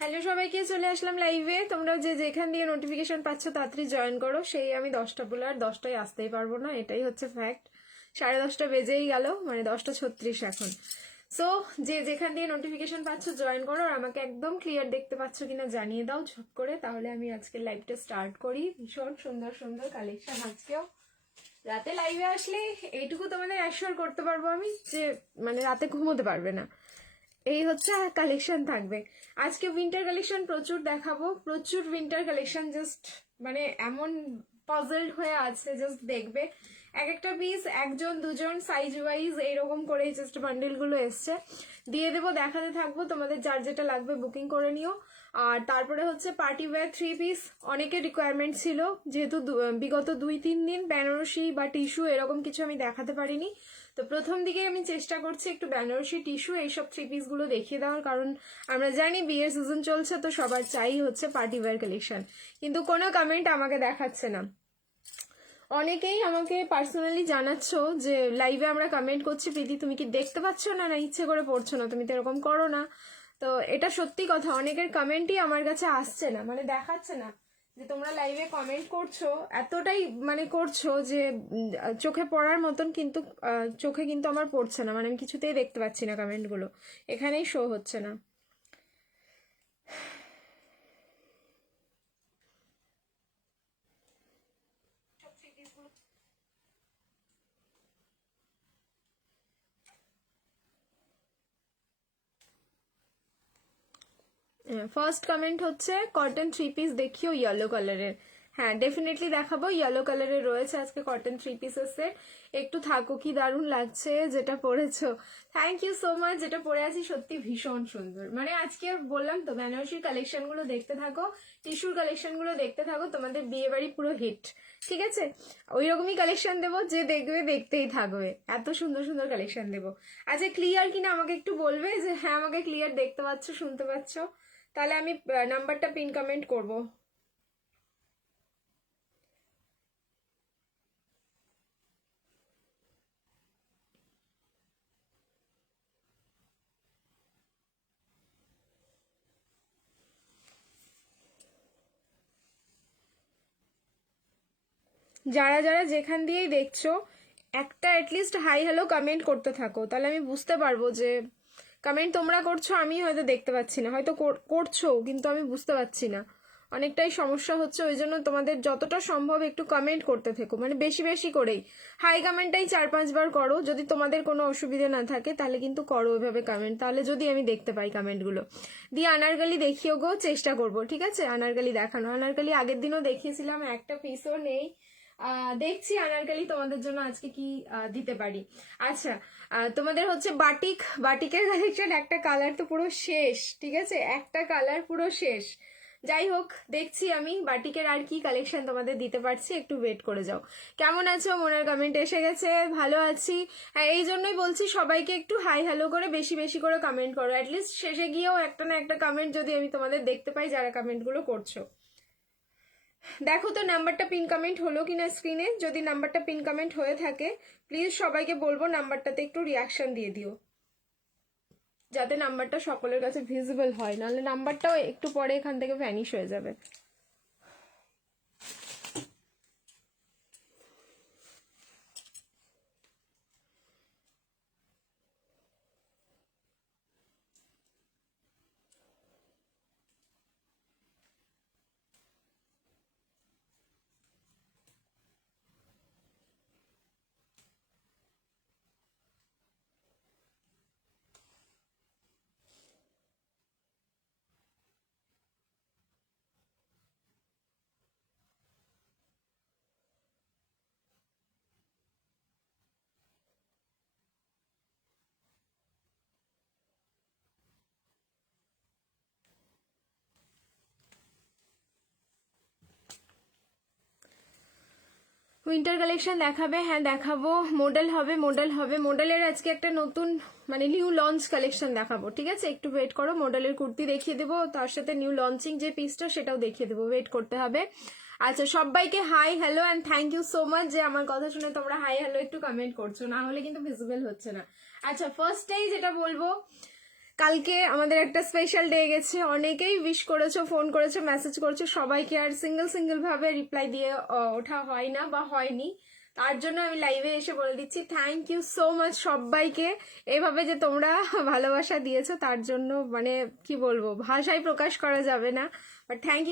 Hello সবাইকে, চলে আসলাম লাইভে। তোমরা যে যেখান দিয়ে নোটিফিকেশন পাচ্ছ তাড়াতাড়ি জয়েন করো। সেই আমি 10টা বলে আর 10টায় আসতেই পারবো না, এটাই হচ্ছে ফ্যাক্ট। 10:30 বেজেই গেল, মানে 10:36 এখন। সো যে যেখান দিয়ে নোটিফিকেশন পাচ্ছ জয়েন করো, আর আমাকে একদম ক্লিয়ার দেখতে পাচ্ছ কিনা জানিয়ে দাও ঝট করে, তাহলে আমি আজকে লাইভটা স্টার্ট করি। ভীষণ সুন্দর সুন্দর কালেকশন আজকেও। রাতে লাইভে আসলে এইটুকু তোমাদের অ্যাসিওর করতে পারবো আমি যে মানে রাতে ঘুমোতে পারবে না, এই হচ্ছে কালেকশন থাকবে আজকে। উইন্টার কালেকশন প্রচুর দেখাবো, প্রচুর উইন্টার কালেকশন। জাস্ট মানে এমন পাজলড হয়ে আছে, জাস্ট দেখবে। এক একটা পিস একজন দুজন সাইজ ওয়াইজ এইরকম করে জাস্ট বান্ডেল গুলো এসছে, দিয়ে দেবো, দেখাতে থাকবো। তোমাদের যার যেটা লাগবে বুকিং করে নিও। আর তারপরে হচ্ছে পার্টি ওয়্যার 3 পিস, অনেকের রিকোয়ারমেন্ট ছিল, যেহেতু বিগত 2-3 দিন বেনারসি বা টিস্যু এরকম কিছু আমি দেখাতে পারিনি। তো প্রথম দিকে আমি চেষ্টা করছি একটু বেনারসি টিস্যু এইসব 3 পিস গুলো দেখিয়ে দেওয়ার, কারণ আমরা জানি বিয়ের সিজন চলছে, তো সবার চাই হচ্ছে পার্টি ওয়্যার কালেকশন। কিন্তু কোনো কমেন্ট আমাকে দেখাচ্ছে না। অনেকেই আমাকে পার্সোনালি জানাচ্ছ যে লাইভে আমরা কমেন্ট করছি, প্রীতি তুমি কি দেখতে পাচ্ছ না, না ইচ্ছে করে পড়ছো না, তুমি তো এরকম করো না। তো এটা সত্যি কথা, অনেকের কমেন্টই আমার কাছে আসছে না, মানে দেখাচ্ছে না যে তোমরা লাইভে কমেন্ট করছো, এতটাই মানে করছো যে চোখে পড়ার মতন, কিন্তু চোখে কিন্তু আমার পড়ছে না, মানে আমি কিছুতেই দেখতে পাচ্ছি না কমেন্টগুলো, এখানেই শো হচ্ছে না। ফার্স্ট কমেন্ট হচ্ছে কটন 3 পিস দেখিও ইয়েলো কালারের। হ্যাঁ ডেফিনেটলি দেখাবো, ইয়েলো কালারের রয়েছে আজকে কটন 3 পিসের সেট। একটু থাকো, কি দারুণ লাগছে যেটা পরেছো। Thank you so much. যেটা পরে আছি সত্যি ভীষণ সুন্দর। মানে আজকে বললাম তো, বেনারসির কালেকশন গুলো দেখতে থাকো, টিস্যুর কালেকশন গুলো দেখতে থাকো, তোমাদের বিয়ে বাড়ি পুরো হিট। ঠিক আছে, ওই রকমই কালেকশন দেবো, যে দেখবে দেখতেই থাকবে, এত সুন্দর সুন্দর কালেকশন দেবো। আচ্ছা ক্লিয়ার কিনা আমাকে একটু বলবে, যে হ্যাঁ আমাকে ক্লিয়ার দেখতে পাচ্ছ, শুনতে পাচ্ছ, তাহলে আমি নাম্বারটা পিন কমেন্ট করব। যারা যারা যেখান দিয়েই দেখছো, একটা অ্যাটলিস্ট হাই হ্যালো কমেন্ট করতে থাকো, তাহলে আমি বুঝতে পারবো যে কমেন্ট তোমরা করছো, আমি হয়তো দেখতে পাচ্ছি না, হয়তো করছো কিন্তু আমি বুঝতে পারছি না। অনেকটাই সমস্যা হচ্ছে, ওই জন্য তোমাদের যতটা সম্ভব একটু কমেন্ট করতে থেকো, মানে বেশি বেশি করেই। হাই কমেন্টটাই 4-5 বার করো, যদি তোমাদের কোনো অসুবিধা না থাকে তাহলে কিন্তু করো ওইভাবে কমেন্ট, তাহলে যদি আমি দেখতে পাই কমেন্টগুলো। দিয়ে আনারকালি দেখিও গো, চেষ্টা করব, ঠিক আছে আনারকালি দেখানো। আনারকালি আগের দিনও দেখিয়েছিলাম, একটা পিসও নেই। দেখছি আনারকালি তোমাদের জন্য আজকে কি দিতে পারি। আচ্ছা, তোমাদের হচ্ছে বাটিক, বাটিকের কালেকশন একটা কালার তো পুরো শেষ, ঠিক আছে, একটা কালার পুরো শেষ। যাই হোক, দেখছি আমি বাটিকের আর কি কালেকশন তোমাদের দিতে পারছি, একটু ওয়েট করে যাও। কেমন আছো? মনের কমেন্ট এসে গেছে, ভালো আছি। হ্যাঁ এই জন্যই বলছি সবাইকে একটু হাই হ্যালো করে বেশি বেশি করে কমেন্ট করো, অ্যাটলিস্ট শেষে গিয়েও একটা না একটা কমেন্ট যদি আমি তোমাদের দেখতে পাই, যারা কমেন্টগুলো করছো। দেখো তো নাম্বারটা পিন কমেন্ট হলো কিনা স্ক্রিনে, যদি নাম্বারটা পিন কমেন্ট হয়ে থাকে প্লিজ সবাইকে বলবো নাম্বারটাতে একটু রিয়াকশন দিয়ে দিও, যাতে নাম্বারটা সকলের কাছে ভিজিবল হয়, নাহলে নাম্বারটাও একটু পরে এখান থেকে ভ্যানিশ হয়ে যাবে। উইন্টার কালেকশন দেখাবে? হ্যাঁ দেখাবো। মডেল হবে, মডেল হবে, মডেলের আজকে একটা নতুন মানে নিউ লঞ্চ কালেকশন দেখাবো, ঠিক আছে, একটু ওয়েট করো। মডেলের কুর্তি দেখিয়ে দেবো, তার সাথে নিউ লঞ্চিং যে পিসটা সেটাও দেখিয়ে দেবো, ওয়েট করতে হবে। আচ্ছা সবাইকে hi hello and thank you so much যে আমার কথা শুনে তোমরা হাই হ্যালো একটু কমেন্ট করছো, না হলে কিন্তু ভিজিবল হচ্ছে না। আচ্ছা ফার্স্টেই যেটা বলবো, কালকে আমাদের একটা স্পেশাল ডে গেছে, অনেকেই উইশ করেছো, ফোন করেছো, মেসেজ করেছো, সবাইকে আর সিঙ্গেল ভাবে রিপ্লাই দিয়ে ওঠা হয় না বা হয়নি। তার জন্য আমি লাইভে এসে বলে দিচ্ছি থ্যাংক ইউ সো মাচ সবাইকে। এভাবে যে তোমরা ভালোবাসা দিয়েছো তার জন্য মানে কি বলবো, ভাষায় প্রকাশ করা যাবে না। But thank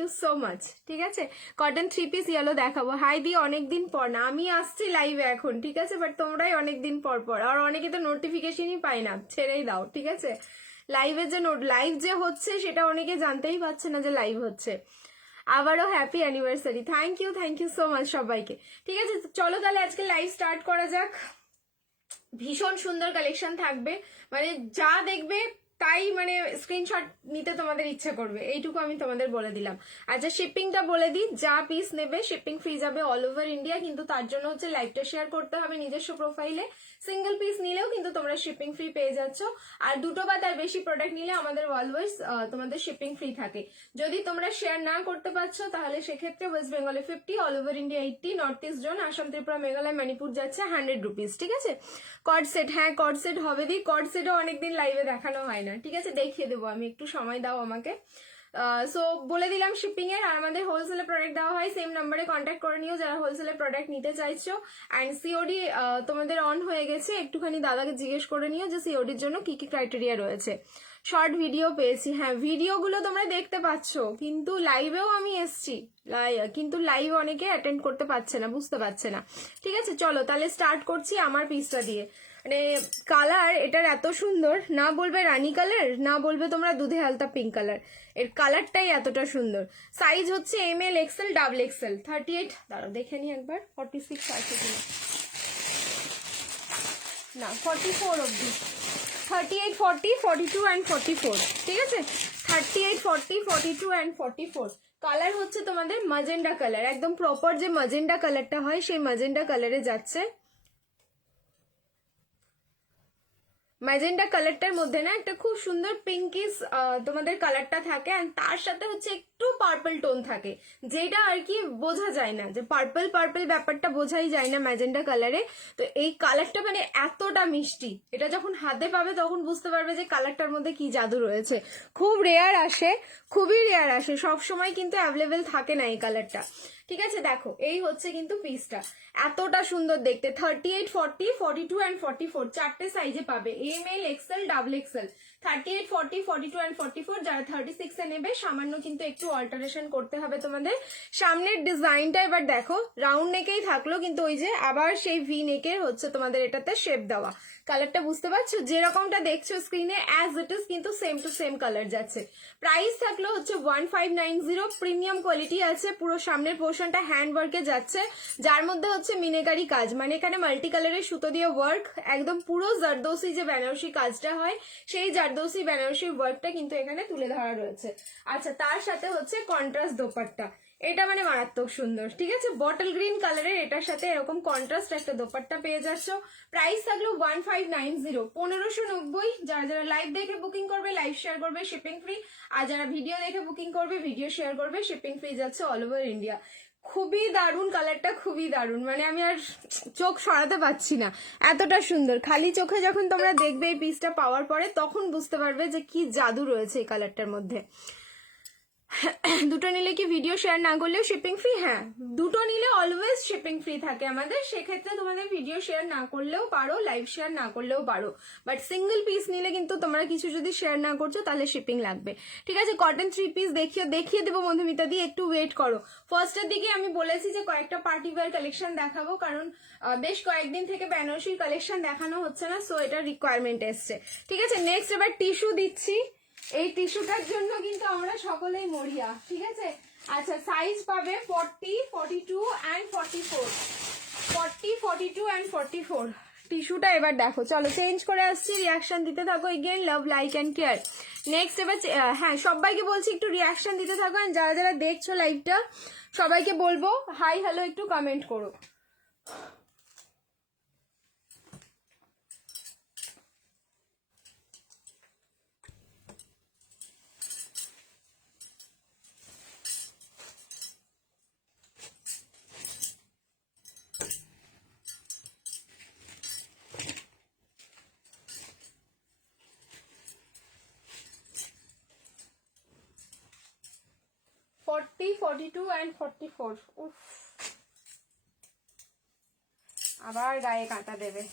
you so much. ঠিক আছে, কটন 3 পিস ইয়েলো দেখাবো। হাই দি, অনেকদিন পর না, আমি আসছি লাইভে এখন, ঠিক আছে, বাট তোমরাই অনেকদিন পর পর, আর অনেকে তো নোটিফিকেশনই পায় না, ছেড়েই দাও, ঠিক আছে। লাইভের যে লাইভ যে হচ্ছে সেটা অনেকে জানতেই পারছে না যে লাইভ হচ্ছে। আবারও happy anniversary. Thank you so much সবাইকে। ঠিক আছে, চলো তাহলে আজকে লাইভ স্টার্ট করা যাক। ভীষণ সুন্দর কালেকশন থাকবে, মানে যা দেখবে তাই মানে স্ক্রিনশট নিতে তোমাদের ইচ্ছে করবে, এইটুকু আমি তোমাদের বলে দিলাম। আচ্ছা, শিপিংটা বলে দিই, যা পিস নেবে শিপিং ফ্রি যাবে অল ওভার ইন্ডিয়া, কিন্তু তার জন্য হচ্ছে লাইভটা শেয়ার করতে হবে নিজস্ব প্রোফাইলে। সিঙ্গেল পিস নিলেও কিন্তু তোমরা শিপিং ফ্রি পেয়ে যাচ্ছ, আর দুটো বা তার বেশি প্রোডাক্ট নিলে আমাদের অলওয়েজ তোমাদের শিপিং ফ্রি থাকে। যদি তোমরা শেয়ার না করতে পারছো তাহলে সেক্ষেত্রে ওয়েস্ট বেঙ্গলে 50, all over India 80, north east zone Assam Tripura Meghalaya Manipur যাচ্ছে 100 রুপিস। ঠিক আছে, কর্ড সেট, হ্যাঁ কর্ড সেট হবে দি, কর্ড সেটও অনেকদিন লাইভে দেখানো হয় না, ঠিক আছে, দেখিয়ে দেবো আমি, একটু সময় দাও আমাকে। সো বলে দিলাম শিপিং এর, আর আমাদের হোলসেলে প্রোডাক্ট দেওয়া হয়, সেম নাম্বারে কন্ট্যাক্ট করে নিও যারা হোলসেলে প্রোডাক্ট নিতে চাইছো। অ্যান্ড সিওডি তোমাদের অন হয়ে গেছে, একটুখানি দাদাকে জিজ্ঞেস করে নিও যে সিওডির জন্য কি কি ক্রাইটেরিয়া রয়েছে। শর্ট ভিডিও পেয়েছি, হ্যাঁ ভিডিওগুলো তোমরা দেখতে পাচ্ছ, কিন্তু লাইভেও আমি এসছি, কিন্তু লাইভ অনেকে অ্যাটেন্ড করতে পারছে না, বুঝতে পারছে না। ঠিক আছে, চলো তাহলে স্টার্ট করছি আমার পিসটা দিয়ে। মানে কালার এটার এত সুন্দর, না বলবে রানী কালার, না বলবে তোমরা দুধে হালতা পিঙ্ক কালার, এর কালারটাই এতটা সুন্দর। সাইজ হচ্ছে ML, XL, ডাবল XL, 38, দাঁড়াও দেখে নি একবার, 46 আছে কিনা, না 44 অব্দি, 38, 40, 42 অ্যান্ড 44, ঠিক আছে, 38, 40, 42 অ্যান্ড 44। কালার হচ্ছে তোমাদের মাজেন্ডা কালার, একদম প্রপার যে মাজেন্ডা কালারটা হয় সেই মাজেন্ডা কালারে যাচ্ছে। ম্যাজেন্ডা কালারটার মধ্যে না একটা খুব সুন্দর পিঙ্কিশ তোমাদের কালারটা থাকে, আর তার সাথে হচ্ছে একটু পার্পল টোন থাকে, যেটা আর কি বোঝা যায় না, যে পার্পল ব্যাপারটা বোঝাই যায় না ম্যাজেন্ডা কালারে। তো এই কালারটা মানে এতটা মিষ্টি, এটা যখন হাতে পাবে তখন বুঝতে পারবে যে কালারটার মধ্যে কি জাদু রয়েছে। খুব রেয়ার আসে, খুবই রেয়ার আসে, সবসময় কিন্তু অ্যাভেলেবেল থাকে না এই কালারটা। ঠিক আছে, দেখো এই হচ্ছে কিন্তু পিসটা, এতটা সুন্দর দেখতে। 38, 40, 42 অ্যান্ড 44 চারটে সাইজে পাবে, ML, XL, double XL। 38, 40, 42 and 44, যারা 36 এ নেবে সামান্য কিন্তু একটু অল্টারেশন করতে হবে তোমাদের। সামনের ডিজাইনটা এবার দেখো, রাউন্ড নেকেই থাকলো, কিন্তু ওই যে আবার সেই ভি নেকে হচ্ছে তোমাদের এটাতে শেপ দেওয়া। কালারটা বুঝতে পারছো, যেরকমটা দেখছো স্ক্রিনে অ্যাজ ইট ইজ কিন্তু সেম টু সেম কালার যাচ্ছে। প্রাইস থাকলো হচ্ছে 1590, প্রিমিয়াম কোয়ালিটি আছে, পুরো সামনের পোর্শনটা হ্যান্ড ওয়ার্কে যাচ্ছে, যার মধ্যে হচ্ছে মিনেকারি কাজ, মানে এখানে মাল্টি কালারের সুতো দিয়ে ওয়ার্ক, একদম পুরো জারদৌসি যে বেনারসি কাজটা হয় সেই জারদৌসি বেনারসি ওয়ার্কটা কিন্তু এখানে তুলে ধরা রয়েছে। আচ্ছা, তার সাথে হচ্ছে কন্ট্রাস্ট দোপাট্টা, এটা মানে মারাত্মক সুন্দর। ঠিক আছে, বটল গ্রিন কালারের এটার সাথে এরকম কন্ট্রাস্ট একটা দোপাট্টা পেয়ে যাচ্ছ। প্রাইস থাকলো 1590, 1590। যারা যারা লাইভ দেখে বুকিং করবে, লাইভ শেয়ার করবে, শিপিং ফ্রি, আর যারা ভিডিও দেখে বুকিং করবে, ভিডিও শেয়ার করবে, শিপিং ফ্রি যাচ্ছে অল ওভার ইন্ডিয়া। খুবই দারুণ কালারটা, খুবই দারুণ, মানে আমি আর চোখ সরাতে পারছি না, এতটা সুন্দর। খালি চোখে যখন তোমরা দেখবে এই পিসটা পাওয়ার পরে, তখন বুঝতে পারবে যে কি জাদু রয়েছে এই কালারটার মধ্যে। দুটো নিলে কি ভিডিও শেয়ার না করলেও শিপিং ফ্রি? হ্যাঁ, দুটো নিলে অলওয়েজ শিপিং ফ্রি থাকে আমাদের, সেক্ষেত্রে তোমাদের ভিডিও শেয়ার না করলেও পারো, লাইভ শেয়ার না করলেও পারো, বাট সিঙ্গেল পিস নিলে কিন্তু তোমরা কিছু যদি শেয়ার না করছো তাহলে শিপিং লাগবে। ঠিক আছে, কটন 3 পিস দেখিয়ে দেবো মধুমিতা দিয়ে, একটু ওয়েট করো। ফার্স্টের দিকে আমি বলেছি যে কয়েকটা পার্টি ওয়্যার কালেকশন দেখাবো, কারণ বেশ কয়েকদিন থেকে বেনারসির কালেকশন দেখানো হচ্ছে না, সো এটা রিকোয়ারমেন্ট এসছে। ঠিক আছে, নেক্সট এবার টিস্যু দিচ্ছি, এই টিস্যুটার জন্য কিন্তু আমরা সকলেই মরিয়া। ঠিক আছে, আচ্ছা সাইজ পাবে 40, 42 অ্যান্ড 44, 40, 42 অ্যান্ড 44। টিস্যুটা এবার দেখো, চলো চেঞ্জ করে আসছি, রিয়াকশন দিতে থাকো, again love like and care. Next এবার হ্যাঁ সবাইকে বলছি একটু রিয়াকশন দিতে থাকো, অ্যান্ড যারা যারা দেখছো লাইভটা সবাইকে বলবো হাই হ্যালো একটু কমেন্ট করো। 42 and 44। উফ, আবার গায়ে কাঁটা দেবে।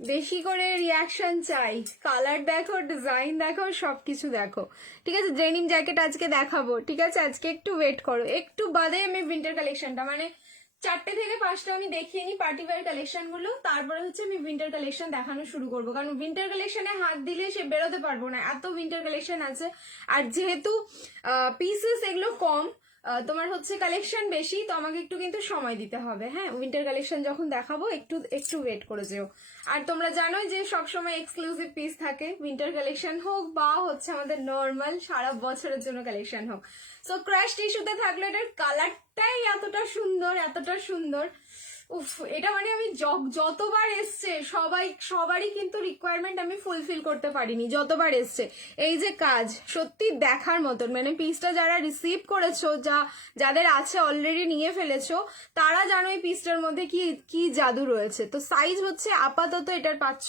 বেশি করে রিয়াকশন চাই, কালার দেখো, ডিজাইন দেখো, সবকিছু দেখো। ঠিক আছে, ডেনিম জ্যাকেট আজকে দেখাবো। ঠিক আছে, আজকে একটু ওয়েট করো, একটু বাদে আমি উইন্টার কালেকশনটা, মানে 4টে থেকে 5টা আমি দেখিয়ে নিই পার্টি ওয়্যার কালেকশন গুলো, তারপরে হচ্ছে আমি উইন্টার কালেকশন দেখানো শুরু করবো। কারণ উইন্টার কালেকশনে হাত দিলে সে বেরোতে পারবো না, এত উইন্টার কালেকশন আছে। আর যেহেতু পিসেস এগুলো কম, তোমার হচ্ছে কালেকশন বেশি, তো আমাকে একটু কিন্তু সময় দিতে হবে। হ্যাঁ, উইন্টার কালেকশন যখন দেখাবো একটু একটু ওয়েট করে যেও। আর তোমরা জানোই যে সবসময় এক্সক্লুসিভ পিস থাকে, উইন্টার কালেকশন হোক বা হচ্ছে আমাদের নর্মাল সারা বছরের জন্য কালেকশন হোক। সো ক্রাশ টিস্যুতে থাকলে এটার কালারটাই এতটা সুন্দর, এতটা সুন্দর। উফ, এটা মানে আমি যতবার এসছে সবারই কিন্তু রিকোয়ারমেন্ট আমি ফুলফিল করতে পারিনি, যতবার এসছে। এই যে কাজ সত্যি দেখার মতন, মানে পিসটা যারা রিসিভ করেছো, যাদের আছে অলরেডি নিয়ে ফেলেছো, তারা জানো এই পিসটার মধ্যে কি কি জাদু রয়েছে। তো সাইজ হচ্ছে আপাতত এটার পাচ্ছ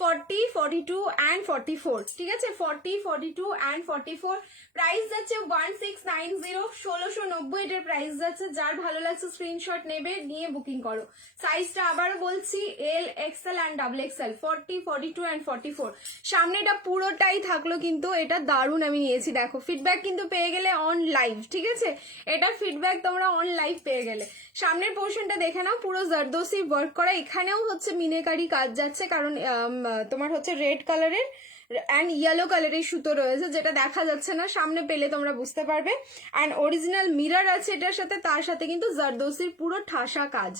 40, 42 and 44। ঠিক আছে, 40, 42 and 44। প্রাইস যাচ্ছে 1690, 1690 এটার প্রাইস যাচ্ছে। যার ভালো লাগছে স্ক্রিনশট নেবে, নিয়ে বুকিং করো। সাইজটা আবারও বলছি, L, XL and double XL, 40, 42 and 44। সামনেটা পুরোটাই থাকলো, কিন্তু এটা দারুণ আমি নিয়েছি। দেখো ফিডব্যাক কিন্তু পেয়ে গেলে অন লাইভ। ঠিক আছে, এটার ফিডব্যাক তোমরা অন লাইভ পেয়ে গেলে। সামনের পোর্শনটা দেখে নাও, পুরো জারদোসি ওয়ার্ক করা, এখানেও হচ্ছে মিনেকারি কাজ যাচ্ছে, কারণ তোমার হচ্ছে রেড কালারের অ্যান্ড ইয়েলো কালারের সুতো রয়েছে, যেটা দেখা যাচ্ছে না, সামনে পেলে তোমরা বুঝতে পারবে। অ্যান্ড অরিজিনাল মিরর আছে এটার সাথে, তার সাথে কিন্তু জারদোসির পুরো ঠাসা কাজ।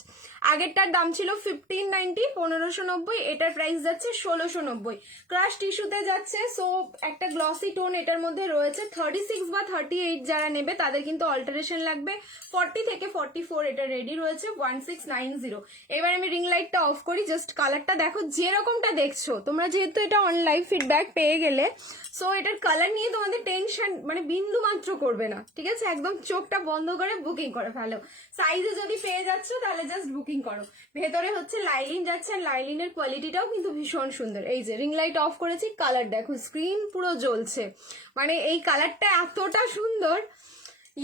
আগেরটার দাম ছিল 1590, 1590, এটার প্রাইস যাচ্ছে 1690। ক্রাশ টিস্যুতে যাচ্ছে, সো একটা গ্লসি টোন এটার মধ্যে রয়েছে। 36 বা 38 যারা নেবে তাদের কিন্তু অল্টারেশন লাগবে। 40 থেকে 44 এটা রেডি রয়েছে, 1690। এবার আমি রিং লাইটটা অফ করি, জাস্ট কালারটা দেখো যেরকমটা দেখছো তোমরা, যেহেতু এটা অনলাইন ফিডব্যাক পেয়ে গেলে, সো এটার কালার নিয়ে তোমাদের টেনশন মানে বিন্দু মাত্র করবে না। ঠিক আছে, একদম চোখটা বন্ধ করে বুকিং করে ফেলো। সাইজে যদি পেয়ে যাচ্ছ তাহলে জাস্ট বুকিং করো। ভেতরে হচ্ছে লাইলিন যাচ্ছে, লাইলিনের কোয়ালিটিটাও কিন্তু ভীষণ সুন্দর। এই যে রিং লাইট অফ করেছি, কালার দেখো, স্ক্রিন পুরো জ্বলছে, মানে এই কালারটা এতটা সুন্দর।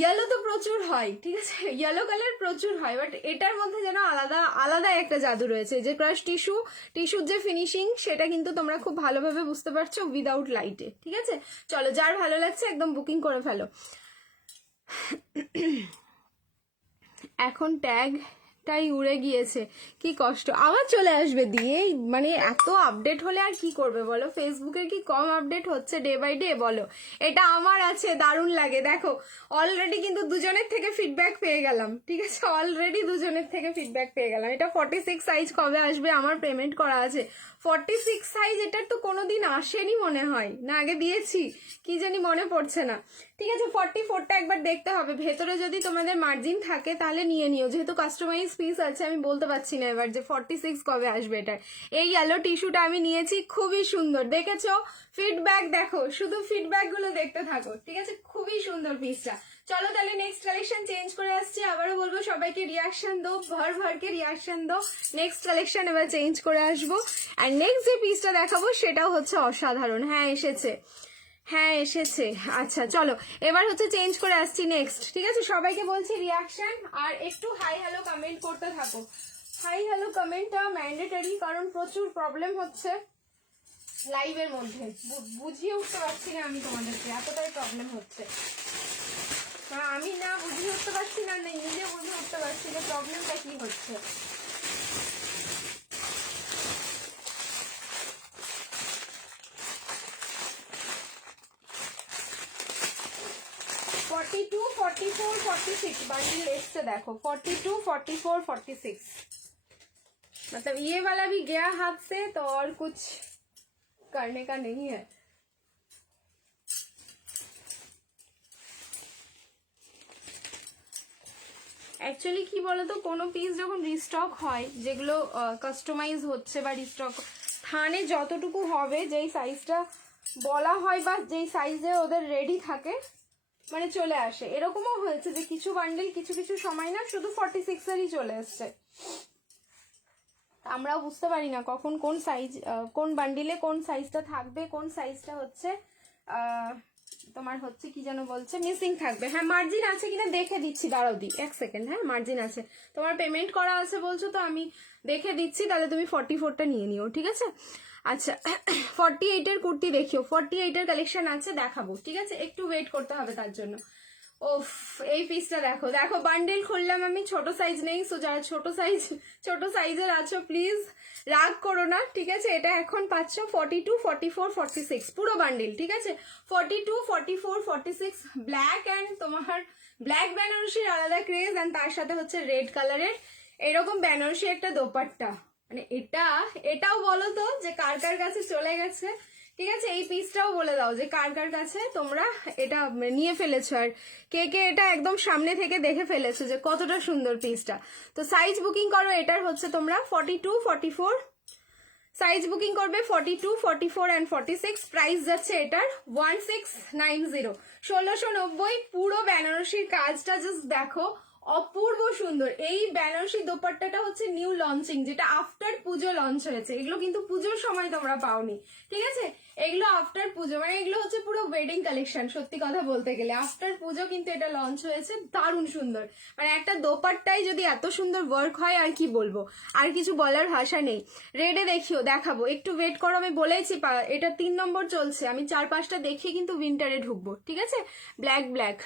ইয়েলো তো প্রচুর হয়, ঠিক আছে, ইয়েলো কালার প্রচুর হয়, বাট এটার মধ্যে যেন আলাদা আলাদা একটা জাদু রয়েছে। যে ক্রাশ টিস্যুর যে ফিনিশিং, সেটা কিন্তু তোমরা খুব ভালোভাবে বুঝতে পারছো উইদাউট লাইটে। ঠিক আছে, চলো যার ভালো লাগছে একদম বুকিং করে ফেলো। এখন ট্যাগটাই উড়ে গিয়েছে, কি কষ্ট, আবার চলে আসবে দিয়ে। মানে এত আপডেট হলে আর কি করবে বলো, ফেসবুকে কি কম আপডেট হচ্ছে ডে বাই ডে বলো। এটা আমার আছে, দারুণ লাগে। দেখো অলরেডি কিন্তু দুজনের থেকে ফিডব্যাক পেয়ে গেলাম। ঠিক আছে, অলরেডি দুজনের থেকে ফিডব্যাক পেয়ে গেলাম। এটা 46 সাইজ কবে আসবে, আমার পেমেন্ট করা আছে। 46 সাইজ এটার তো কোনোদিন আসেনি মনে হয়, না আগে দিয়েছি কি জানি মনে পড়ছে না। ঠিক আছে, 44টা একবার দেখতে হবে, ভেতরে যদি তোমাদের মার্জিন থাকে তাহলে নিয়ে নিও, যেহেতু কাস্টমাইজ পিস আছে আমি বলতে পারছি না এবার যে 46 কবে আসবে এটার। এই ইয়েলো টিস্যুটা আমি নিয়েছি, খুবই সুন্দর, দেখেছো? ফিডব্যাক দেখো, শুধু ফিডব্যাক গুলো দেখতে থাকো। ঠিক আছে, খুবই সুন্দর পিসটা। চলো তাহলে নেক্সট কালেকশন চেঞ্জ করে আসছি। আবারও বলবো সবাইকে রিয়াকশন দো, ভরকে রিয়াকশন দো। নেক্সট কালেকশন এবার চেঞ্জ করে আসবো। আর নেক্সট যে পিসটা দেখাবো সেটাও হচ্ছে অসাধারণ। হ্যাঁ এসেছে, আচ্ছা চলো এবার হচ্ছে চেঞ্জ করে আসছি নেক্সট। ঠিক আছে, সবাইকে বলছি রিয়াকশন, আর একটু হাই হ্যালো কমেন্ট করতে থাকো। হাই হ্যালো কমেন্টটা ম্যান্ডেটরি, কারণ প্রচুর প্রবলেম হচ্ছে লাইভের মধ্যে, বুঝিয়ে উঠতে পারছি না আমি তোমাদেরকে, এতটাই প্রবলেম হচ্ছে। আমি না বুঝে উঠতে পারছি না, নিজে বুঝে উঠতে পারছি যে প্রবলেমটা কি হচ্ছে। 44 46 বান্ডিल এসছে দেখো, 42 44 46, मतलब ये वाला भी गया हाथ से तो और कुछ करने का नहीं है। অ্যাকচুয়ালি কি বলতো, কোনো পিস যখন রিস্টক হয়, যেগুলো কাস্টমাইজ হচ্ছে বা রিস্টক, থানে যতটুকু হবে, যেই সাইজটা বলা হয় বা যেই সাইজে ওদের রেডি থাকে, মানে চলে আসে। এরকমও হয়েছে যে কিছু বান্ডেল কিছু কিছু সময় না শুধু 46-এরই চলে এসছে। আমরাও বুঝতে পারি না কখন কোন সাইজ, কোন বান্ডিলে কোন সাইজটা থাকবে, কোন সাইজটা হচ্ছে তোমার হচ্ছে কি যেন বলছে মিসিং থাকবে। হ্যাঁ মার্জিন আছে কিনা দেখে দিচ্ছি, দাঁড়াও দি 1 সেকেন্ড। হ্যাঁ মার্জিন আছে, তোমার পেমেন্ট করা আছে বলছো তো, আমি দেখে দিচ্ছি, তাহলে তুমি 44টা নিয়ে নিও, ঠিক আছে? আচ্ছা 48-এর কুর্তি দেখিও, 48-এর কালেকশন আছে, দেখাবো, ঠিক আছে? একটু ওয়েট করতে হবে তার জন্য। ওফ, এই পিসটা দেখো, দেখো বান্ডেল খুললাম আমি, ছোট সাইজ নেই, সো যারা ছোট সাইজের আছো প্লিজ রাগ করো না, ঠিক আছে? এটা এখন পাচ্ছ 42 44 46 পুরো বান্ডেল, ঠিক আছে? 42 44 46 ব্ল্যাক অ্যান্ড তোমার ব্ল্যাক বেনারসির আলাদা ক্রেজ, অ্যান্ড তার সাথে হচ্ছে রেড কালারের এরকম বেনারসি একটা দোপাট্টা। মানে এটাও বলো তো যে কার কার কাছে চলে গেছে, ঠিক আছে? এই পিসটাও বলে দাও যে কার কার কাছে তোমরা এটা নিয়ে ফেলেছো, আর কে কে এটা একদম সামনে থেকে দেখে ফেলেছো যে কতটা সুন্দর পিসটা। তো সাইজ বুকিং করো, এটার হচ্ছে তোমরা 42 44 সাইজ বুকিং করবে, 42 44 অ্যান্ড 46। প্রাইস যাচ্ছে এটার 1690, 1690। পুরো বেনারসির কাজটা জাস্ট দেখো, অপূর্ব সুন্দর। এই বেনারসি দোপাট্টাটা হচ্ছে নিউ লঞ্চিং, যেটা আফটার পুজো লঞ্চ হয়েছে। এগুলো কিন্তু পুজোর সময় তোমরা পাওনি, ঠিক আছে? এগুলো আফটার পুজো, মানে এগুলো হচ্ছে পুরো ওয়েডিং কালেকশন। সত্যি কথা বলতে গেলে আফটার পুজো কিন্তু এটা লঞ্চ হয়েছে, দারুণ সুন্দর। মানে একটা দোপাট্টায় যদি এত সুন্দর ওয়ার্ক হয়, আর কি বলবো, আর কিছু বলার ভাষা নেই। রেডে দেখাবো, একটু ওয়েট করো, আমি বলেছি এটা 3 নম্বর চলছে, আমি 4-5টা দেখিয়ে কিন্তু উইন্টারে ঢুকবো, ঠিক আছে? ব্ল্যাক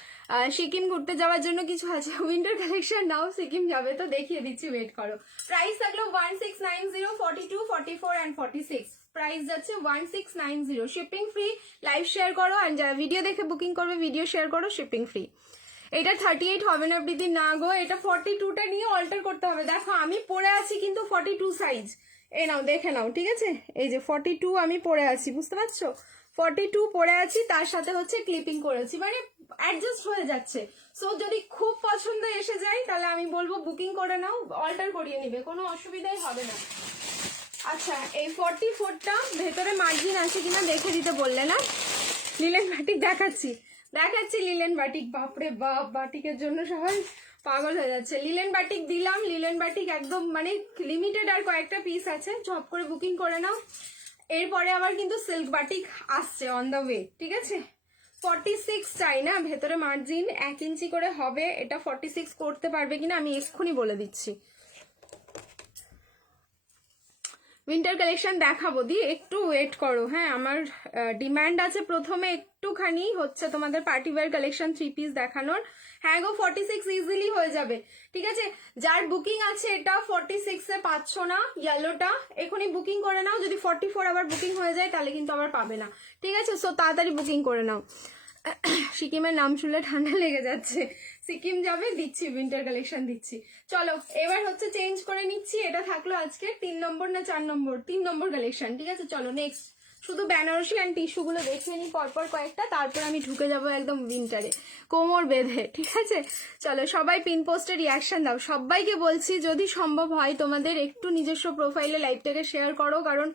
সিকিম ঘুরতে যাওয়ার জন্য কিছু আছে, উইন্টার কালেকশন নাও, সিকিম যাবে তো দেখিয়ে দিচ্ছি, ওয়েট করো। প্রাইস থাকলো 1690, 42 44 অ্যান্ড 46। প্রাইস যাচ্ছে 1690, শিপিং ফ্রি। লাইভ শেয়ার করো, অ্যান্ড যারা ভিডিও দেখে বুকিং করবে ভিডিও শেয়ার করো, শিপিং ফ্রি। এটা 38 হবে না প্রীতি, না গো, এটা 42টা নিয়ে অল্টার করতে হবে। দেখো আমি পরে আছি কিন্তু 42 সাইজ, এই নাও দেখে নাও, ঠিক আছে? এই যে 42 আমি পরে আছি, বুঝতে পারছো? 42 পরে আছি, তার সাথে হচ্ছে ক্লিপিং করেছি, মানে অ্যাডজাস্ট হয়ে যাচ্ছে। সো যদি খুব পছন্দ এসে যায় তাহলে আমি বলবো বুকিং করে নাও, অল্টার করিয়ে নিবে, কোনো অসুবিধাই হবে না। আচ্ছা এই 44টা ভেতরে মার্জিন আছে কিনা দেখে দিতে বললে না? লিলেন বাটিক দেখাচ্ছি লিলেন বাটিক। বাপরে বাপ, বাটিকের জন্য সবাই পাগল হয়ে যাচ্ছে। লিলেন বাটিক দিলাম, লিলেন বাটিক একদম মানে লিমিটেড, আর কয়েকটা পিস আছে, ঝপ করে বুকিং করে নাও। এরপরে আবার কিন্তু সিল্ক বাটিক আসছে অন দ্য ওয়ে, ঠিক আছে? 46 চাই না, ভেতরে মার্জিন 1 ইঞ্চি করে হবে। এটা 46 করতে পারবে কিনা আমি এক্ষুনি বলে দিচ্ছি। উইন্টার কালেকশন দেখাবো, দিয়ে একটু ওয়েট করো। হ্যাঁ আমার ডিমান্ড আছে প্রথমে একটুখানি হচ্ছে তোমাদের পার্টি ওয়্যার কালেকশন 3 পিস দেখানোর। হ্যাঁ গো 46 ইজিলি হয়ে যাবে, ঠিক আছে? যার বুকিং আছে এটা 46-এ পাচ্ছ না, ইয়েলোটা এখনই বুকিং করে নাও। যদি 44 আবার বুকিং হয়ে যায় তাহলে কিন্তু আবার পাবে না, ঠিক আছে? সো তাড়াতাড়ি বুকিং করে নাও। সিকিমের নাম শুনলে ঠান্ডা লেগে যাচ্ছে। সিকিম যাবে, দিচ্ছি উইন্টার কালেকশন দিচ্ছি। চলো এবার হচ্ছে চেঞ্জ করে নিচ্ছি। এটা থাকলো আজকে 3 নম্বর না 4 নম্বর, 3 নম্বর কালেকশন, ঠিক আছে? চলো নেক্সট শুধু বেনারসি অ্যান্ড টিস্যুগুলো দেখিয়ে নিই পরপর কয়েকটা, তারপর আমি ঢুকে যাবো একদম উইন্টারে কোমর বেঁধে, ঠিক আছে? চলো সবাই পিন পোস্টে রিয়াকশন দাও। সবাইকে বলছি যদি সম্ভব হয় তোমাদের একটু নিজস্ব প্রোফাইলে লাইভটাকে শেয়ার করো, কারণ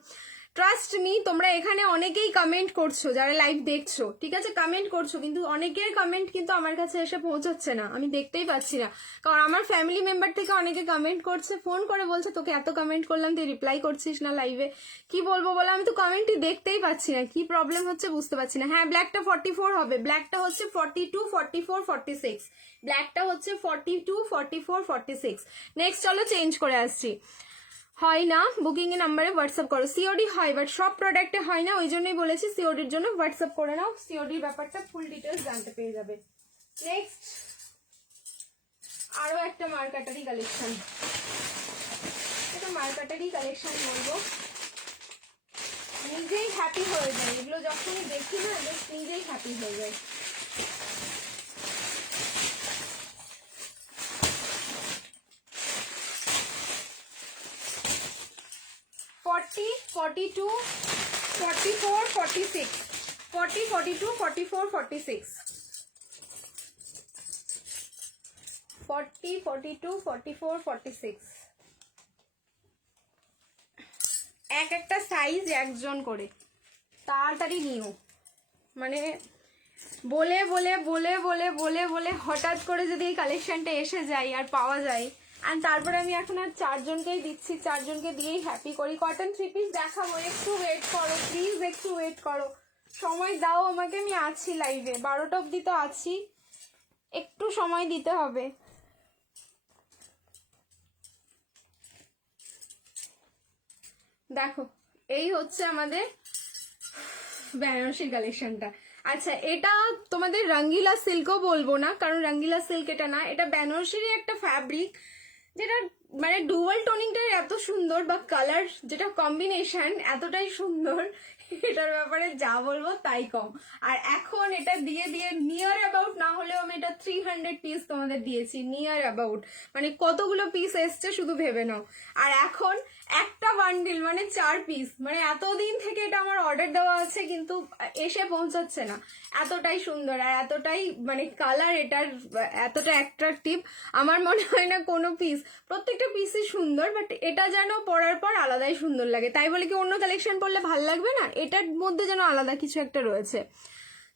ট্রাস্ট মি তোমরা এখানে অনেকেই কমেন্ট করছো, যারা লাইভ দেখছো, ঠিক আছে? কমেন্ট করছো, কিন্তু অনেকের কমেন্ট কিন্তু আমার কাছে এসে পৌঁছচ্ছে না, আমি দেখতেই পাচ্ছি না। কারণ আমার ফ্যামিলি মেম্বার থেকে অনেকে কমেন্ট করছে, ফোন করে বলছে তোকে এত কমেন্ট করলাম তুই রিপ্লাই করছিস না লাইভে, কি বলবো বলো? আমি তো কমেন্টই দেখতেই পাচ্ছি না, কি প্রবলেম হচ্ছে বুঝতে পারছি না। হ্যাঁ ব্ল্যাকটা 44 হবে, ব্ল্যাকটা হচ্ছে 42 44 46, ব্ল্যাকটা হচ্ছে 42 44 46। নেক্সট চলো চেঞ্জ করে আসছি। হয় না বুকিং এর নাম্বারে হোয়াটসঅ্যাপ করো। সিওডি হয় বাট সব প্রোডাক্টে হয় না, ওই জন্যই বলেছি সিওডির জন্য হোয়াটসঅ্যাপ করে নাও, সিওডির ব্যাপারটা ফুল ডিটেলস জানতে পেরে যাবে। নেক্সট আরো একটা মার্কাটারি কালেকশন, এটা মার্কাটারি কালেকশন বলবো, নিজেই হ্যাপি হয়ে যায় এগুলো যখনই দেখি না, নিজেই হ্যাপি হয়ে যায়। 40, 42, 44, 46, 40, 42, 44, 46, 40, 42, 44, 46, এক একটা সাইজ একজন করে, তাড়াতাড়ি নিও। মানে বলে বলে বলে বলে বলে বলে হঠাৎ করে যদি এই কালেকশনটা এসে যায় আর পাওয়া যায়, আর তারপরে আমি এখন আর 4 জনকেই দিচ্ছি, 4 জনকে দিয়েই হ্যাপি করি। কটন 3 পিস দেখাবো, একটু ওয়েট করো প্লিজ, একটু ওয়েট করো, সময় দাও আমাকে, আমি আছি লাইভে 12টা অবধি তো আছি, একটু সময় দিতে হবে। দেখো এই হচ্ছে আমাদের বেনারসির কালেকশনটা। আচ্ছা, এটা তোমাদের রঙ্গিলা সিল্কও বলবো না, কারণ রঙ্গিলা সিল্ক এটা না, এটা বেনারসিরই একটা ফ্যাব্রিক, যেটা মানে ডুয়াল টোনিংটা এত সুন্দর, বা কালার যেটা কম্বিনেশন এতটাই সুন্দর, এটার ব্যাপারে যা বলবো তাই কম। আর এখন এটা দিয়ে দিয়ে নিয়ার অ্যাবাউট না হলেও আমি এটা 300 পিস তোমাদের দিয়েছি, নিয়ার অ্যাবাউট, মানে কতগুলো পিস এসছে শুধু ভেবে নাও। আর এখন একটা বান্ডিল মানে 4 পিস, মানে এতদিন থেকে এটা আমার অর্ডার দেওয়া আছে কিন্তু এসে পৌঁছাচ্ছে না, এতটাই সুন্দর আর এতটাই মানে কালার এটার এতটা অ্যাট্রাকটিভ, আমার মনে হয় না কোনো পিস, প্রত্যেকটা পিসই সুন্দর, বাট এটা যেন পরার পর আলাদাই সুন্দর লাগে। তাই বলে কি অন্য কালেকশন পরলে ভাল লাগবে না, এটার মধ্যে যেন আলাদা কিছু একটা রয়েছে।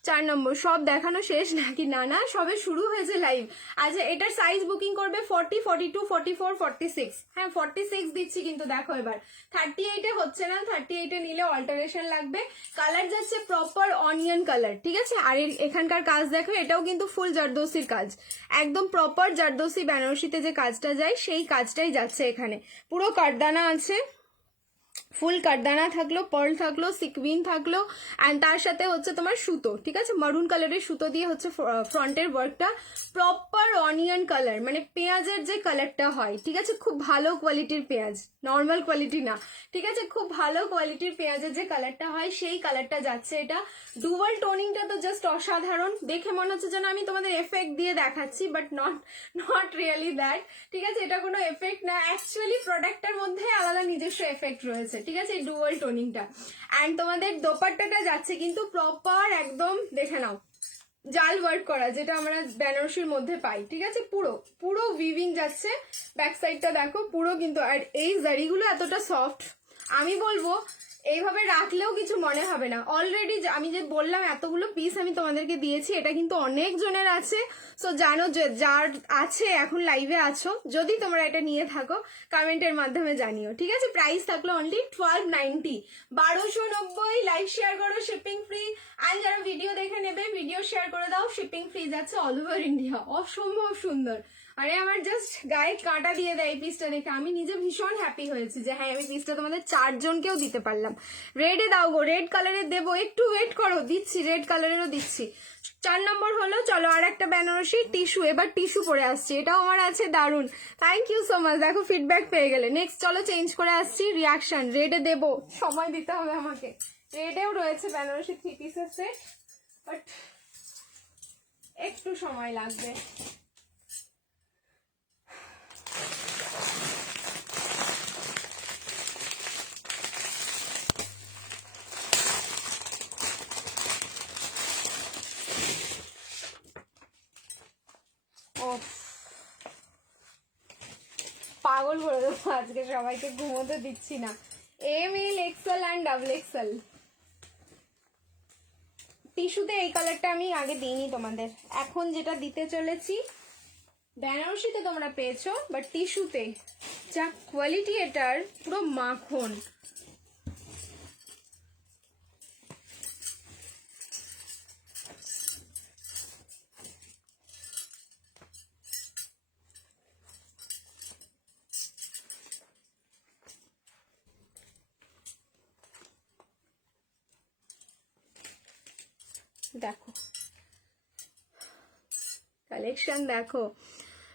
4 নম্বর, সব দেখানো শেষ নাকি? না না, সবে শুরু হয়েছে লাইভ। আচ্ছা, এটার সাইজ বুকিং করবে 40, 42, 44, 46, হ্যাঁ 46 দিচ্ছি, কিন্তু দেখো এবার 38-এ হচ্ছে না, 38-এ নিলে অল্টারেশন লাগবে। কালার যাচ্ছে প্রপার অনিয়ন কালার, ঠিক আছে। আর এখানকার কাজ দেখো, এটাও কিন্তু ফুল জারদোসির কাজ, একদম প্রপার জারদোসি বেনারসিতে যে কাজটা যায় সেই কাজটাই যাচ্ছে এখানে। পুরো কাঠদানা আছে, ফুল কাঠদানা থাকলো, পার্ল থাকলো, সিকুইন থাকলো, অ্যান্ড তার সাথে হচ্ছে তোমার সুতো, ঠিক আছে, মারুন কালারের সুতো দিয়ে হচ্ছে ফ্রন্টের ওয়ার্কটা, প্রপার অনিয়ন কালার, মানে পেঁয়াজের যে কালারটা হয়, ঠিক আছে, খুব ভালো কোয়ালিটির পেঁয়াজ, নর্মাল কোয়ালিটি না, ঠিক আছে, খুব ভালো কোয়ালিটির পেঁয়াজের যে কালারটা হয় সেই কালারটা যাচ্ছে এটা। ডুয়াল টোনিংটা তো জাস্ট অসাধারণ, দেখে মনে হচ্ছে যেন আমি তোমাদের এফেক্ট দিয়ে দেখাচ্ছি, বাট নট রিয়েলি দ্যাট, ঠিক আছে, এটা কোনো এফেক্ট না, অ্যাকচুয়ালি প্রোডাক্টটার মধ্যে আলাদা নিজস্ব এফেক্ট রয়েছে, ঠিক আছে, ডুয়াল টোনিংটা। অ্যান্ড তোমাদের দোপাট্টাটা যাচ্ছে কিন্তু প্রপার একদম, দেখে নাও, জাল ওয়ার্ক করা, যেটা আমরা বেনারসির মধ্যে পাই, ঠিক আছে, পুরো পুরো উইভিং যাচ্ছে। ব্যাক সাইডটা দেখো পুরো কিন্তু, আর এই জারিগুলো এতটা সফট, আমি বলবো এইভাবে রাখলেও কিছু মনে হবে না। অলরেডি আমি যে বললাম এতগুলো পিস আমি তোমাদেরকে দিয়েছি, এটা কিন্তু অনেক জনের আছে, সো জানো যার আছে এখন লাইভে আছো, যদি তোমরা এটা নিয়ে থাকো কমেন্টের মাধ্যমে জানিও, ঠিক আছে। প্রাইস থাকলো অনলি 1290, 1290। লাইক শেয়ার করো, শিপিং ফ্রি, আর যারা ভিডিও দেখে নেবে ভিডিও শেয়ার করে দাও, শিপিং ফ্রি যাচ্ছে অল ওভার ইন্ডিয়া। অসম্ভব সুন্দর, আরে আমার জাস্ট গায়ে কাঁটা দিয়ে দেয় এই পিসটা দেখে, আমি নিজে ভীষণ হ্যাপি হয়েছি যে হ্যাঁ আমি পিসটা তোমাদের 4 জনকেও দিতে পারলাম। রেডে দাও গো, রেড কালারের দেবো, একটু ওয়েট করো, দিচ্ছি, রেড কালারেরও দিচ্ছি। 4 নম্বর হলো, চলো আর একটা বেনারসি টিস্যু, এবার টিস্যু পরে আসছি, এটাও আমার আছে, দারুন, থ্যাংক ইউ সো মাচ, দেখো ফিডব্যাক পেয়ে গেলে। নেক্সট চলো চেঞ্জ করে আসছি, রিয়াকশন, রেডে দেবো, সময় দিতে হবে আমাকে। রেডেও রয়েছে বেনারসি 3 পিসের সেট, বাট একটু সময় লাগবে। পাগল করে দেবো আজকে সবাইকে, ঘুমোতে দিচ্ছি না। M L XL and double XL. টিস্যুতে এই কালারটা আমি আগে দিইনি তোমাদের, এখন যেটা দিতে চলেছি, বেনারসিতে তোমরা পেয়েছো, বাট টিস্যুতে যা কোয়ালিটি এটার, পুরো মাখন। দেখো কালেকশন দেখো,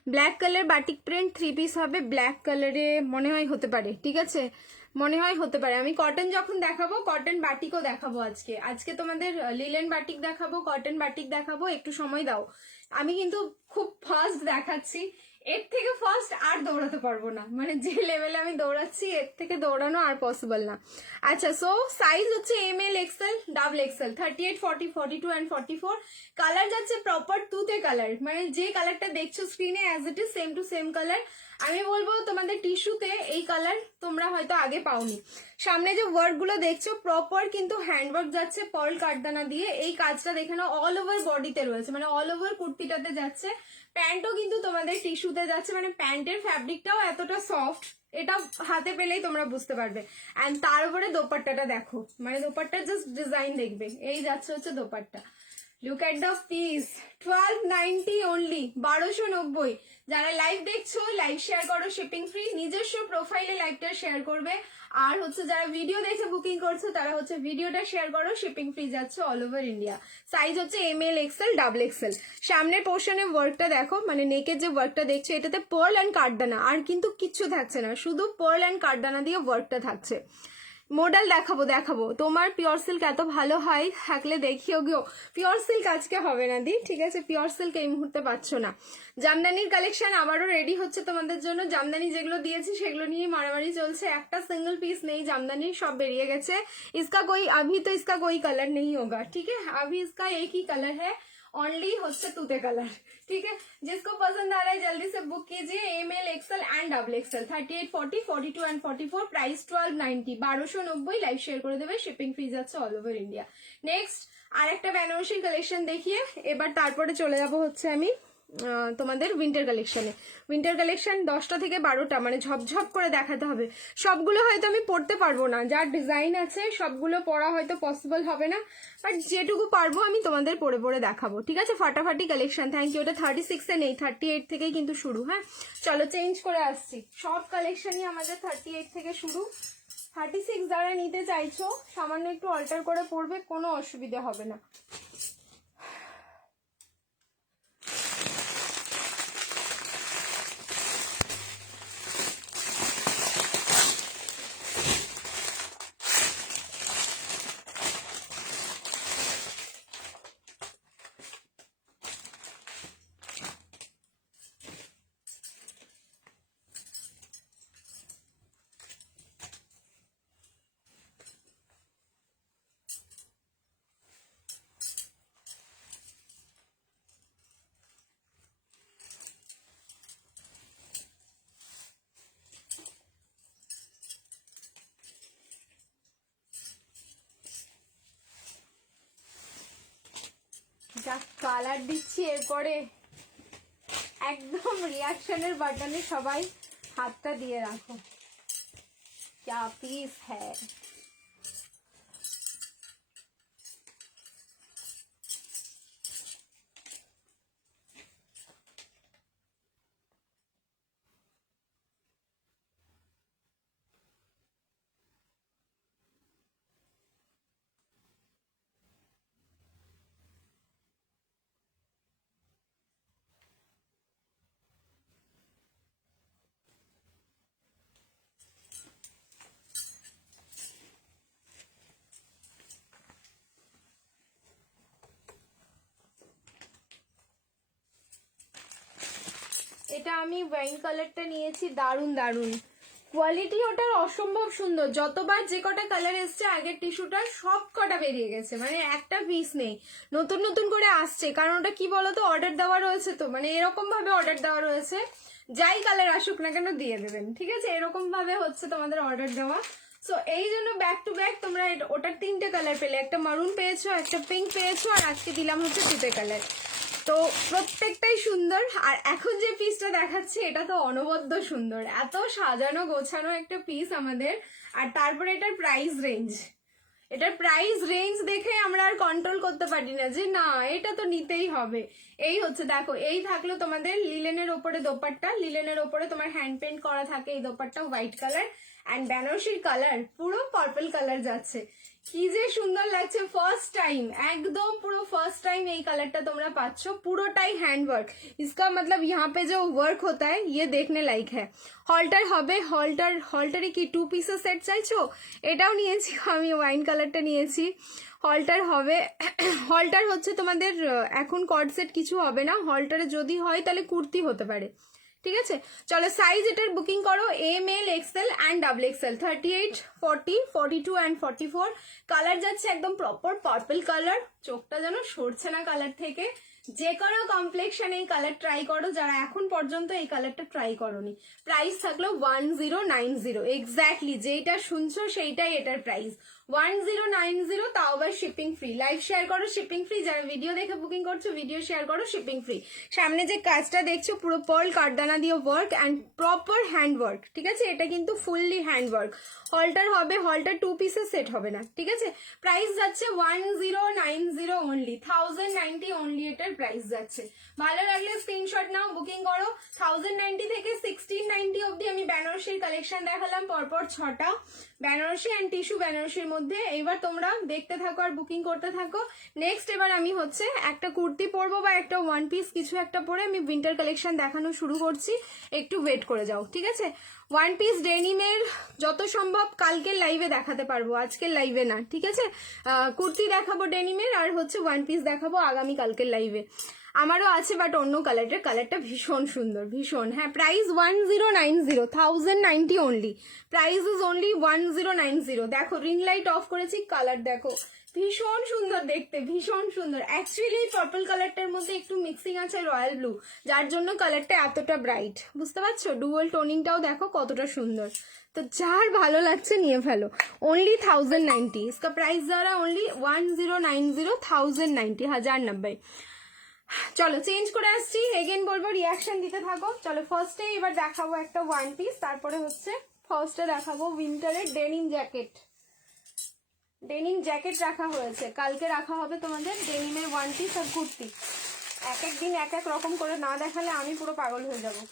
black colour batik print 3 piece হবে, ব্ল্যাক কালারে মনে হয় হতে পারে, ঠিক আছে, মনে হয় হতে পারে। আমি কটন যখন দেখাবো, কটন বাটিকও দেখাবো আজকে, আজকে তোমাদের লিলেন বাটিক দেখাবো, কটন বাটিক দেখাবো, একটু সময় দাও, আমি কিন্তু খুব ফাস্ট দেখাচ্ছি। এর থেকে ফার্স্ট আর দৌড়াতে পারবো না, মানে যে লেভেলে আমি দৌড়াচ্ছি এর থেকে দৌড়ানো আর পসিবল না। আচ্ছা, সো সাইজ হচ্ছে ML XL double XL 38 40 42 and 44। Colour যাচ্ছে প্রপার তুতে কালার, মানে যে কালারটা দেখছো স্ক্রিনে as it is same to same colour. আমি বলবো তোমাদের টিস্যুতে এই কালার তোমরা হয়তো আগে পাওনি। সামনে যে ওয়ার্ক গুলো দেখছো প্রপার কিন্তু হ্যান্ডওয়ার্ক যাচ্ছে পার্ল কাঠদানা দিয়ে। এই কাজটা দেখে নাও অল ওভার বডিতে রয়েছে, মানে অল ওভার কুর্তিটাতে যাচ্ছে। প্যান্টও কিন্তু তোমাদের টিস্যুতে যাচ্ছে, মানে প্যান্টের ফ্যাব্রিকটাও এতটা সফট, এটা হাতে পেলেই তোমরা বুঝতে পারবে। অ্যান্ড তার উপরে দোপাট্টাটা দেখো, মানে দোপাট্টার জাস্ট ডিজাইন দেখবে, এই যাচ্ছে হচ্ছে dupatta. Look at the piece, 1290 only, 1290। যারা লাইভ দেখছো লাইভ শেয়ার করো, শিপিং ফ্রি, নিজস্ব প্রোফাইলে লাইভটা শেয়ার করবে। আর হচ্ছে যারা ভিডিও দেখে বুকিং করছো তারা হচ্ছে ভিডিওটা শেয়ার করো, শিপিং ফ্রি যাচ্ছে অল ওভার ইন্ডিয়া। সাইজ হচ্ছে ML XL ডাবল XL। সামনের পোর্শনে ওয়ার্কটা দেখো, মানে নেকের যে ওয়ার্কটা দেখছো এটাতে পার্ল অ্যান্ড কাঠদানা, আর কিন্তু কিচ্ছু থাকছে না, শুধু পার্ল অ্যান্ড কাঠদানা দিয়ে ওয়ার্কটা থাকছে। মডেল দেখাবো তোমার পিওর সিল্ক এত ভালো হয় থাকলে দেখিও গিও। পিওর সিল্ক আজকে হবে না দি, ঠিক আছে, পিওর সিল্ক এই মুহূর্তে পাচ্ছ না। জামদানির কালেকশন আবারও রেডি হচ্ছে তোমাদের জন্য। জামদানি যেগুলো দিয়েছি সেগুলো নিয়ে মারামারি চলছে, একটা সিঙ্গেল পিস নেই জামদানির, সব বেরিয়ে গেছে। इसका कोई अभी तो इसका कोई कलर नहीं होगा, ठीक है, अभी इसका एक ही कलर है, ओनली হচ্ছে তুতে কালার, ঠিক है। जिसको पसंद आ रहा है जल्दी से बुक कीजिए। ML XL and double XL 38 40 42 and 44, price 1290, 1290। Live share করে দেবে, শিপিং ফ্রি যাচ্ছে অল ওভার ইন্ডিয়া। নেক্সট আর একটা বেনারসি কালেকশন দেখিয়ে এবার তারপরে চলে যাব হচ্ছে আমি তোমাদের উইন্টার কালেকশনে। উইন্টার কালেকশন 10টা থেকে 12টা, মানে ঝপঝপ করে দেখাতে হবে। সবগুলো হয়তো আমি পড়তে পারবো না, যার ডিজাইন আছে সবগুলো পড়া হয়তো পসিবল হবে না, বাট যেটুকু পারবো আমি তোমাদের পড়ে পড়ে দেখাবো, ঠিক আছে। ফাটাফাটি কালেকশন, থ্যাংক ইউ। ওটা 36-এ নেই, 38 থেকেই কিন্তু শুরু। হ্যাঁ চলো চেঞ্জ করে আসছি, সব কালেকশনই আমাদের 38 থেকে শুরু। 36 যারা নিতে চাইছো সামান্য একটু অল্টার করে পড়বে, কোনো অসুবিধা হবে না। যা কালার দিচ্ছি এরপরে একদম রিয়াকশনের বাটনে সবাই হাতটা দিয়ে রাখো। क्या पीस है, এটা আমি ওয়াইন কালারটা নিয়েছি, দারুন দারুন কোয়ালিটি, ওটার অসম্ভব সুন্দর। যতবার যে কটা কালার এসছে আগের টিস্যুটার সব কটা বেরিয়ে গেছে, মানে একটা পিস নেই, নতুন নতুন করে আসছে। কারণ ওটা কি বলতো অর্ডার দেওয়া রয়েছে, তো মানে এরকম ভাবে অর্ডার দেওয়া রয়েছে যাই কালার আসুক না কেন দিয়ে দেবেন, ঠিক আছে, এরকম ভাবে হচ্ছে তোমাদের অর্ডার দেওয়া। সো এই জন্য ব্যাক টু ব্যাক তোমরা ওটার 3টে কালার পেলে, একটা মারুন পেয়েছো, একটা পিঙ্ক পেয়েছো, আর আজকে দিলাম হচ্ছে তুতে কালার। তো প্রত্যেকটাই সুন্দর। আর এখন যে পিসটা দেখাচ্ছি এটা তো অনবদ্য সুন্দর, এত সাজানো গোছানো একটা পিস আমাদের। আর তারপরে এটার প্রাইস রেঞ্জ, এটার প্রাইস রেঞ্জ দেখে আমরা আর কন্ট্রোল করতে পারি না যে না এটা তো নিতেই হবে। এই হচ্ছে দেখো, এই থাকলো তোমাদের লিলেনের ওপরে দোপাট্টা, লিলেনের ওপরে তোমার হ্যান্ড পেন্ট করা থাকে এই দোপাট্টা, হোয়াইট কালার, অ্যান্ড বেনারসির কালার পুরো পার্পল কালার যাচ্ছে। কি যে সুন্দর লাগছে, ফার্স্ট টাইম, একদম পুরো ফার্স্ট টাইম এই কালারটা তোমরা পাচ্ছ। পুরোটাই হ্যান্ড ওয়ার্ক, इसका मतलब यहाँ पे जो वर्क होता है ये देखने लायक है। হলটার হবে, হলটারে কি 2 পিসের সেট চাইছো, এটাও নিয়েছি আমি, ওয়াইন কালারটা নিয়েছি। হলটার হবে, হলটার হচ্ছে তোমাদের এখন কর্ড সেট কিছু হবে না, হলটারে যদি হয় তাহলে কুর্তি হতে পারে, ঠিক আছে, চলো সাইজ এটার বুকিং করো M L XL and double XL 38, 40, 42 and 44। Colour যাচ্ছে একদম প্রপার পার্পল কালার, চোখটা যেন সরছে না কালার থেকে। যে কোনো কমপ্লেক্সন এই কালার ট্রাই করো যারা এখন পর্যন্ত এই কালারটা ট্রাই করোনি। প্রাইস থাকলো 1090, এক্স্যাক্টলি যেইটা শুনছো সেইটাই এটার প্রাইস 1090, তাও আবার শিপিং ফ্রি। লাইভ শেয়ার করো শিপিং ফ্রি, যারা ভিডিও দেখে বুকিং করছো ভিডিও শেয়ার করো শিপিং ফ্রি। সামনে যে কাজটা দেখছো পুরো পার্ল কাঠদানা দিয়ে work and proper hand work, ঠিক আছে, এটা কিন্তু ফুললি হ্যান্ড ওয়ার্ক। হলটার হবে, হলটার 2 পিসের সেট হবে না, ঠিক আছে। প্রাইস যাচ্ছে 1090 অনলি, 1090 অনলি এটার প্রাইস যাচ্ছে। ভালো লাগলে স্ক্রিনশট নাও, বুকিং করো। 1090 থেকে 1690 অব্দি আমি বেনারসির কালেকশন দেখালাম পরপর 6টা, বেনারসি অ্যান্ড টিস্যু বেনারসির মধ্যে। এবার তোমরা দেখতে থাকো আর বুকিং করতে থাকো। নেক্সট এবার আমি হচ্ছে একটা কুর্তি পরবো বা একটা ওয়ান পিস কিছু একটা পরে আমি উইন্টার কালেকশন দেখানো শুরু করছি, একটু ওয়েট করে যাও, ঠিক আছে। ওয়ান পিস ডেনিমের যত সম্ভব কালকের লাইভে দেখাতে পারবো, আজকের লাইভে না, ঠিক আছে। কুর্তি দেখাবো ডেনিমের, আর হচ্ছে ওয়ান পিস দেখাবো আগামী কালকের লাইভে। আমারও আছে বাট অন্য কালারের, কালারটা ভীষণ সুন্দর ভীষণ। হ্যাঁ, price 1090, 1090 only, price is only 1090। দেখো রিং লাইট অফ করেছি, কালার দেখো ভীষণ সুন্দর দেখতে, ভীষণ সুন্দর। অ্যাকচুয়ালি পার্পল কালারটার মধ্যে একটু মিক্সিং আছে রয়্যাল ব্লু, যার জন্য কালারটা এতটা ব্রাইট, বুঝতে পারছো। ডুয়াল টোনিংটাও দেখো কতটা সুন্দর। তো যার ভালো লাগছে নিয়ে ফেলো, অনলি 1090, इसका प्राइस जा रहा है ओनली 1090, 1090, 1090। চলো চেঞ্জ করে আসছি, এগেন বলবো রিয়াকশন দিতে থাকো। চলো ফার্স্টে এবার দেখাবো একটা ওয়ান পিস, তারপরে হচ্ছে ফার্স্টে দেখাবো উইন্টারের ডেনিম জ্যাকেট। ডেনিম জ্যাকেট রাখা হয়েছে, কালকে রাখা হবে তোমাদের ডেনিমের ওয়ান পিস আর কুর্তি। এক এক দিন এক এক রকম করে না দেখালে আমি পুরো পাগল হয়ে যাবো।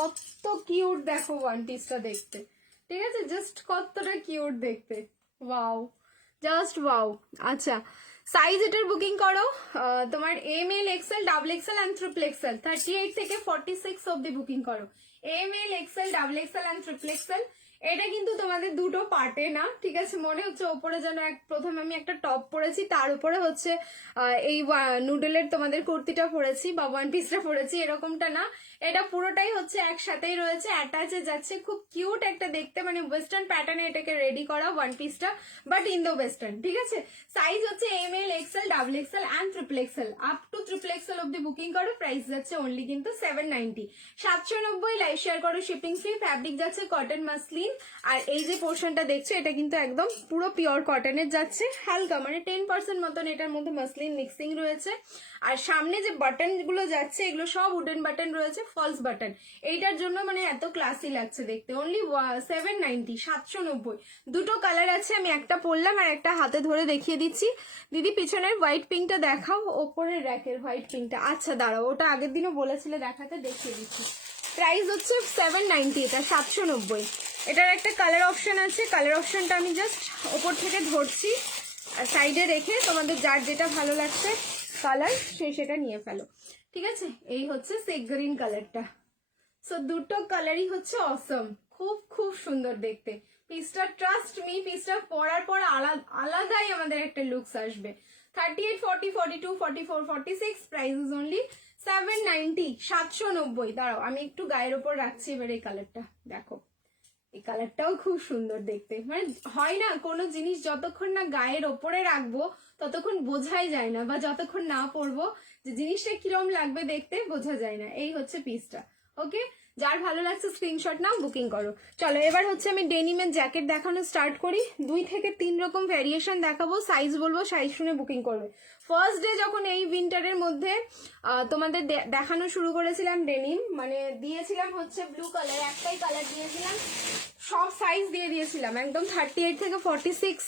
কত কিউট দেখো ওয়ান পিসটা দেখতে, ঠিক আছে, জাস্ট কতটা কিউট দেখতে, ওয়াও, জাস্ট ওয়াও। আচ্ছা সাইজ এটার বুকিং করো, তোমার M L XL double XL and triple XL 38 থেকে 46 অব্দি বুকিং করো। M L XL double XL and triple XL. এটা কিন্তু তোমাদের দুটো পার্টে না, ঠিক আছে। মনে হচ্ছে ওপরে যেন প্রথমে আমি একটা টপ পরেছি, তার উপরে হচ্ছে এই নুডলের তোমাদের কুর্তিটা পরেছি বা ওয়ান পিসটা পরেছি, এরকমটা না। এটা পুরোটাই হচ্ছে একসাথেই রয়েছে, অ্যাটাচে যাচ্ছে, খুব কিউট একটা দেখতে, মানে ওয়েস্টার্ন প্যাটার্নে এটাকে রেডি করা ওয়ান পিসটা, বাট ইন্দো ওয়েস্টার্ন, ঠিক আছে। সাইজ হচ্ছে M L XL double XL and triple XL, up to triple XL অব্দি বুকিং করো। প্রাইস যাচ্ছে অনলি কিন্তু 790, 790। লাইভ শেয়ার করো শিপিং ফ্রি। ফ্যাব্রিক যাচ্ছে কটন মাসলিন, আর এই যে পোর্শনটা দেখছো এটা কিন্তু একদম পুরো পিওর কটনের যাচ্ছে, হালকা মানে 10% মতন এটার মধ্যে মাসলিন মিক্সিং রয়েছে। আর সামনে যে বাটন গুলো যাচ্ছে এগুলো সব উডেন বাটন রয়েছে, ফলস বাটন, এইটার জন্য মানে এত ক্লাসি লাগছে দেখতে। অনলি 790, 790। দুটো কালার আছে, আমি একটা পরলাম আর একটা হাতে ধরে দেখিয়ে দিচ্ছি। দিদি পিছনের হোয়াইট পিঙ্কটা দেখাও, ওপরের র্যাকের হোয়াইট পিঙ্কটা। আচ্ছা দাঁড়াও, ওটা আগের দিনও বলেছিলে দেখাতে, দেখিয়ে দিচ্ছি। প্রাইস হচ্ছে 790, এটা 790। এটার একটা কালার অপশন আছে, কালার অপশনটা আমি জাস্ট ওপর থেকে ধরছি আর সাইডে রেখে তোমাদের যার যেটা ভালো লাগছে কালার সেটা নিয়ে ফেলো, ঠিক আছে। এই হচ্ছে সি গ্রিন কালারটা। সো দুটো কালারই হচ্ছে অসম, খুব খুব সুন্দর দেখতে। পিসটা ট্রাস্ট মি, পিসটা পরার পর আলাদাই আমাদের একটা লুকস আসবে। 38, 40, 42, 44, 46, প্রাইস ইজ অনলি 790, 790। দাঁড়াও আমি একটু গায়ের ওপর রাখছি এবার এই কালারটা, দেখো এই কালারটাও খুব সুন্দর দেখতে। মানে হয় না কোনো জিনিস যতক্ষণ না গায়ের ওপরে রাখবো ততক্ষণ বোঝাই যায় না, বা যতক্ষণ না পরবো যে জিনিসটা কিরম লাগবে দেখতে বোঝা যায় না। এই হচ্ছে পিসটা, ওকে। যার ভালো লাগছে স্ক্রিনশট নাও, বুকিং করো। চলো এবার হচ্ছে আমি ডেনিমের জ্যাকেট দেখানো স্টার্ট করি। 2 থেকে 3 রকম ভ্যারিয়েশন দেখাবো, সাইজ বলবো, সাইজ শুনে বুকিং করবে। ফার্স্ট ডে যখন এই উইন্টারের মধ্যে তোমাদের দেখানো শুরু করেছিলাম ডেনিম, মানে দিয়েছিলাম হচ্ছে ব্লু কালার, একটাই কালার দিয়েছিলাম, সব সাইজ দিয়ে দিয়েছিলাম, একদম 38 থেকে 46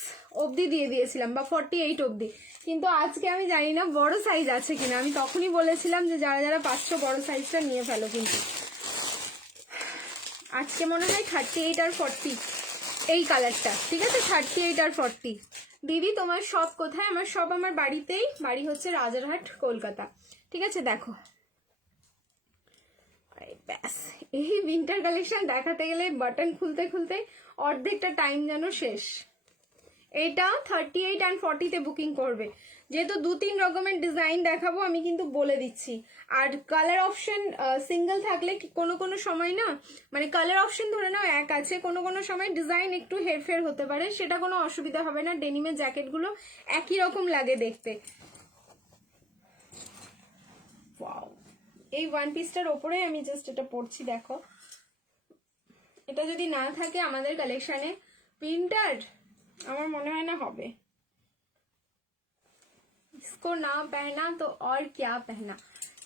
অবধি দিয়ে দিয়েছিলাম, বা 48 অবধি। কিন্তু আজকে আমি জানি না বড় সাইজ আছে কিনা, আমি তখনই বলেছিলাম যে যারা যারা পাচ্ছ বড় সাইজটা নিয়ে ফেলো। কিন্তু আজকে মনে হয় 38 আর 40 এই কালারটা, ঠিক আছে, 38 আর 40। দিদি তোমার সব কোথায়? আমার সব আমার বাড়িতেই, বাড়ি হচ্ছে রাজারহাট, কলকাতা, ঠিক আছে। দেখো ব্যাস, এই উইন্টার কালেকশন দেখাতে গেলে বাটন খুলতে খুলতে অর্ধেকটা টাইম যেন শেষ। এটা 38 অ্যান্ড 40-তে বুকিং করবে, যেহেতু 2-3 রকমের ডিজাইন দেখাবো আমি কিন্তু বলে দিচ্ছি। আর কালার অপশন সিঙ্গেল থাকলে কোনো কোনো সময় না, মানে কালার অপশন ধরে নাও এক আছে, কোনো কোনো সময় ডিজাইন একটু হেরফের হতে পারে, সেটা কোনো অসুবিধা হবে না। ডেনিমের জ্যাকেটগুলো একই রকম লাগে দেখতে। ওয়াও, এই ওয়ান পিসটার ওপরে আমি জাস্ট এটা পরছি, দেখো। এটা যদি না থাকে আমাদের কালেকশানে প্রিন্টার, আমার মনে হয় না হবে। इसको ना पहना तो और क्या पहना।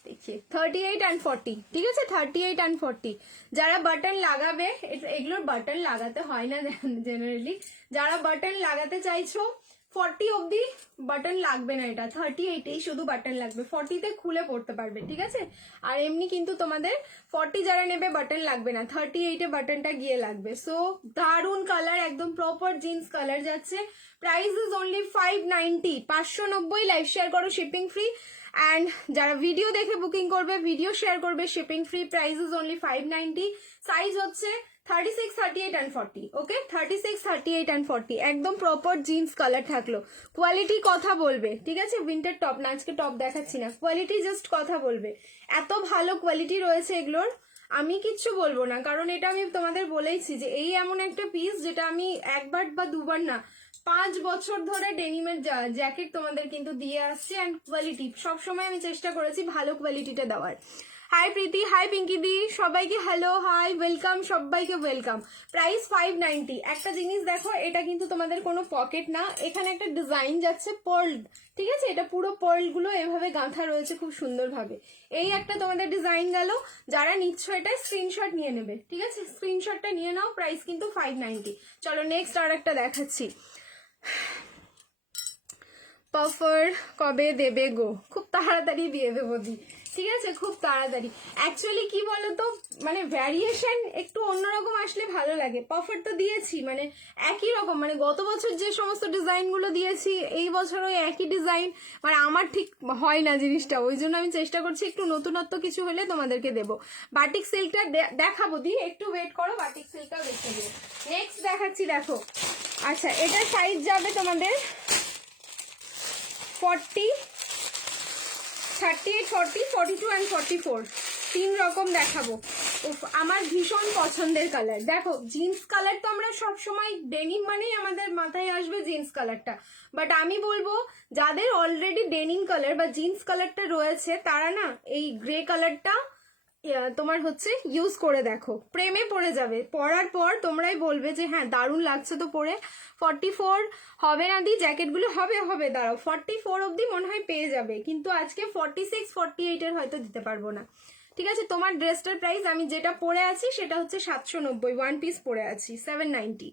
देखिए 38 অ্যান্ড 40, ঠিক আছে, 38 অ্যান্ড 40। যারা বাটন লাগাবে, এগুলোর বাটন লাগাতে হয় না জেনারেলি, যারা বাটন লাগাতে চাইছো 40 অবধি বাটন লাগবে না, এটা 38-এই শুধু বাটন লাগবে, 40-তে খুলে পড়তে পারবে, ঠিক আছে। আর এমনি কিন্তু তোমাদের 40 যারা নেবে বাটন লাগবে না, 38-এ বাটনটা গিয়ে লাগবে। সো দারুন কালার, একদম প্রপার জিন্স কালার যাচ্ছে। Price is only 590, 590। Live share করো, শিপিং ফ্রি। অ্যান্ড যারা ভিডিও দেখে বুকিং করবে, ভিডিও শেয়ার করবে, shipping free. Price is only 590। Size হচ্ছে 36, 38 অ্যান্ড 40। ওকে, 36, 38 অ্যান্ড 40, একদম প্রপার জিন্স কালার থাকলো। কোয়ালিটি কথা বলবে, ঠিক আছে। উইন্টার টপ না, আজকে টপ দেখাচ্ছি না, কোয়ালিটি জাস্ট কথা বলবে। এত ভালো কোয়ালিটি রয়েছে এগুলোর, আমি কিচ্ছু বলবো না, কারণ এটা আমি তোমাদের বলেইছি যে এই এমন একটা পিস যেটা আমি একবার বা দুবার না, 5 বছর ধরে ডেনিমের জ্যাকেট তোমাদের কিন্তু দিয়ে আসছি। অ্যান্ড কোয়ালিটি সবসময় আমি চেষ্টা করেছি ভালো কোয়ালিটিটা দেওয়ার। হাই প্রীতি, হাই পিঙ্কি দি, সবাইকে হ্যালো, হাই, ওয়েলকাম, সবাইকে ওয়েলকাম। প্রাইস 590। একটা জিনিস দেখো, এটা কিন্তু তোমাদের কোনো পকেট না, এখানে একটা ডিজাইন যাচ্ছে পার্ল, ঠিক আছে। এটা পুরো পার্লগুলো এভাবে গাঁথা রয়েছে খুব সুন্দরভাবে। এই একটা তোমাদের ডিজাইন গেল। যারা নিচ্ছ এটা স্ক্রিনশট নিয়ে নেবে, ঠিক আছে, স্ক্রিনশটটা নিয়ে নাও। প্রাইস কিন্তু 590। চলো নেক্সট আর একটা দেখাচ্ছি। পাফার কবে দেবে গো? খুব তাড়াতাড়ি দিয়ে দেবো দি, ঠিক আছে, খুব তাড়াতাড়ি। অ্যাকচুয়ালি কি বলতো, মানে ভ্যারিয়েশন একটু অন্যরকম আসলে ভালো লাগে। পাফার তো দিয়েছি, মানে একই রকম, মানে গত বছর যে সমস্ত ডিজাইনগুলো দিয়েছি এই বছর ওই একই ডিজাইন, মানে আমার ঠিক হয় না জিনিসটা। ওই জন্য আমি চেষ্টা করছি একটু নতুনত্ব কিছু হলে তোমাদেরকে দেবো। বাটিক সিল্কটা দেখাবো দি, একটু ওয়েট করো, বাটিক সিল্কটাও দেখতে দেবো। নেক্সট দেখাচ্ছি, দেখো। আচ্ছা, এটা সাইজ যাবে তোমাদের 40, 38, 40, 42 অ্যান্ড 44, 3 রকম দেখাবো। আমার ভীষণ পছন্দের কালার। দেখো জিন্স কালার তো আমরা সবসময়, ডেনিম মানেই আমাদের মাথায় আসবে জিন্স কালারটা, বাট আমি বলবো যাদের অলরেডি ডেনিম কালার বা জিন্স কালারটা রয়েছে তারা না এই গ্রে কালারটা তোমার হচ্ছে ইউজ করে দেখো, প্রেমে পড়ে যাবে। পরার পর তোমরাই বলবে যে হ্যাঁ দারুণ লাগছে তো পরে। 44 হবে না দি, জ্যাকেটগুলো হবে হবে, দাঁড়াও, 44 অবধি মনে হয় পেয়ে যাবে, কিন্তু আজকে 46, 48-এর হয়তো দিতে পারবো না, ঠিক আছে। তোমার ড্রেসটার প্রাইস, আমি যেটা পরে আছি সেটা হচ্ছে 790, ওয়ান পিস পরে আছি 790।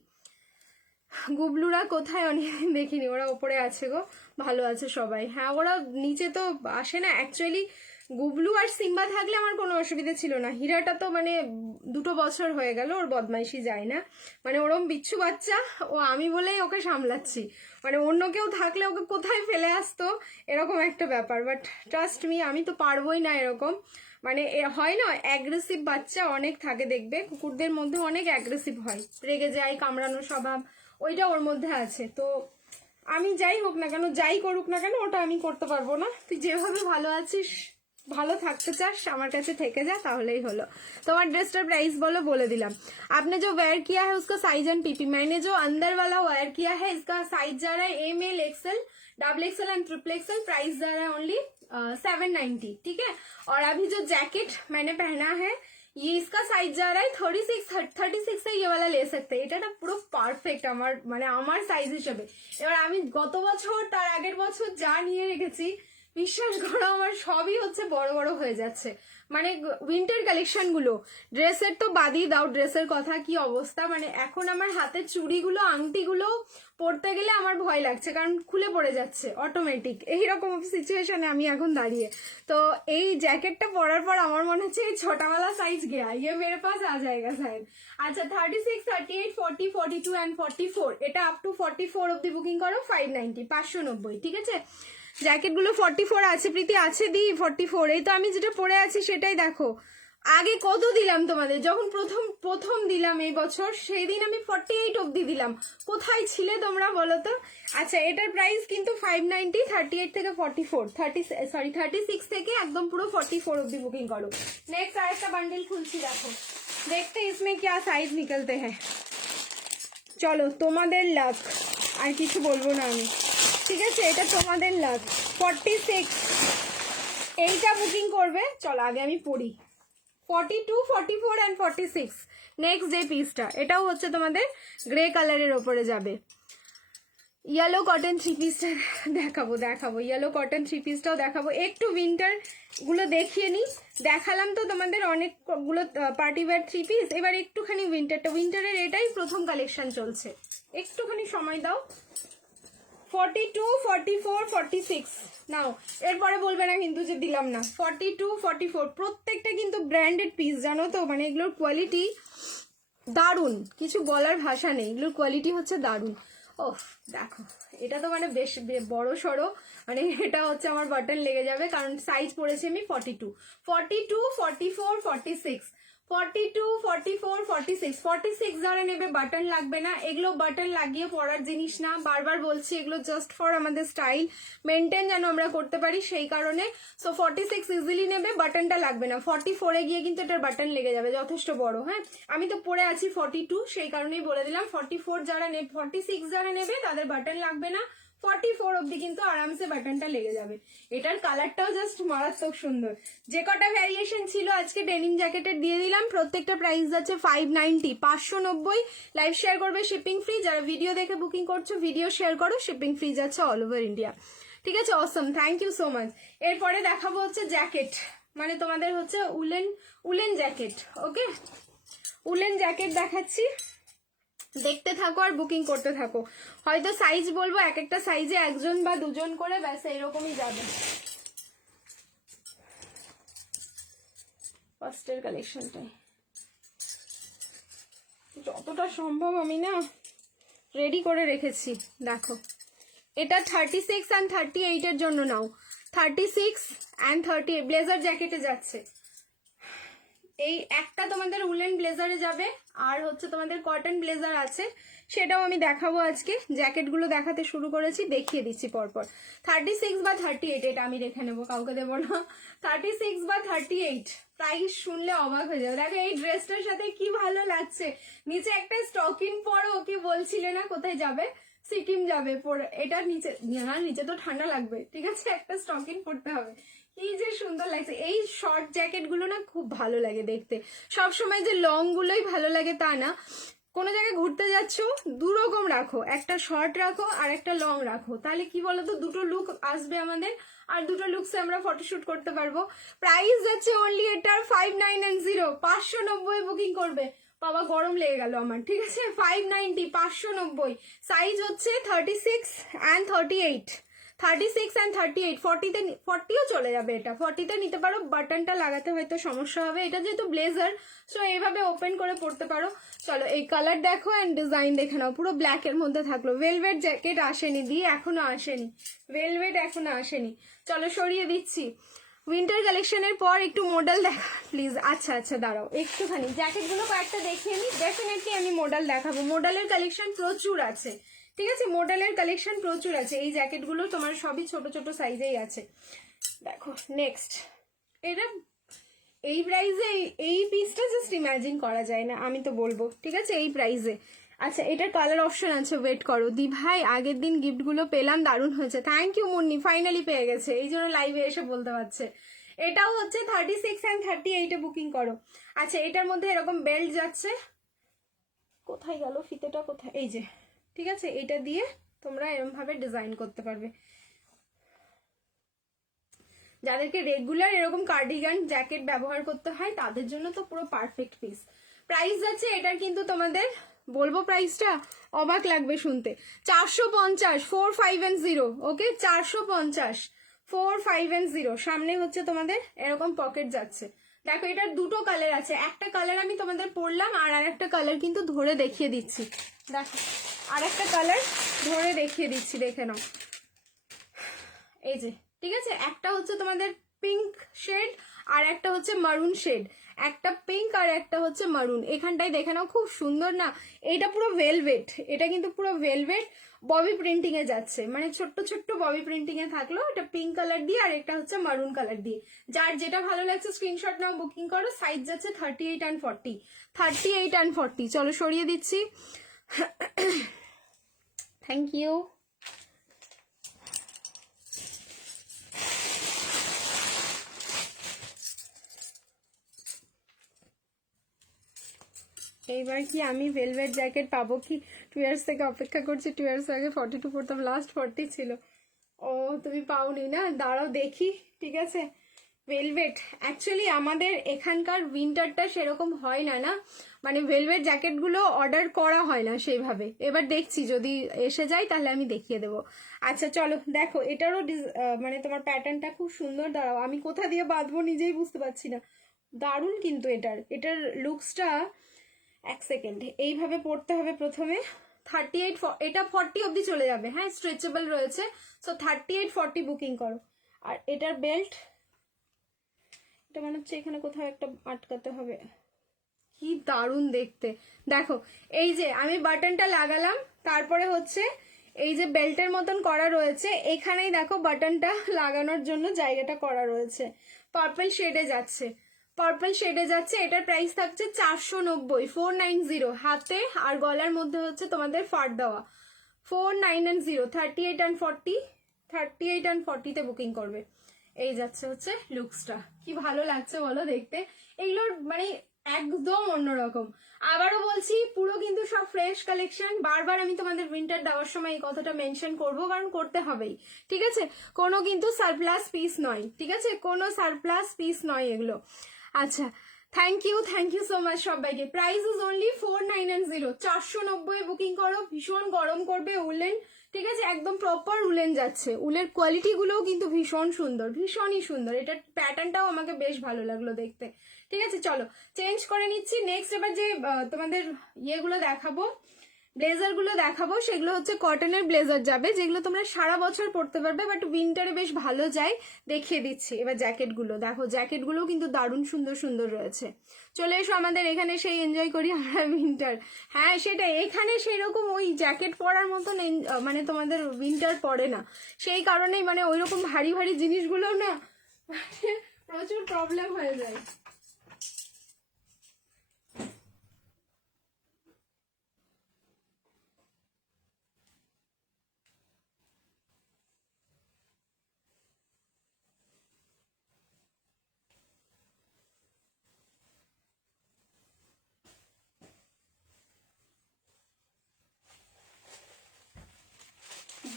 গুবলুরা কোথায়? অনেকদিন দেখিনি, ওরা ওপরে আছে গো, ভালো আছে সবাই। হ্যাঁ, ওরা নিচে তো আসে না অ্যাকচুয়ালি। গুবলু আর সিম্বা থাকলে আমার কোনো অসুবিধা ছিল না। হীরাটা তো মানে 2 বছর হয়ে গেল ওর বদমাইশি যায় না, মানে ওরম বিচ্ছু বাচ্চা, ও আমি বলেই ওকে সামলাচ্ছি। মানে অন্য কেউ থাকলে ওকে কোথায় ফেলে আসতো, এরকম একটা ব্যাপার। বাট ট্রাস্ট মি, আমি তো পারবোই না এরকম। মানে হয় না অ্যাগ্রেসিভ বাচ্চা অনেক থাকে, দেখবে কুকুরদের মধ্যে অনেক অ্যাগ্রেসিভ হয়, রেগে যায়, কামড়ানো স্বভাব, ওইটা ওর মধ্যে আছে। তো আমি যাই হোক না কেন, যাই করুক না কেন, ওটা আমি করতে পারবো না। তুই যেভাবে ভালো আছিস, ভালো থাকতে চাস, আমার কাছে থেকে যা, তাহলেই হলো। তোমার ड्रेसটার प्राइस बोलो, बोले दिलाम। आपने जो वेयर किया है उसका साइज एंड पीपी, मैंने जो अंदर वाला वेयर किया है इसका साइज जा रहा है ML, XL, XXL and XXL। Price जा रहा है ओनली 790, ठीक है। और अभी जो जैकेट मैंने पहना है ये इसका साइज जा रहा है 36 से ये वाला ले सकते हैं। এটা না পুরো পারফেক্ট আমার মানে আমার সাইজ হিসেবে। এবার আমি গত বছর তার আগের বছর যা নিয়ে রেখেছি বিশ্বাস করো আমার সবই হচ্ছে বড় বড় হয়ে যাচ্ছে। মানে উইন্টার কালেকশন গুলো, ড্রেসের তো বাদই দাও, ড্রেসের কথা কি অবস্থা, মানে এখন আমার হাতের চুড়িগুলো আংটিগুলো পরতে গেলে আমার ভয় লাগছে, কারণ খুলে পড়ে যাচ্ছে অটোমেটিক। এইরকম সিচুয়েশনে আমি এখন দাঁড়িয়ে। তো এই জ্যাকেটটা পরার পর আমার মনে হচ্ছে এই ছোটাওয়ালা সাইজ গিয়া ये मेरे पास आ जाएगा शायद। আচ্ছা 36, 38, 40, 42 এন্ড 44, এটা আপ টু 44 অব্দি বুকিং করো 590, 590, ঠিক আছে। জ্যাকেটগুলো 44 আছে প্রীতি, আছে দি 44। এই তো আমি যেটা পরে আছি সেটাই দেখো। আগে কত দিলাম তোমাদের, যখন প্রথম দিলাম এই বছর, সেই দিন আমি 48 অব্দি দিলাম। কোথায় ছিলে তোমরা বলো তো? আচ্ছা এটার প্রাইস কিন্তু 590, 38 থেকে 44, 36 থেকে একদম পুরো 44 অব্দি বুকিং করো। নেক্সট আরেকটা বান্ডেল খুলছি, দেখো দেখতে इसमें क्या साइज निकलते हैं। চলো তোমাদের লাক, আর কিছু বলবো না আমি, ঠিক আছে। এটা তোমাদের লাক। 46 এইটা বুকিং করবে। চলো আগে আমি পড়ি। 42, 44 অ্যান্ড 46। নেক্সট যে পিসটা, এটাও হচ্ছে তোমাদের গ্রে কালারের ওপরে যাবে। ইয়েলো কটন থ্রি পিসটা দেখাবো ইয়েলো কটন থ্রি পিসটাও দেখাবো। একটু উইন্টার গুলো দেখিয়ে নি, দেখালাম তো তোমাদের অনেকগুলো পার্টি ওয়্যার থ্রি পিস। এবার একটুখানি উইন্টারের এটাই প্রথম কালেকশন চলছে, একটুখানি সময় দাও। 42, 44, 46 নাও, এরপরে বলবে না কিন্তু যে দিলাম না। 42, 44 প্রত্যেকটা কিন্তু ব্র্যান্ডেড পিস, জানো তো, মানে এগুলোর কোয়ালিটি দারুণ, কিছু বলার ভাষা নেই, এগুলোর কোয়ালিটি হচ্ছে দারুণ। ওহ দেখো, এটা তো মানে বেশ বড় সড়ো, মানে এটা হচ্ছে আমার বাটন লেগে যাবে, কারণ সাইজ পড়েছে আমি 42, 42, 44, 46, 42, 44, 46, 46 যারা নেবে বাটন লাগবে না। এগুলো বাটন লাগিয়ে পরার জিনিস না, বারবার বলছি, এগুলো জাস্ট ফর আমাদের স্টাইল মেনটেন যেন আমরা করতে পারি, সেই কারণে। সো 46 ইজিলি নেবে, বাটনটা লাগবে না। 44-এ গিয়ে কিন্তু এটার বাটন লেগে যাবে, যথেষ্ট বড়। হ্যাঁ, আমি তো পরে আছি 42, সেই কারণেই বলে দিলাম। 44 যারা নেবে, 46 যারা নেবে তাদের বাটন লাগবে না। 44 অব্দি কিন্তু আরামসে বাটনটা লেগে যাবে। এটার কালারটাও জাস্ট মারাত্মক সুন্দর। যে কটা ভ্যারিয়েশন ছিল আজকে ডেনিম জ্যাকেটের দিয়ে দিলাম। প্রত্যেকটা প্রাইস যাচ্ছে 590, 590। লাইভ শেয়ার করবে, শিপিং ফ্রি। যারা ভিডিও দেখে বুকিং করছো ভিডিও শেয়ার করো, শিপিং ফ্রি যাচ্ছে অল ওভার ইন্ডিয়া, ঠিক আছে। অসম, থ্যাংক ইউ সো মাচ। এরপরে দেখাবো হচ্ছে জ্যাকেট, মানে তোমাদের হচ্ছে উলেন জ্যাকেট। ওকে, উলেন জ্যাকেট দেখাচ্ছি, দেখতে থাকো আর বুকিং করতে থাকো। হয়তো সাইজ বলবো, এক একটা সাইজে একজন বা দুজন করে, ব্যাস এরকমই যাবে। ফার্স্টের কালেকশনটাই যতটা সম্ভব আমি না রেডি করে রেখেছি। দেখো এটা 36 অ্যান্ড 38 এর জন্য নাও। 36 অ্যান্ড 38 ব্লেজার জ্যাকেটে যাচ্ছে। এই একটা তোমাদের উলেন ব্লেজারে যাবে, আর হচ্ছে তোমাদের কটন ব্লেজার আছে, সেটাও আমি দেখাবো আজকে। জ্যাকেটগুলো দেখাতে শুরু করেছি, দেখিয়ে দিচ্ছি পরপর। 36 বা 38 এটা আমি রেখে নেবো, কাউকে দেবো না। 36 বা 38 প্রাইস শুনলে অবাক হয়ে যাবে। দেখো এই ড্রেসটার সাথে কি ভালো লাগছে। নিচে একটা স্টকিং পরো, কি বলছিলে না কোথায় যাবে? সিকিম যাবে পরে, এটার নিচে তো ঠান্ডা লাগবে, ঠিক আছে, একটা স্টকিং পরতে হবে। কি যে সুন্দর লাগছে। এই শর্ট জ্যাকেট গুলো না খুব ভালো লাগে দেখতে। সব সময় যে লং গুলোই ভালো লাগে তা না, কোনো জায়গায় ঘুরতে যাচ্ছ দু রকম রাখো, একটা শর্ট রাখো আর একটা লং রাখো, তাহলে কি বলতো দুটো লুক আসবে আমাদের, আর দুটো লুকসে আমরা ফটোশুট করতে পারবো। প্রাইস যাচ্ছে অনলি এটার 590, 590 বুকিং করবে। বাবা গরম লেগে গেল আমার, ঠিক আছে। 590, 590। সাইজ হচ্ছে 36 অ্যান্ড 38, 36 অ্যান্ড 38। 40ও চলে যাবে, এটা 40তে নিতে পারো। বাটনটা লাগাতে হয়তো সমস্যা হবে, এটা যেহেতু ব্লেজার, সো এইভাবে ওপেন করে পড়তে পারো। চলো এই কালার দেখো অ্যান্ড ডিজাইন দেখে নাও, পুরো ব্ল্যাকের মধ্যে থাকলো। ভেলভেট জ্যাকেট আসেনি দিয়ে, এখনো আসেনি, ভেলভেট এখনো আসেনি। চলো সরিয়ে দিচ্ছি। উইন্টার কালেকশনের পর একটু মডেল দেখা প্লিজ। আচ্ছা আচ্ছা দাঁড়াও একটুখানি, জ্যাকেটগুলো কয়েকটা দেখিয়ে নিই, ডেফিনেটলি আমি মডেল দেখাবো। মডেলের কালেকশন প্রচুর আছে, ঠিক আছে, মডেলের কালেকশন প্রচুর আছে। এই জ্যাকেটগুলো তোমার সবই ছোট ছোট সাইজেই আছে। দেখো নেক্সট, এটা এই প্রাইসে এই পিসটা জাস্ট ইমাজিন করা যায় না, আমি তো বলবো, ঠিক আছে, এই প্রাইসে। আচ্ছা এটার কালার অপশন আছে, ওয়েট করো। দি ভাই আগের দিন গিফটগুলো পেলাম, দারুণ হয়েছে। থ্যাংক ইউ মুন্নি, ফাইনালি পেয়ে গেছে, এই জন্য লাইভে এসে বলতে পারছে। এটাও হচ্ছে 36 অ্যান্ড 38-এ বুকিং করো। আচ্ছা, এটার মধ্যে এরকম বেল্ট যাচ্ছে, কোথায় গেল ফিতেটা, কোথায়, এই যে, ঠিক আছে, এটা দিয়ে তোমরা এরকম ভাবে ডিজাইন করতে পারবে। যাদেরকে রেগুলার এরকম কার্ডিগান জ্যাকেট ব্যবহার করতে হয় তাদের জন্য তো পুরো পারফেক্ট পিস। প্রাইস যাচ্ছে এটার, কিন্তু তোমাদের বলবো প্রাইসটা, অবাক লাগবে শুনতে, 450, 4510। ওকে, 450, 4510। সামনে হচ্ছে তোমাদের এরকম পকেট যাচ্ছে। দেখো, এটার দুটো কালার আছে, একটা কালার আমি তোমাদের পরলাম, আর আরেকটা কালার কিন্তু ধরে দেখিয়ে দিচ্ছি। দেখো, আরেকটা কালার ধরে দেখিয়ে দিচ্ছি, দেখে নাও। এই যে, ঠিক আছে, একটা হচ্ছে তোমাদের পিঙ্ক শেড আর একটা হচ্ছে মারুন শেড, একটা পিঙ্ক আর একটা হচ্ছে মারুন। এখানটায় দেখে নাও, খুব সুন্দর না? এটা পুরো ভেলভেট, এটা কিন্তু পুরো ভেলভেট ববি প্রিন্টিং এ যাচ্ছে, মানে ছোট্ট ছোট্ট ববি প্রিন্টিং এ থাকলো। এটা পিঙ্ক কালার দিয়ে আর একটা হচ্ছে মারুন কালার দিয়ে। যার যেটা ভালো লাগছে স্ক্রিনশট নাও, বুকিং করো। সাইজ যাচ্ছে 38 অ্যান্ড 40, 38 অ্যান্ড 40। চলো সরিয়ে দিচ্ছি। Thank you. এইবার কি আমি ভেলভেট জ্যাকেট পাবো কি? 2 ইয়ার্স থেকে অপেক্ষা করছি, 2 ইয়ার্স আগে 42 পড়তাম, লাস্ট 40 ছিল। ও, তুমি পাওনি না? দাঁড়াও দেখি, ঠিক আছে। ভেলভেট অ্যাকচুয়ালি আমাদের এখানকার উইন্টারটা সেরকম হয় না, না মানে ভেলভেট জ্যাকেটগুলো অর্ডার করা হয় না সেইভাবে। এবার দেখছি যদি এসে যায় তাহলে আমি দেখিয়ে দেবো। আচ্ছা চলো দেখো, এটারও মানে তোমার প্যাটার্নটা খুব সুন্দর। দাঁড়াও, আমি কোথা দিয়ে বাঁধবো নিজেই বুঝতে পারছি না। দারুণ কিন্তু এটার লুকসটা। এক সেকেন্ড, এইভাবে পড়তে হবে প্রথমে। 38, এটা 40 অবধি চলে যাবে, হ্যাঁ, স্ট্রেচেবল রয়েছে। সো 38, 40 বুকিং করো। আর এটার বেল্ট, এটা মনে হচ্ছে এখানে কোথাও একটা আটকাতে হবে। কি দারুণ দেখতে। দেখো, এই যে আমি বাটনটা লাগালাম, তারপরে হচ্ছে এই যে বেল্টের মতন করা রয়েছে, এখানেই দেখো বাটনটা লাগানোর জন্য জায়গাটা করা রয়েছে। পার্পল শেডে যাচ্ছে, পার্পল শেডে যাচ্ছে। এটার প্রাইস থাকছে 490, 490। হাতে আর গলার মধ্যে হচ্ছে তোমাদের ফাট দেওয়া, 490, 38 অ্যান্ড 40, 38 অ্যান্ড 40-তে বুকিং করবে। এই যাচ্ছে হচ্ছে লুকসটা। কি ভালো লাগছে বলো দেখতে? এগুলোর মানে একদম অন্যরকম। আবারও বলছি, পুরো কিন্তু সব ফ্রেশ কালেকশন। বারবার আমি তোমাদের উইন্টার দেওয়ার সময় এই কথাটা মেনশন করবো, কারণ করতে হবেই, ঠিক আছে? কোনো কিন্তু সারপ্লাস পিস নয়, ঠিক আছে? কোনো সারপ্লাস পিস নয় এগুলো। আচ্ছা, থ্যাংক ইউ সো মাচ সবাইকে। প্রাইস ইজ অনলি 490, 490 বুকিং করো। ভীষণ গরম করবে, উলেন, ঠিক আছে, একদম প্রপার উলেন যাচ্ছে। উলের কোয়ালিটি গুলোও কিন্তু ভীষণ সুন্দর, ভীষণই সুন্দর। এটার প্যাটার্নটাও আমাকে বেশ ভালো লাগলো দেখতে, ঠিক আছে? চলো চেঞ্জ করে নিচ্ছি। নেক্সট এবার যে তোমাদের ইয়েগুলো দেখাবো, ব্লেজার গুলো দেখাবো, সেগুলো হচ্ছে কটনের ব্লেজার যাবে, যেগুলো তোমরা সারা বছর পরতে পারবে, বাট উইন্টারে বেশ ভালো যায়। দেখিয়ে দিচ্ছি এবার জ্যাকেট গুলো। দেখো, জ্যাকেট গুলো কিন্তু দারুণ সুন্দর সুন্দর রয়েছে। চলে এসো আমাদের এখানে, সেই এনজয় করি আমরা উইন্টার। হ্যাঁ, সেটা এখানে সেরকম ওই জ্যাকেট পরার মতন মানে তোমাদের উইন্টার পড়ে না, সেই কারণেই মানে ওইরকম ভারী ভারী জিনিসগুলো না প্রচুর প্রবলেম হয়ে যায়।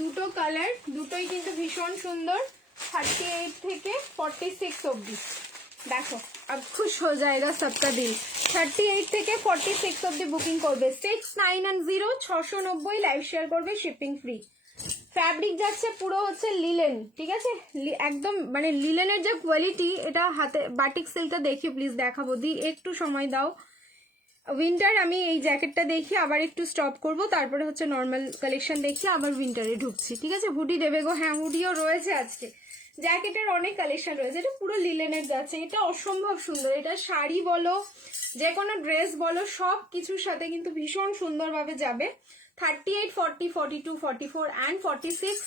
দুটো কালার, দুটোই কিন্তু ভীষণ সুন্দর। 38 থেকে 46 অব্দি। দেখো, अब खुश हो जाएगा सबका दिल। 38 থেকে 46 অব্দি বুকিং করবে। 690, 690 লাইভ শেয়ার করবে, শিপিং ফ্রি। ফ্যাব্রিক যাচ্ছে পুরো হচ্ছে লিলেন, ঠিক আছে? একদম মানে লিলেনের যে কোয়ালিটি, এটা হাতে বাটিক সিল্কটা দেখিও প্লিজ, দেখাবো দি, একটু সময় দাও। উইন্টার আমি এই জ্যাকেটটা দেখি, আবার একটু স্টপ করব, তারপরে হচ্ছে নর্মাল কালেকশন দেখি, আবার উইন্টারে ঢুকছি, ঠিক আছে? হুডি দেবে গো, হ্যাঁ হুডিও রয়েছে আজকে। জ্যাকেটের অনেক কালেকশন রয়েছে। এটা পুরো লিলেনের যাচ্ছে, এটা অসম্ভব সুন্দর। এটা শাড়ি বলো, যে কোনো ড্রেস বলো, সব কিছুর সাথে কিন্তু ভীষণ সুন্দরভাবে যাবে। 38, 40, 42, 44 অ্যান্ড 46,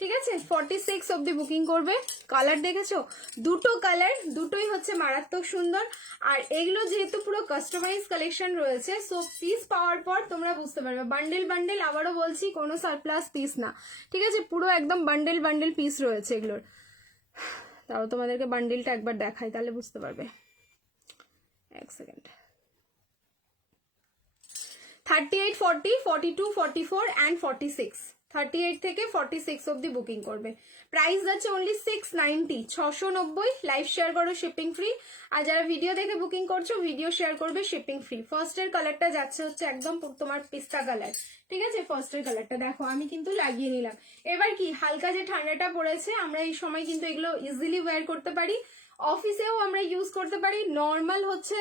ঠিক আছে? 46 অব্দি বুকিং করবে। কালার দেখেছো, দুটো কালার, দুটোই হচ্ছে মারাত্মক সুন্দর। আর এগুলো যেহেতু পুরো কাস্টমাইজ কালেকশন রয়েছে, সো পিস পাওয়ার পর তোমরা বুঝতে পারবে। বান্ডেল বান্ডেল, আবারও বলছি, কোনো সারপ্লাস পিস না, ঠিক আছে? পুরো একদম বান্ডেল বান্ডেল পিস রয়েছে এগুলোর। তাও তোমাদেরকে বান্ডিলটা একবার দেখাই, তাহলে বুঝতে পারবে। এক সেকেন্ড। 38, 40, 42, 44 অ্যান্ড 46, 38 থেকে 46 অব্দি বুকিং করবে। প্রাইস যাচ্ছে অনলি 690, 690। লাইভ শেয়ার করো, শিপিং ফ্রি। আর যারা ভিডিও দেখে বুকিং করছো, ভিডিও শেয়ার করবে, শিপিং ফ্রি। ফার্স্টের কালারটা যাচ্ছে হচ্ছে একদম তোমার পিস্তা কালার, ঠিক আছে? ফার্স্টের কালারটা দেখো, আমি কিন্তু লাগিয়ে নিলাম। এবার কি হালকা যে ঠান্ডাটা পড়েছে, আমরা এই সময় কিন্তু এগুলো ইজিলি ওয়্যার করতে পারি, অফিসেও আমরা ইউজ করতে পারি, নর্মাল হচ্ছে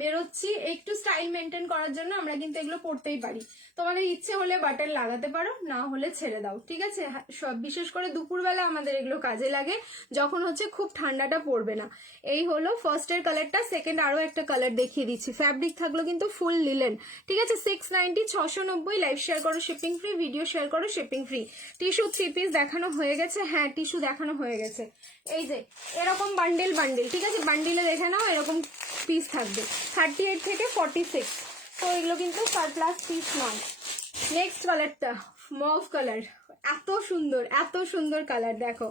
বেরোচ্ছি একটু স্টাইল মেনটেন করার জন্য আমরা কিন্তু এগুলো পরতেই পারি। তোমাদের ইচ্ছে হলে বাটন লাগাতে পারো, না হলে ছেড়ে দাও, ঠিক আছে? সব বিশেষ করে দুপুরবেলা আমাদের এগুলো কাজে লাগে, যখন হচ্ছে খুব ঠান্ডাটা পড়বে না। এই হলো ফার্স্টের কালারটা। সেকেন্ড আরো একটা কালার দেখিয়ে দিচ্ছি, ফ্যাব্রিক থাকলো কিন্তু ফুল লিলেন, ঠিক আছে? 690, 690। লাইভ শেয়ার করো, শিপিং ফ্রি। ভিডিও শেয়ার করো, শিপিং ফ্রি। টিস্যু 3 পিস দেখানো হয়ে গেছে, হ্যাঁ টিস্যু দেখানো হয়ে গেছে। এই যে এরকম বান্ডেল, ঠিক আছে? বান্ডিলে দেখে নাও, এরকম পিস থাকবে 38 থেকে 46। তো এগুলো কিন্তু সারপ্লাস পিস নয়। নেক্সট কালারটা মভ কালার, এত সুন্দর, এত সুন্দর কালার দেখো।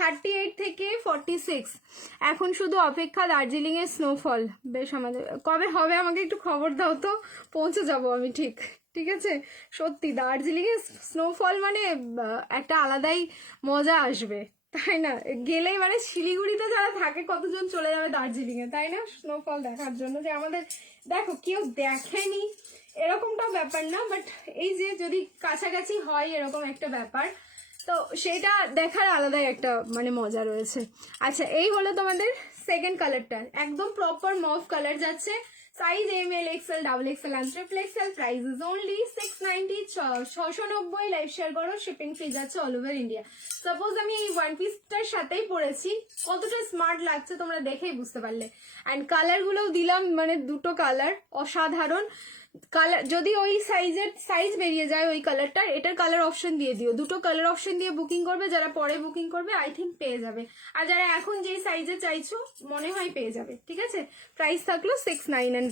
38 থেকে 46। এখন শুধু অপেক্ষা দার্জিলিং এর স্নোফল। বেশ, আমাদের কবে হবে আমাকে একটু খবর দাও তো, পৌঁছে যাব আমি, ঠিক ঠিক আছে? সত্যি দার্জিলিং এ স্নোফল মানে একটা আলাদাই মজা আসবে, তাই না? গেলেই মানে শিলিগুড়িতে যারা থাকে কতজন চলে যাবে দার্জিলিং এ, তাই না? স্নোফল দেখার জন্য। যে আমাদের দেখো কেউ দেখেনি এরকমটাও ব্যাপার না, বাট এই যে যদি কাছাকাছি হয় এরকম একটা ব্যাপার, তো সেটা দেখার আলাদাই একটা মানে মজা রয়েছে। আচ্ছা, এই হলো তোমাদের সেকেন্ড কালারটা, একদম প্রপার মভ কালার যাচ্ছে। Size ML, XL, XXL and XXL। Price is only 690, 690। Live share করো, শিপিং ফ্রি যাচ্ছে অল ওভার ইন্ডিয়া। সাপোজ আমি এই ওয়ান পিসটার সাথেই পরেছি, কতটা স্মার্ট লাগছে তোমরা দেখেই বুঝতে পারলে। অ্যান্ড কালারগুলোও দিলাম, মানে দুটো কালার অসাধারণ কালার। যদি ওই সাইজ বেরিয়ে যায় ওই কালারটার, এটার কালার অপশন দিয়ে দিও। দুটো কালার অপশন দিয়ে বুকিং করবে, যারা পরে বুকিং করবে আই থিঙ্ক পেয়ে যাবে, আর যারা এখন যে সাইজে চাইছো মনে হয় পেয়ে যাবে, ঠিক আছে? প্রাইস থাকলো 690।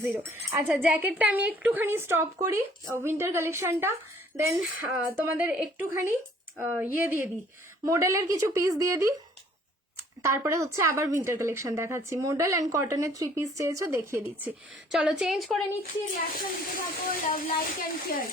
আচ্ছা, জ্যাকেটটা আমি একটুখানি স্টপ করি, উইন্টার কালেকশনটা, দেন তোমাদের একটুখানি ইয়ে দিয়ে দিই, মডেলের কিছু পিস দিয়ে দিই, তারপরে হচ্ছে আবার উইন্টার কালেকশন দেখাচ্ছি। মডেল অ্যান্ড কটনের 3 পিস চেয়েছো, দেখিয়ে দিচ্ছি। চলো চেঞ্জ করে নিচ্ছি, রিঅ্যাকশন দিতে থাকো। লাভ, লাইক অ্যান্ড শেয়ার।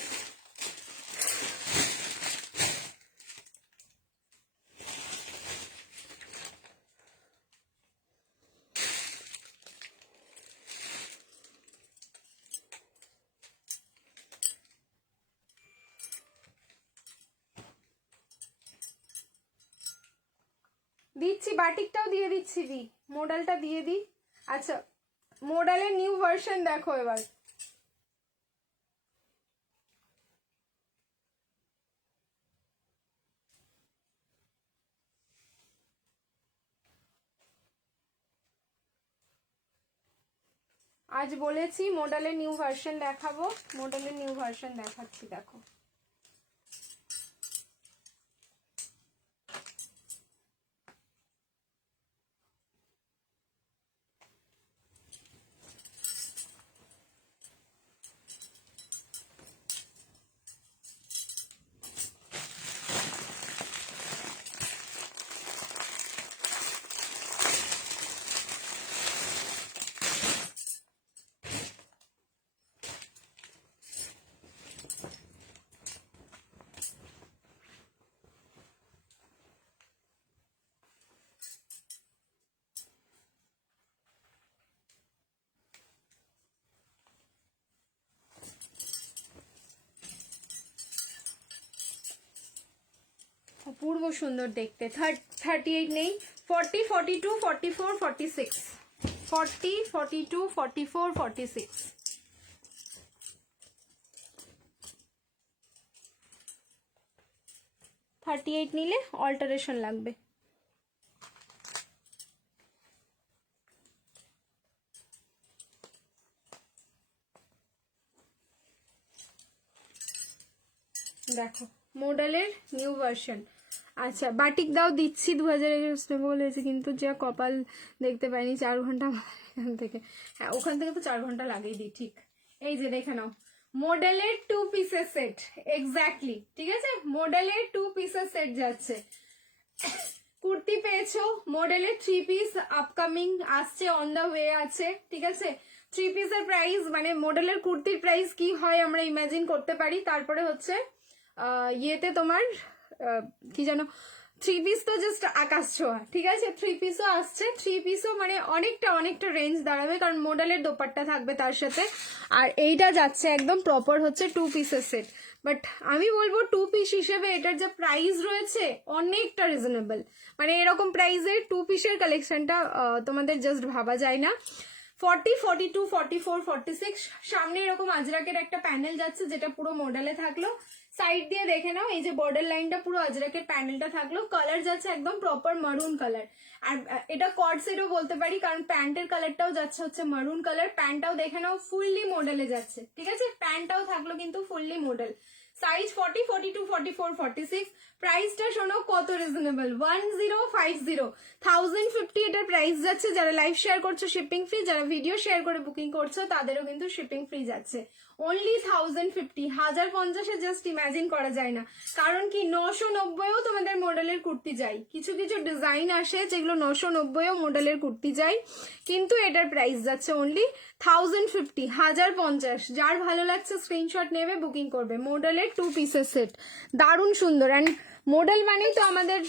দিচ্ছি, বাটিকটাও দিয়ে দিচ্ছি, মডেলটা দিয়ে দিই। আচ্ছা, মডেলের নিউ ভার্সন দেখো এবার। আজ বলেছি মডেলের নিউ ভার্সন দেখাবো, মডেলের নিউ ভার্সন দেখাচ্ছি, দেখো। অপূর্ব সুন্দর দেখতে। 38 নেই, 40, 42, 44, 46, 40, 42, 44, 46। 38 নিলে অল্টারেশন লাগবে। দেখো মডেলের নিউ ভার্সন। আচ্ছা, বাটিক দাও, দিচ্ছি 2000 বলেছে, কিন্তু যা কপাল দেখতে পাইনি, 4 ঘন্টা এখান থেকে, হ্যাঁ ওখান থেকে তো 4 ঘন্টা লাগেই দিই, ঠিক। এই যে দেখে নাও, মডেলের 2 পিসের সেট, এক্স্যাক্টলি, ঠিক আছে? মডেলের 2 পিসের সেট যাচ্ছে। কুর্তি পেয়েছো, মডেলের 3 পিস আপকামিং আসছে, অন দা ওয়ে আছে, ঠিক আছে। 3 পিসের প্রাইস মানে মডেলের কুর্তির প্রাইস কি হয় আমরা ইমাজিন করতে পারি। তারপরে হচ্ছে ইয়েতে তোমার কি জানো 3 পিস তো জাস্ট আকাশ ছোঁয়া, ঠিক আছে। 3 পিসও আসছে, 3 পিসও মানে অনেকটা রেঞ্জ দাঁড়াবে, কারণ মডেলের দোপাট্টা থাকবে তার সাথে। আর এইটা যাচ্ছে একদম প্রপার হচ্ছে 2 পিসের সেট। বাট আমি বলবো 2 পিস হিসেবে এটার যে প্রাইস রয়েছে অনেকটা রিজনেবল, মানে এরকম প্রাইসের 2 পিসের কালেকশনটা তোমাদের জাস্ট ভাবা যায় না। 40, 42, 44, 46 সামনে এরকম আজরাকের একটা প্যানেল যাচ্ছে, যেটা পুরো মডেলে থাকলো। সাইড দিয়ে দেখে নাও, এই যে বর্ডার লাইনটা পুরো আজরাকের প্যানেলটা থাকলো। কালার যাচ্ছে একদম প্রপার মারুন কালার। আর এটা কর্ড সেটও বলতে পারি, কারণ প্যান্টের কালারটাও যাচ্ছে হচ্ছে মারুন কালার। প্যান্টটাও দেখে নাও ফুললি মডেলে যাচ্ছে, ঠিক আছে। প্যান্টটাও থাকলো কিন্তু ফুললি মডেল। সাইজ 40, 42, 44, 46। প্রাইসটা শোনো কত রিজনেবল, 1050, 1050 এটার প্রাইস যাচ্ছে। যারা লাইভ শেয়ার করছো শিপিং ফ্রি, যারা ভিডিও শেয়ার করে বুকিং করছো তাদেরও কিন্তু শিপিং ফ্রি যাচ্ছে। অনলি 1050, 1050 জাস্ট ইমাজিন করা যায় না। কারণ কি 990ও তোমাদের মডেলের কুর্তি যায়, কিছু কিছু ডিজাইন আসে যেগুলো 990ও মডেলের কুর্তি যায়, কিন্তু এটার প্রাইস যাচ্ছে অনলি 1050, 1050। যার ভালো লাগছে স্ক্রিনশট নেবে, বুকিং করবে। মডেলের 2 পিসের সেট, দারুণ সুন্দর। অ্যান্ড মডেল মানেই তো আমাদের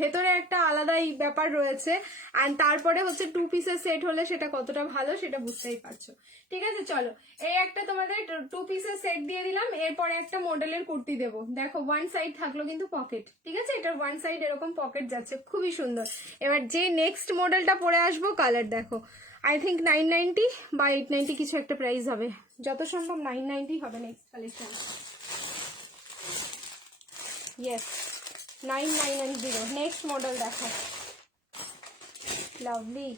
ভেতরে একটা আলাদাই ব্যাপার রয়েছে। অ্যান্ড তারপরে হচ্ছে 2 পিসের সেট হলে সেটা কতটা ভালো সেটা বুঝতেই পারছো, ঠিক আছে। চলো, এই একটা তোমাদের 2 পিসের সেট দিয়ে দিলাম। এরপরে একটা মডেলের কুর্তি দেবো। দেখো ওয়ান সাইড থাকলো কিন্তু পকেট, ঠিক আছে। এটার ওয়ান সাইড এরকম পকেট যাচ্ছে, খুবই সুন্দর। এবার যে নেক্সট মডেলটা পরে আসবো, কালার দেখো। আই থিঙ্ক 990 বা 890 কিছু একটা প্রাইস হবে, যত সম্ভব 990 হবে next collection. Yes, 9990। Next model দেখো, লাভলি।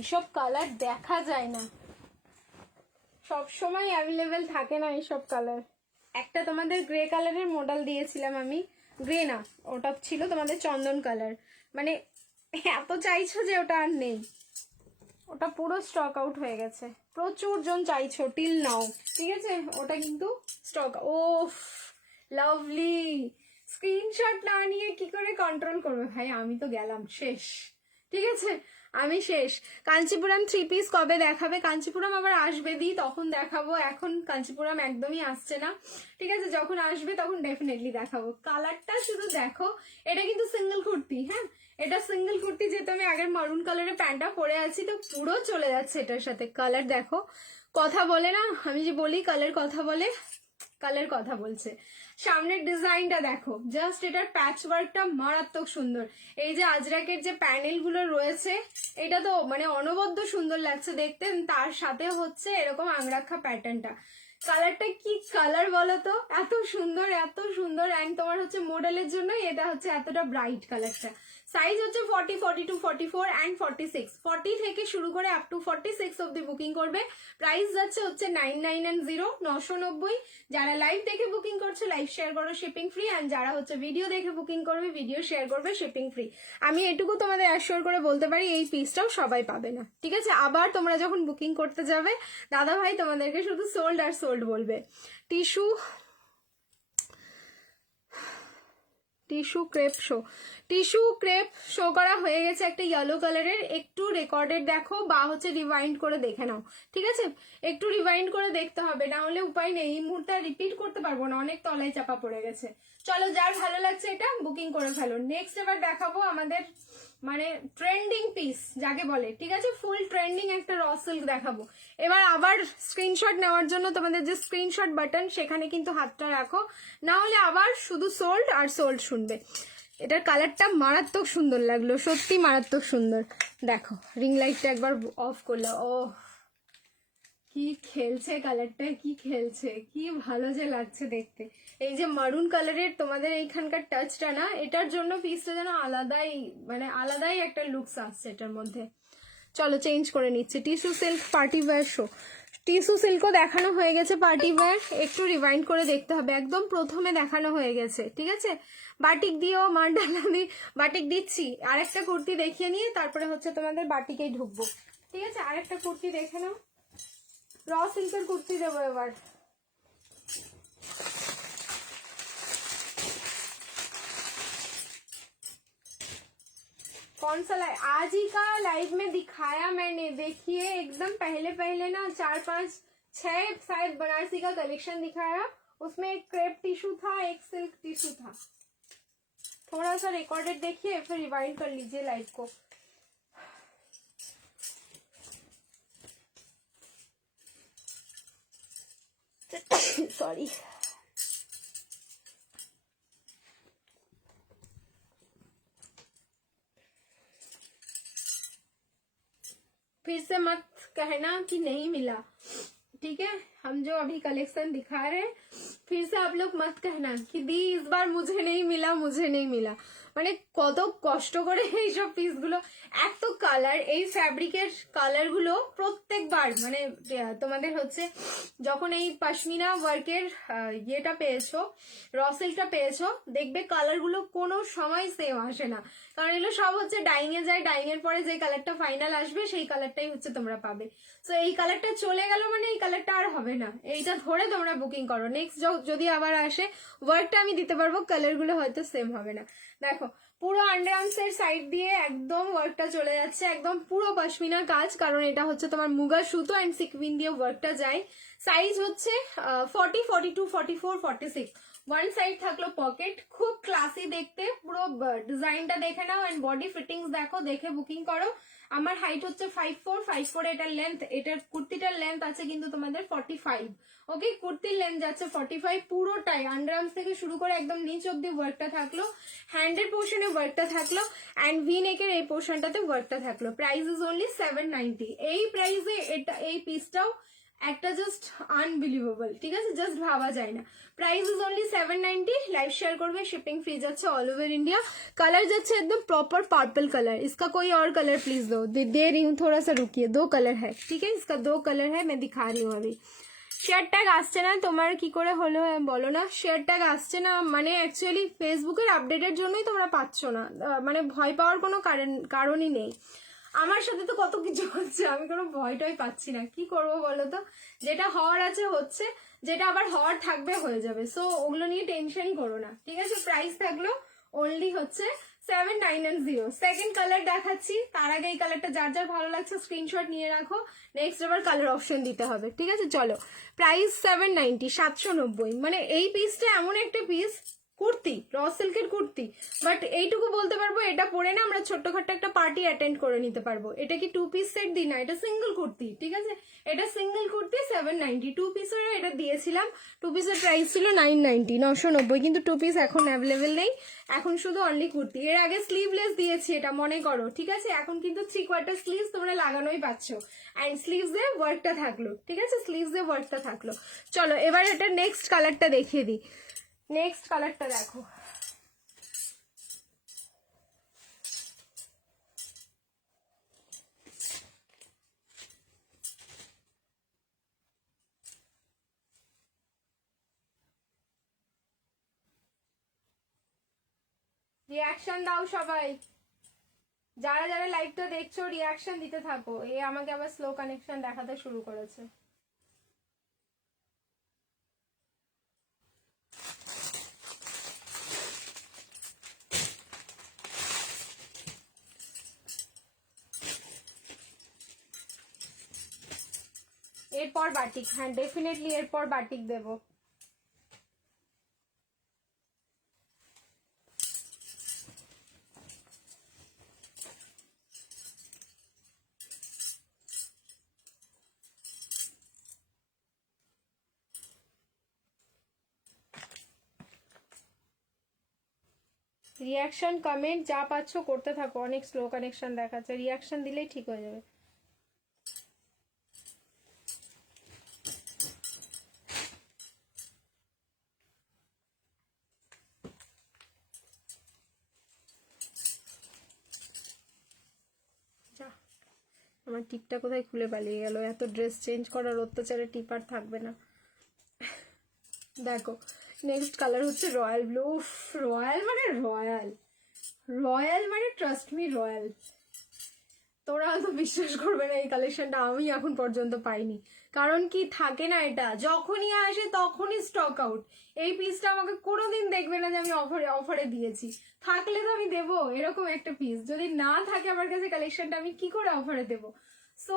এসব কালার দেখা যায় না, সব সময় অ্যাভেলেবেল থাকে না এইসব কালার। একটা তোমাদের গ্রে কালারের মডেল দিয়েছিলাম আমি, গ্রে না ওটা ছিল তোমাদের চন্দন কালার। মানে এত চাইছো যে ওটা আর নেই, ওটা পুরো স্টক আউট হয়ে গেছে। প্রচুর জন চাইছো টিল নাও, ঠিক আছে। ওটা কিন্তু স্টক, ও লাভলি। স্ক্রিনশট না নিয়ে কি করে কন্ট্রোল করবে ভাই, আমি তো গেলাম শেষ, ঠিক আছে। আমি শেষ। কাঞ্চিপুরম 3 পিস কবে দেখাবে? কাঞ্চিপুরম আবার আসবে দি, তখন দেখাবো। এখন কাঞ্চিপুরম একদমই আসছে না, ঠিক আছে। যখন আসবে তখন ডেফিনেটলি দেখাবো। কালারটা শুধু দেখো, এটা কিন্তু সিঙ্গেল কুর্তি, হ্যাঁ এটা সিঙ্গেল কুর্তি। যেহেতু আমি আগের মারুন কালারের প্যান্টটা পরে আছি, তো পুরো চলে যাচ্ছে এটার সাথে। কালার দেখো, কথা বলে না, আমি যে বলি কালার কথা বলে, কালার কথা বলছে। সামনের ডিজাইনটা দেখো, জাস্ট এটার প্যাচ ওয়ার্কটা মারাত্মক সুন্দর। এই যে আজরাকের যে প্যানেল গুলো রয়েছে, এটা তো মানে অনবদ্য সুন্দর লাগছে দেখতে। তার সাথে হচ্ছে এরকম আংরাখা প্যাটার্নটা। কালারটা কি কালার বলো তো, এত সুন্দর এত সুন্দর। অ্যান্ড তোমার হচ্ছে মডেলের জন্য এটা হচ্ছে এতটা ব্রাইট কালারটা। সাইজ হচ্ছে 40, 42, 44 অ্যান্ড 46। 40 থেকে শুরু করে আপ টু 46 অব্দি বুকিং করবে। প্রাইস যাচ্ছে হচ্ছে 990, 990। যারা লাইভ দেখে বুকিং করছে লাইভ শেয়ার করো, শিপিং ফ্রি। অ্যান্ড যারা হচ্ছে ভিডিও দেখে বুকিং করবে, ভিডিও শেয়ার করবে, শিপিং ফ্রি। আমি এটুকু তোমাদের অ্যাসিওর করে বলতে পারি, এই পিসটাও সবাই পাবে না, ঠিক আছে। আবার তোমরা যখন বুকিং করতে যাবে, দাদা ভাই তোমাদেরকে শুধু সোল্ড আর সোল্ড বলবে। টিস্যু ক্রেপ শো করা হয়ে গেছে একটা ইয়েলো কালারের। একটু রেকর্ডেড দেখো বা হচ্ছে রিওয়াইন্ড করে দেখে নাও, ঠিক আছে। একটু রিওয়াইন্ড করে দেখতে হবে, না হলে উপায় নেই। এই মুহূর্তে রিপিট করতে পারবো না, অনেক তলায় চাপা পড়ে গেছে। চলো, যার ভালো লাগছে এটা বুকিং করে ফেলো। নেক্সট এবার দেখাবো আমাদের মানে ট্রেন্ডিং পিস যাকে বলে, ঠিক আছে। ফুল ট্রেন্ডিং একটা র সিল্ক দেখাবো। এবার আবার স্ক্রিনশট নেওয়ার জন্য তোমাদের যে স্ক্রিনশট বাটন, সেখানে কিন্তু হাতটা রাখো, না হলে আবার শুধু সোল্ড আর সোল্ড শুনবে। এটার কালারটা মারাত্মক সুন্দর লাগলো, সত্যি মারাত্মক সুন্দর। দেখো রিং লাইটটা একবার অফ করলো, ও কি খেলছে কালারটা, কি খেলছে, কি ভালো যে লাগছে দেখতে। এই যে মারুন কালারের তোমাদের এইখানকার টাচটা না, এটার জন্য পিসটা যেন আলাদাই, মানে আলাদাই একটা লুকস আসছে এটার মধ্যে। চলো চেঞ্জ করে নিচ্ছি। Tissue silk party wear show, tissue সিল্কও দেখানো হয়ে গেছে, পার্টি ওয়্যার একটু রিভাইন্ড করে দেখতে হবে। একদম প্রথমে দেখানো হয়ে গেছে, ঠিক আছে। বাটিক দিয়েও মান্ডালা দিয়ে বাটিক দিচ্ছি। আরেকটা কুর্তি দেখিয়ে নিয়ে তারপরে হচ্ছে তোমাদের বাটিকেই ঢুকবো, ঠিক আছে। আরেকটা কুর্তি দেখে নাও, র সিল্কের কুর্তি দেবো এবার। कौन सा लाइव? आज ही का लाइव में दिखाया मैंने, देखिए एकदम पहले पहले ना 4-5-6 शायद बनारसी का कलेक्शन दिखाया, उसमें एक क्रेप टिश्यू था, एक सिल्क टिश्यू था। थोड़ा सा रिकॉर्डेड देखिए फिर रिवाइंड कर लीजिए लाइव को। सॉरी। फिर से मत कहना कि नहीं मिला, ठीक है? हम जो अभी कलेक्शन दिखा रहे हैं, फिर से आप लोग मत कहना कि दी इस बार मुझे नहीं मिला, मुझे नहीं मिला। মানে কত কষ্ট করে এইসব পিসগুলো, এক তো কালার, এই ফ্যাব্রিকের কালারগুলো প্রত্যেকবার মানে তোমাদের হচ্ছে যখন এই পশমিনা ওয়ার্কের ইয়েটা পেয়েছো, রসেলটা পেয়েছো, দেখবে কালারগুলো কোনো সময় সেম আসে না, কারণ এগুলো সব হচ্ছে ডাইং এ যায়, ডাইং এর পরে যে কালারটা ফাইনাল আসবে সেই কালারটাই হচ্ছে তোমরা পাবে। তো এই কালারটা চলে গেল মানে এই কালারটা আর হবে না, এইটা ধরে তোমরা বুকিং করো। নেক্সট যদি আবার আসে ওয়ার্কটা আমি দিতে পারবো, কালারগুলো হয়তো সেম হবে না। দেখো পুরো আন্ডারআর্মস এর সাইড দিয়ে একদম ওয়ার্কটা চলে যাচ্ছে, একদম পুরো পশমিনার কাজ, কারণ এটা হচ্ছে তোমার মুগা সুতো অ্যান্ড সিকুইন দিয়ে ওয়ার্কটা যায়। সাইজ হচ্ছে 40, 42, 44, 46। ওয়ান সাইড থাকলো পকেট, খুব ক্লাসি দেখতে, পুরো ডিজাইনটা দেখে নাও অ্যান্ড বডি ফিটিংস দেখো, দেখে বুকিং করো। আমার হাইট হচ্ছে 5'4", 5'4" এটার লেন্থ, এটার কুর্তিটার লেন্থ আছে কিন্তু তোমাদের 45। ওকে, কুর্তির লেন্থ যাচ্ছে 45 পুরোটাই, আন্ডারআর্মস থেকে শুরু করে একদম নিচ অব্দি ওয়ার্কটা থাকলো, হ্যান্ডের পোর্শনে ওয়ার্কটা থাকলো অ্যান্ড ভি নেকের এই পোর্শনটাতে ওয়ার্কটা থাকলো। Price is only 790। এই প্রাইসে এটা, এই পিসটাও একটা জাস্ট আনবিলিভেবল, ঠিক আছে? জাস্ট ভাবা যায় না। Price is only 790। Live share করবে, शिपिंग फ्री যাচ্ছে ऑल ओवर इंडिया। कलर যাচ্ছে एकदम प्रॉपर पर्पल कलर। इसका कोई और कलर प्लीज दे रही हूँ, थोड़ा सा रुकिए। 2 कलर है, ठीक है? इसका 2 कलर है, मैं दिखा रही हूँ अभी। শেয়ার ট্যাগ আসছে না তোমার, কি করে হলো বলো না? শেয়ার ট্যাগ আসছে না মানে অ্যাকচুয়ালি ফেসবুকের আপডেটের জন্যই তোমরা পাচ্ছ না, মানে ভয় পাওয়ার কোনো কারণই নেই। আমার সাথে তো কত কিছু হচ্ছে, আমি কোনো ভয়টাই পাচ্ছি না। কি করবো বলো তো? যেটা হওয়ার আছে হচ্ছে, যেটা আবার হওয়ার থাকবে হয়ে যাবে। সো ওগুলো নিয়ে টেনশনই করো না, ঠিক আছে? প্রাইস থাকলো অনলি হচ্ছে 790। সেকেন্ড কালার দেখাচ্ছি, তার আগে এই কালারটা যার যার ভালো লাগছে স্ক্রিনশট নিয়ে রাখো, নেক্সট আবার কালার অপশন দিতে হবে, ঠিক আছে? চলো, প্রাইস 790, 790। মানে এই পিসটা এমন একটা পিস, কুর্তি, র সিল্কের কুর্তি, বাট এইটুকু বলতে পারবো এটা পরে না আমরা ছোট্টখাট্ট একটা পার্টি অ্যাটেন্ড করে নিতে পারবো। এটা কি 2 পিস সেট দিই না, এটা সিঙ্গেল কুর্তি, ঠিক আছে? এটা সিঙ্গেল কুর্তি 790। 2 পিসের এটা দিয়েছিলাম, 2 পিসের প্রাইস ছিল 990, 990, কিন্তু 2 পিস এখন অ্যাভেলেবেল নেই, এখন শুধু অনলি কুর্তি। এর আগে স্লিভলেস দিয়েছি, এটা মনে করো, ঠিক আছে? এখন কিন্তু 3/4 স্লিভস তোমরা লাগানোই পাচ্ছ, অ্যান্ড স্লিভস এ ওয়ার্কটা থাকলো, ঠিক আছে? স্লিভস এ ওয়ার্কটা থাকলো। চলো এবার এটা নেক্সট কালারটা দেখিয়ে দিই। নেক্সট কালারটা দেখো, রিয়াকশন দাও সবাই, যারা যারা লাইভটা দেখছো রিয়াকশন দিতে থাকো। এ আমাকে আবার স্লো কানেকশন দেখাতে শুরু করেছে। এরপর বাটিক, হ্যাঁ ডেফিনেটলি এরপর বাটিক দেবো। রিয়াকশন কমেন্ট যা পাচ্ছ করতে থাকো, অনেক স্লো কানেকশন দেখাচ্ছে, রিয়াকশন দিলেই ঠিক হয়ে যাবে। আমার টিপটা কোথায় খুলে পালিয়ে গেল? এত ড্রেস চেঞ্জ করার অত্যাচারে টিপ আর থাকবে না। দেখো নেক্সট কালার হচ্ছে রয়্যাল ব্লু। রয়্যাল মানে রয়্যাল, রয়্যাল মানে ট্রাস্ট মি রয়্যাল। তোরা হয়তো বিশ্বাস করবে না, এই কালেকশনটা আমি এখন পর্যন্ত পাইনি। কারণ কি থাকে না, এটা যখনই আসে তখনই স্টক আউট। এই পিসটা আমাকে কোনোদিন দেখবে না যে আমি অফারে দিয়েছি। থাকলে তো আমি দেবো এরকম একটা পিস, যদি না থাকে আমার কাছে কালেকশনটা আমি কি করে অফারে দেবো? সো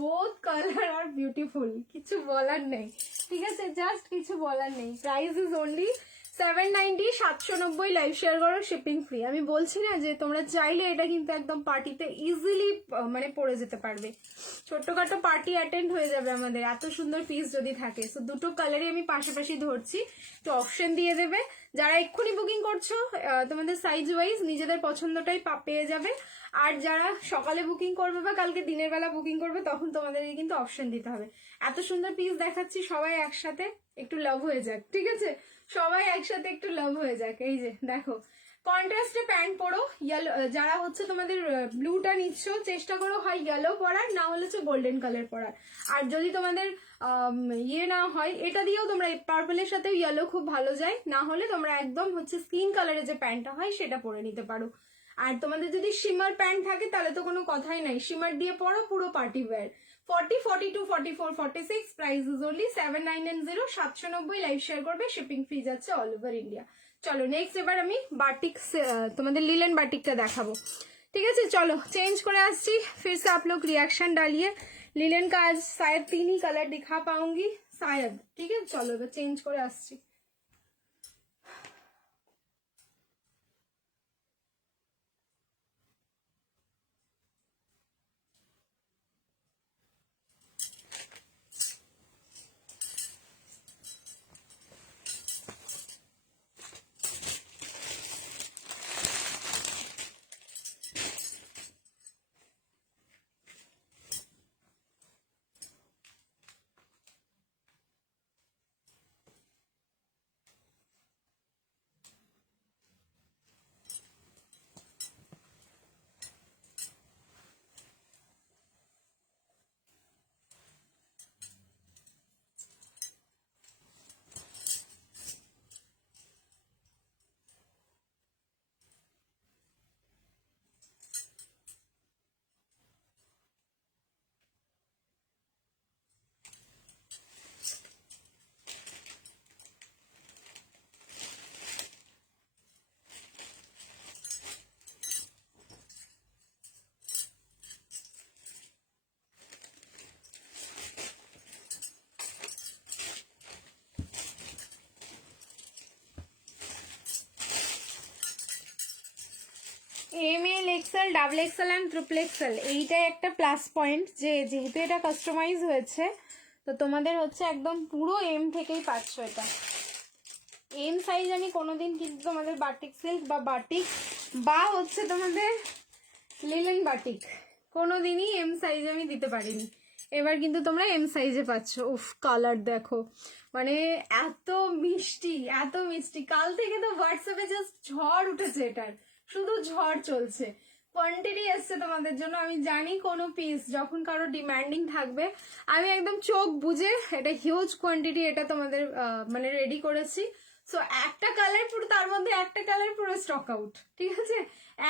বোথ কালার আর বিউটিফুল, কিছু বলার নেই, ঠিক আছে, জাস্ট কিছু বলার নেই। Price is only 790, 790, live share করো, শিপিং ফ্রি। আমি বলছি না যে তোমরা চাইলে এটা কিন্তু একদম পার্টিতে ইজিলি মানে পরে যেতে পারবে, ছোট্টখাটো পার্টি অ্যাটেন্ড হয়ে যাবে আমাদের, এত সুন্দর পিস যদি থাকে। সো দুটো কালারই আমি পাশাপাশি ধরছি, তো অপশন দিয়ে দেবে। যারা এক্ষুনি বুকিং করছো তোমাদের সাইজ ওয়াইজ নিজেদের পছন্দটাই পেয়ে যাবে। আর যারা সকালে বুকিং করবে বা কালকে দিনের বেলা বুকিং করবে তখন তোমাদেরকে কিন্তু অপশন দিতে হবে। এত সুন্দর পিস দেখাচ্ছি, সবাই একসাথে একটু লাভ হয়ে যাক, ঠিক আছে, সবাই একসাথে একটু লাভ হয়ে যাক। এই যে দেখো, কন্ট্রাস্টে প্যান্ট পরো, ইয়েলো, যারা হচ্ছে তোমাদের ব্লুটা নিচ্ছ চেষ্টা করো হয় ইয়েলো পরার, না হলে হচ্ছে গোল্ডেন কালার পরার। আর যদি তোমাদের ইয়ে না হয়, এটা দিয়েও তোমরা পার্পলের সাথে ইয়েলো খুব ভালো যায়, না হলে তোমরা একদম হচ্ছে স্কিন কালারের যে প্যান্টটা হয় সেটা পরে নিতে পারো। আর তোমাদের যদি শিমার প্যান্ট থাকে তাহলে তো কোনো কথাই নাই, শিমার দিয়ে পরো, পুরো party wear. 40, 42, 44, 46, price is only 790, 790, live share করবে, শিপিং ফ্রি যাচ্ছে অল ওভার ইন্ডিয়া। চলো নেক্সট এবার আমি বাটিক, তোমাদের লিলেন বাটিকটা দেখাবো, ঠিক আছে। চলো চেঞ্ज করে আসছি, फिर से आप लोग रिएक्शन डालिए। लिलन का आज शायद 3 ही कलर दिखा पाऊंगी शायद, ठीक है। चलो এবার চেঞ্জ করে আসছি। ML, XL, double XL and triple Excel, এইটাই একটা প্লাস পয়েন্ট যে যেহেতু এটা কাস্টমাইজ হয়েছে, তো তোমাদের হচ্ছে একদম পুরো এম থেকেই পাচ্ছ। এটা এম সাইজ আমি কোনোদিন কিন্তু তোমাদের বাটিক সিল্ক বা বাটিক বা হচ্ছে তোমাদের লিলেন বাটিক কোনোদিনই এম সাইজ আমি দিতে পারিনি, এবার কিন্তু তোমরা এম সাইজে পাচ্ছ। উফ, কালার দেখো, মানে এত মিষ্টি, এত মিষ্টি। কাল থেকে তো হোয়াটসঅ্যাপে জাস্ট ঝড় উঠেছে, এটার শুধু ঝড় চলছে। কোয়ান্টিটি এসছে তোমাদের জন্য, আমি জানি কোনো পিস যখন কারো ডিমান্ডিং থাকবে আমি একদম চোখ বুঝে এটা হিউজ কোয়ান্টিটি এটা তোমাদের মানে রেডি করেছি। সো একটা কালার পুরো, তার মধ্যে একটা কালার পুরো স্টক আউট, ঠিক আছে,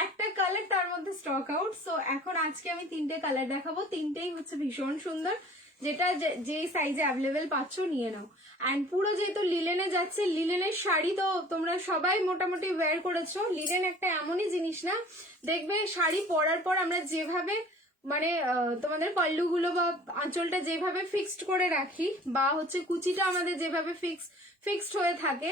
একটা কালার তার মধ্যে স্টক আউট। সো এখন আজকে আমি 3টে কালার দেখাবো, 3টেই হচ্ছে ভীষণ সুন্দর, যেটা যে সাইজে অ্যাভেলেবেল পাচ্ছ নিয়ে নাও। অ্যান্ড পুরো যেহেতু লিলেনে যাচ্ছে, লিলেনের শাড়ি তো তোমরা সবাই মোটামুটি ওয়্যার করেছো। লিলেন একটা এমনই জিনিস না, দেখবে শাড়ি পরার পর আমরা যেভাবে মানে তোমাদের পল্লুগুলো বা আঁচলটা যেভাবে ফিক্সড করে রাখি, বা হচ্ছে কুচিটা আমাদের যেভাবে ফিক্সড হয়ে থাকে,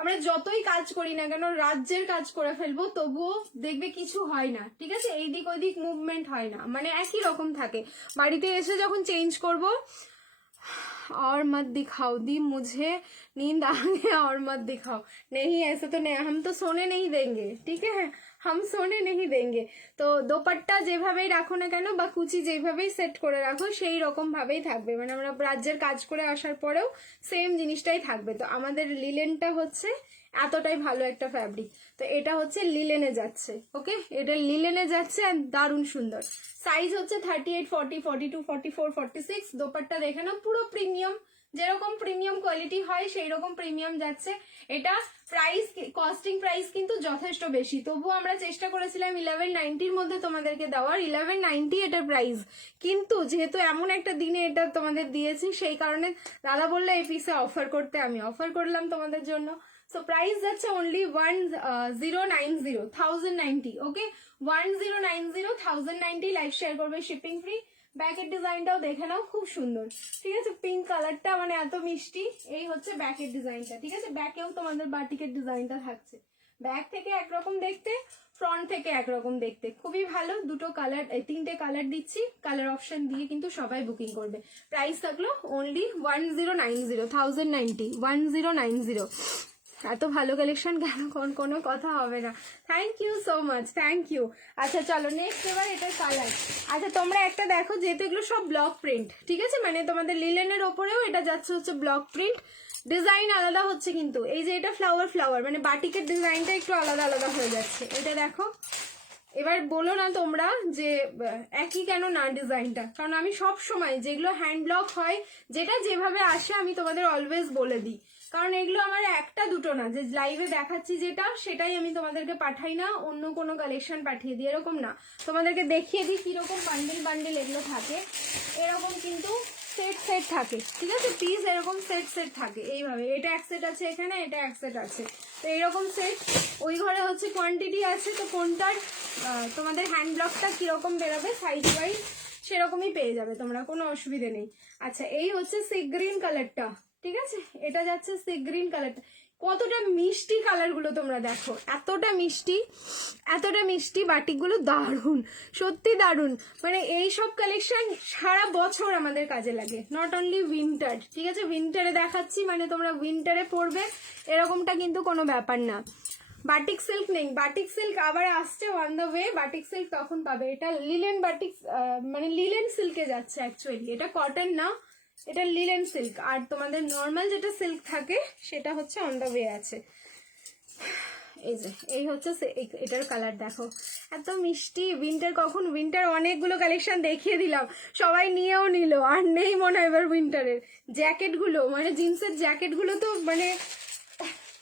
আমরা যতই কাজ করি না কেন, রাজ্যের কাজ করে ফেলবো, তবুও দেখবে কিছু হয় না, ঠিক আছে, এইদিক ওইদিক মুভমেন্ট হয় না, মানে একই রকম থাকে। বাড়িতে এসে যখন চেঞ্জ করব, और मत दिखाओ दी मुझे नींद आ गया और मत दिखाओ, नहीं ऐसे तो नहीं, हम तो सोने नहीं देंगे, ठीक है, हम सोने नहीं देंगे। তো দোপাট্টা যেভাবেই রাখো না কেন বা কুচি যেভাবেই সেট করে রাখো সেই রকম ভাবেই থাকবে, মানে আমরা রাজ্যের কাজ করে আসার পরেও সেম জিনিসটাই থাকবে। তো আমাদের লিলেনটা হচ্ছে এতটাই ভালো একটা ফ্যাব্রিক, তো এটা হচ্ছে লিলেনে যাচ্ছে, ওকে, এটা লিলেনে যাচ্ছে আর দারুণ সুন্দর। সাইজ হচ্ছে 38, 40, 42, 44, 46। দোপাট্টা দেখে নাও, পুরো প্রিমিয়াম যেরকম প্রিমিয়াম কোয়ালিটি হয় সেই রকম প্রিমিয়াম যাচ্ছে। এটা প্রাইস, কস্টিং প্রাইস কিন্তু যথেষ্ট বেশি, তবুও আমরা চেষ্টা করেছিলাম 1190-র মধ্যে তোমাদেরকে দেওয়ার। 1190 এটার প্রাইস, কিন্তু যেহেতু এমন একটা দিনে এটা তোমাদের দিয়েছি সেই কারণে দাদা বললে এই পিসে অফার করতে, আমি অফার করলাম তোমাদের জন্য। সো প্রাইস যাচ্ছে অনলি 1090, 1090, ওকে 1090, 1090। লাইক শেয়ার করবে, শিপিং ফ্রি। ব্যাকের ডিজাইনটাও দেখে নাও, খুব সুন্দর, ঠিক আছে। পিঙ্ক কালারটা মানে এত মিষ্টি। এই হচ্ছে ব্যাকের ডিজাইনটা, ঠিক আছে। ব্যাকেও তোমাদের বাটিকের ডিজাইনটা থাকছে। ব্যাক থেকে একরকম দেখতে, ফ্রন্ট থেকে একরকম দেখতে, খুবই ভালো। দুটো কালার, 3টে কালার দিচ্ছি, কালার অপশন দিয়ে কিন্তু সবাই বুকিং করবে। প্রাইস থাকলো অনলি 1090, 1090, 1090। এত ভালো কালেকশন কেন, কোনো কথা হবে না। Thank you so much, thank you. আচ্ছা চলো নেক্সট, এবার এটার কালার। আচ্ছা তোমরা একটা দেখো, যেহেতু এগুলো সব ব্লক প্রিন্ট, ঠিক আছে, মানে তোমাদের লিলেনের ওপরেও এটা যাচ্ছে হচ্ছে ব্লক প্রিন্ট। ডিজাইন আলাদা হচ্ছে কিন্তু, এই যে এটা ফ্লাওয়ার ফ্লাওয়ার, মানে বাটিকের ডিজাইনটা একটু আলাদা আলাদা হয়ে যাচ্ছে। এটা দেখো, এবার বলো না তোমরা যে একই কেন না ডিজাইনটা, কারণ আমি সব সময় যেগুলো হ্যান্ড ব্লক হয়, যেটা যেভাবে আসে আমি তোমাদের অলওয়েজ বলে দিই, কারণ এগুলো আমার একটা দুটো না, যে লাইভে দেখাচ্ছি যেটা সেটাই আমি তোমাদেরকে পাঠাই না, অন্য কোনো কালেকশন পাঠিয়ে দিই, এরকম না। তোমাদেরকে দেখিয়ে দিই কিরকম বান্ডেল বান্ডেল এগুলো থাকে। এরকম কিন্তু সেট সেট থাকে, ঠিক আছে, পিস এরকম সেট সেট থাকে এইভাবে। এটা এক সেট আছে এখানে, এটা এক সেট আছে, তো এইরকম সেট। ওই ঘরে হচ্ছে কোয়ান্টিটি আছে, তো কোনটার তোমাদের হ্যান্ড ব্লকটা কিরকম বেরোবে সাইজ ওয়াইজ সেরকমই পেয়ে যাবে তোমরা, কোনো অসুবিধে নেই। আচ্ছা এই হচ্ছে সি গ্রিন কালারটা, ঠিক আছে, এটা যাচ্ছে সি গ্রিন কালারটা। কতটা মিষ্টি কালারগুলো তোমরা দেখো, এতটা মিষ্টি, এতটা মিষ্টি। বাটিকগুলো দারুণ, সত্যি দারুণ। মানে এই সব কালেকশন সারা বছর আমাদের কাজে লাগে, নট অনলি উইন্টার, ঠিক আছে। উইন্টারে দেখাচ্ছি মানে তোমরা উইন্টারে পরবে এরকমটা কিন্তু কোনো ব্যাপার না। বাটিক সিল্ক নেই, বাটিক সিল্ক আবার আসছে on the way, batik silk তখন পাবে। এটা লিলেন বাটিক, মানে লিলেন সিল্কে যাচ্ছে অ্যাকচুয়ালি, এটা কটন না, এটা লিলেন সিল্ক। আর তোমাদের নর্মাল যেটা সিল্ক থাকে সেটা হচ্ছে অন দ্য ওয়ে আছে। এই যে এই হচ্ছে এটার কালার দেখো, এত মিষ্টি। উইন্টার কখন, উইন্টার অনেকগুলো কালেকশন দেখিয়ে দিলাম, সবাই নিয়েও নিল, আর নেই মনে হয় এবার উইন্টারের জ্যাকেটগুলো, মানে জিন্সের জ্যাকেটগুলো তো মানে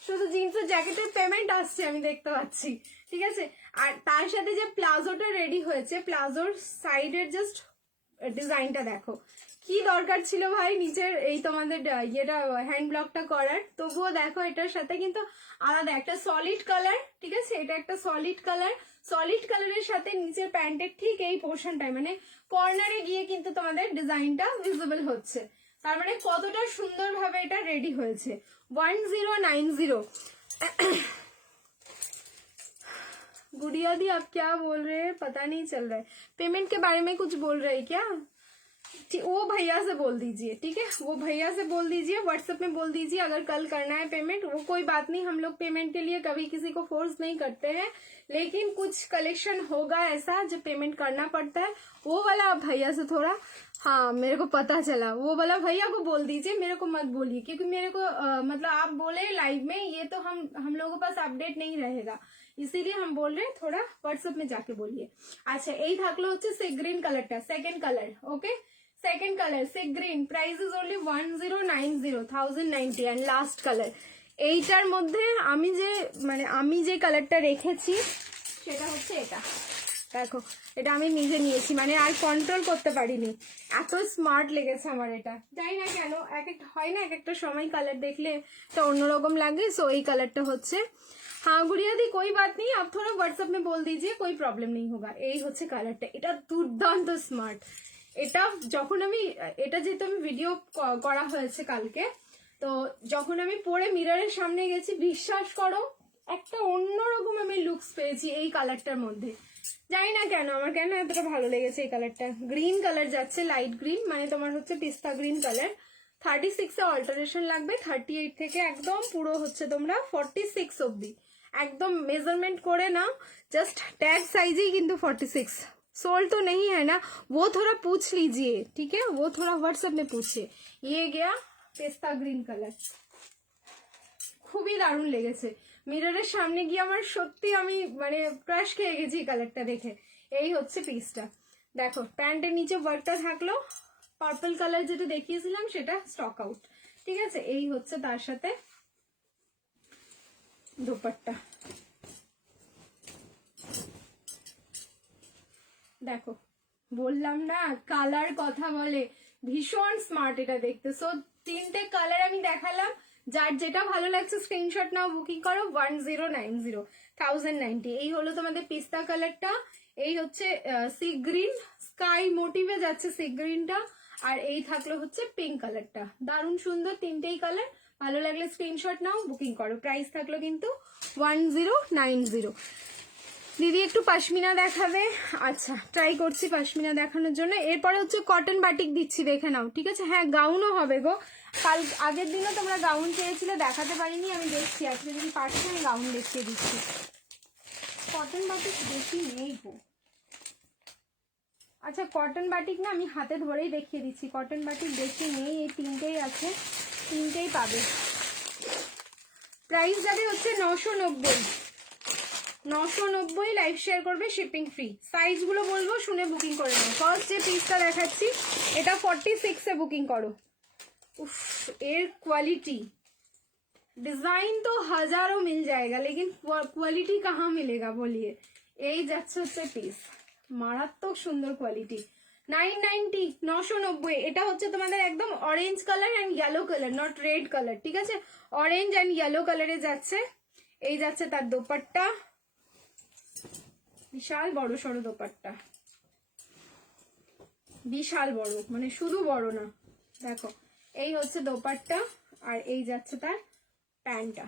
শুধু জিন্সের জ্যাকেটের পেমেন্ট আসছে আমি দেখতে পাচ্ছি, ঠিক আছে। আর তার সাথে যে প্লাজোটা রেডি হয়েছে, প্লাজোর সাইডের জাস্ট ডিজাইনটা দেখো, কি দরকার ছিল ভাই নিচের এই তোমাদের ইয়েটা হ্যান্ড ব্লকটা করার, তবুও দেখো এটার সাথে কিন্তু আলাদা একটা সলিড কালার, ঠিক আছে, এটা একটা সলিড কালার। সলিড কালারের সাথে নিচের প্যান্টের ঠিক এই পোর্শনটাই মানে কর্নারে গিয়ে কিন্তু তোমাদের ডিজাইনটা ভিজিবল হচ্ছে, তার মানে কতটা সুন্দরভাবে এটা রেডি হয়েছে। 1090। गुड़िया दी आप क्या बोल रहे हैं, पता नहीं चल रहा है। पेमेंट के बारे में कुछ बोल रहे हैं क्या? वो भैया से बोल दीजिए, ठीक है, वो भैया से बोल दीजिए, व्हाट्सएप में बोल दीजिए अगर कल करना है पेमेंट। वो कोई बात नहीं, हम लोग पेमेंट के लिए कभी किसी को फोर्स नहीं करते हैं, लेकिन कुछ कलेक्शन होगा ऐसा जो पेमेंट करना पड़ता है, वो वाला आप भैया से थोड़ा, हाँ मेरे को पता चला, वो वाला भैया को बोल दीजिए, मेरे को मत बोलिए, क्योंकि मेरे को मतलब आप बोले लाइव में, ये तो हम लोगों के पास अपडेट नहीं रहेगा, इसीलिए हम बोल रहे हैं थोड़ा व्हाट्सएप में जाके बोलिए। अच्छा এই থাকলো হচ্ছে সি গ্রিন কালারটা, second colour, okay second colour sea green. Price is only 1090, 1090। And last colour এইটার মধ্যে আমি যে কালারটা রেখেছি সেটা হচ্ছে এটা দেখো, এটা আমি নিজে নিয়েছি, মানে আর কন্ট্রোল করতে পারিনি, এত স্মার্ট লেগেছে আমার এটা, জানি না কেন, এক একটা হয় না এক একটা সময় কালার দেখলে তো অন্যরকম লাগে। সো এই কালারটা হচ্ছে, हाँ गुड़िया दी कोई बात नहीं, आप थोड़ा व्हाट्सएप में बोल दीजिए, कोई प्रॉब्लम नहीं होगा। এই হচ্ছে কালারটা, এটা দুর্দান্ত স্মার্ট। এটা যখন আমি এটা যেহেতু আমি ভিডিও করা হয়েছে কালকে, তো যখন আমি পরে মিররের সামনে গেছি, বিশ্বাস করো একটা অন্যরকম আমি লুকস পেয়েছি এই কালারটার মধ্যে, জানি না কেন আমার কেন এতটা ভালো লেগেছে এই কালারটা। গ্রিন কালার যাচ্ছে, লাইট গ্রিন, মানে তোমার হচ্ছে পিস্তা গ্রিন কালার। 36 অল্টারেশন লাগবে, 38 থেকে একদম পুরো হচ্ছে তোমরা 46 অব্দি एकदम मेजरमेंट करे ना, जस्ट टैग साइज ही किंतु 46। सोल तो नहीं है ना, वो थोड़ा पूछ लीजिए, ठीक है, वो थोड़ा व्हाट्सएप में पूछिए। ये गया पेस्ता ग्रीन कलर, খুবই দারুণ লেগেছে। মিররের সামনে গিয়ে আমার সত্যি আমি মানে ক্রাশ খেয়ে গেছি কালারটা দেখে। এই হচ্ছে পিসটা দেখো, প্যান্টের নিচে ওয়ার্কটা থাকলো, পার্পল কালার যেটা দেখিয়েছিলাম সেটা স্টক আউট। ঠিক আছে, এই হচ্ছে তার সাথে দোপাট্টা। দেখো বললাম না কালার কথা বলে, ভীষণ স্মার্ট এটা দেখতে। সো 3টে কালার আমি দেখালাম, যার যেটা ভালো লাগছে স্ক্রিনশট নাও, বুকিং করো 1090 এই হলো তোমাদের পিস্তা কালারটা, এই হচ্ছে সি গ্রিন স্কাই মোটিভে যাচ্ছে সি গ্রিনটা, আর এই থাকলো হচ্ছে পিঙ্ক কালারটা। দারুণ সুন্দর 3টেই কালার, ভালো লাগলে স্ক্রিনশট নাও, বুকিং করো। প্রাইস থাকলো কিন্তু 1090। দিদি একটু পাশমিনা দেখাবে? আচ্ছা ট্রাই করছি পাশমিনা দেখানোর জন্য। এরপরে হচ্ছে কটন বাটিক দিচ্ছি, দেখে নাও, ঠিক আছে। হ্যাঁ গাউনও হবে গো, কাল আগের দিনও তোমরা গাউন চেয়েছিলে, দেখাতে পারিনি, আমি দেখছি আজকে যদি পারছি আমি গাউন দেখিয়ে দিচ্ছি। কটন বাটিক বেশি নেই গো। আচ্ছা কটন বাটিক না আমি হাতে ধরেই দেখিয়ে দিচ্ছি, কটন বাটিক বেশি নেই, এই 3টেই আছে, 3টেই পাবে। প্রাইস যাবে হচ্ছে 990 লাইভ শেয়ার করবে, শিপিং ফ্রি। সাইজগুলো বলবো, শুনে বুকিং করে নাও। ফার্স্ট যে পিসটা দেখাচ্ছি এটা 46-এ বুকিং করো। উফ এর কোয়ালিটি, ডিজাइन तो हजारों मिल जाएगा लेकिन क्वालिटी कहाँ मिलेगा बोलिए। এই যাচ্ছে হচ্ছে পিস, মারাত্মক সুন্দর কোয়ালিটি। 990 990। এটা হচ্ছে তোমাদের একদম orange colour and yellow colour, not red colour, ঠিক আছে, অরেঞ্জ অ্যান্ড ইয়েলো কালারে যাচ্ছে। এই যাচ্ছে তার দোপাট্টা, বিশাল বড় সড়ো দোপাট্টা, বিশাল বড়, মানে শুধু বড় না, দেখো এই হচ্ছে দোপাট্টা, আর এই যাচ্ছে তার প্যান্টটা।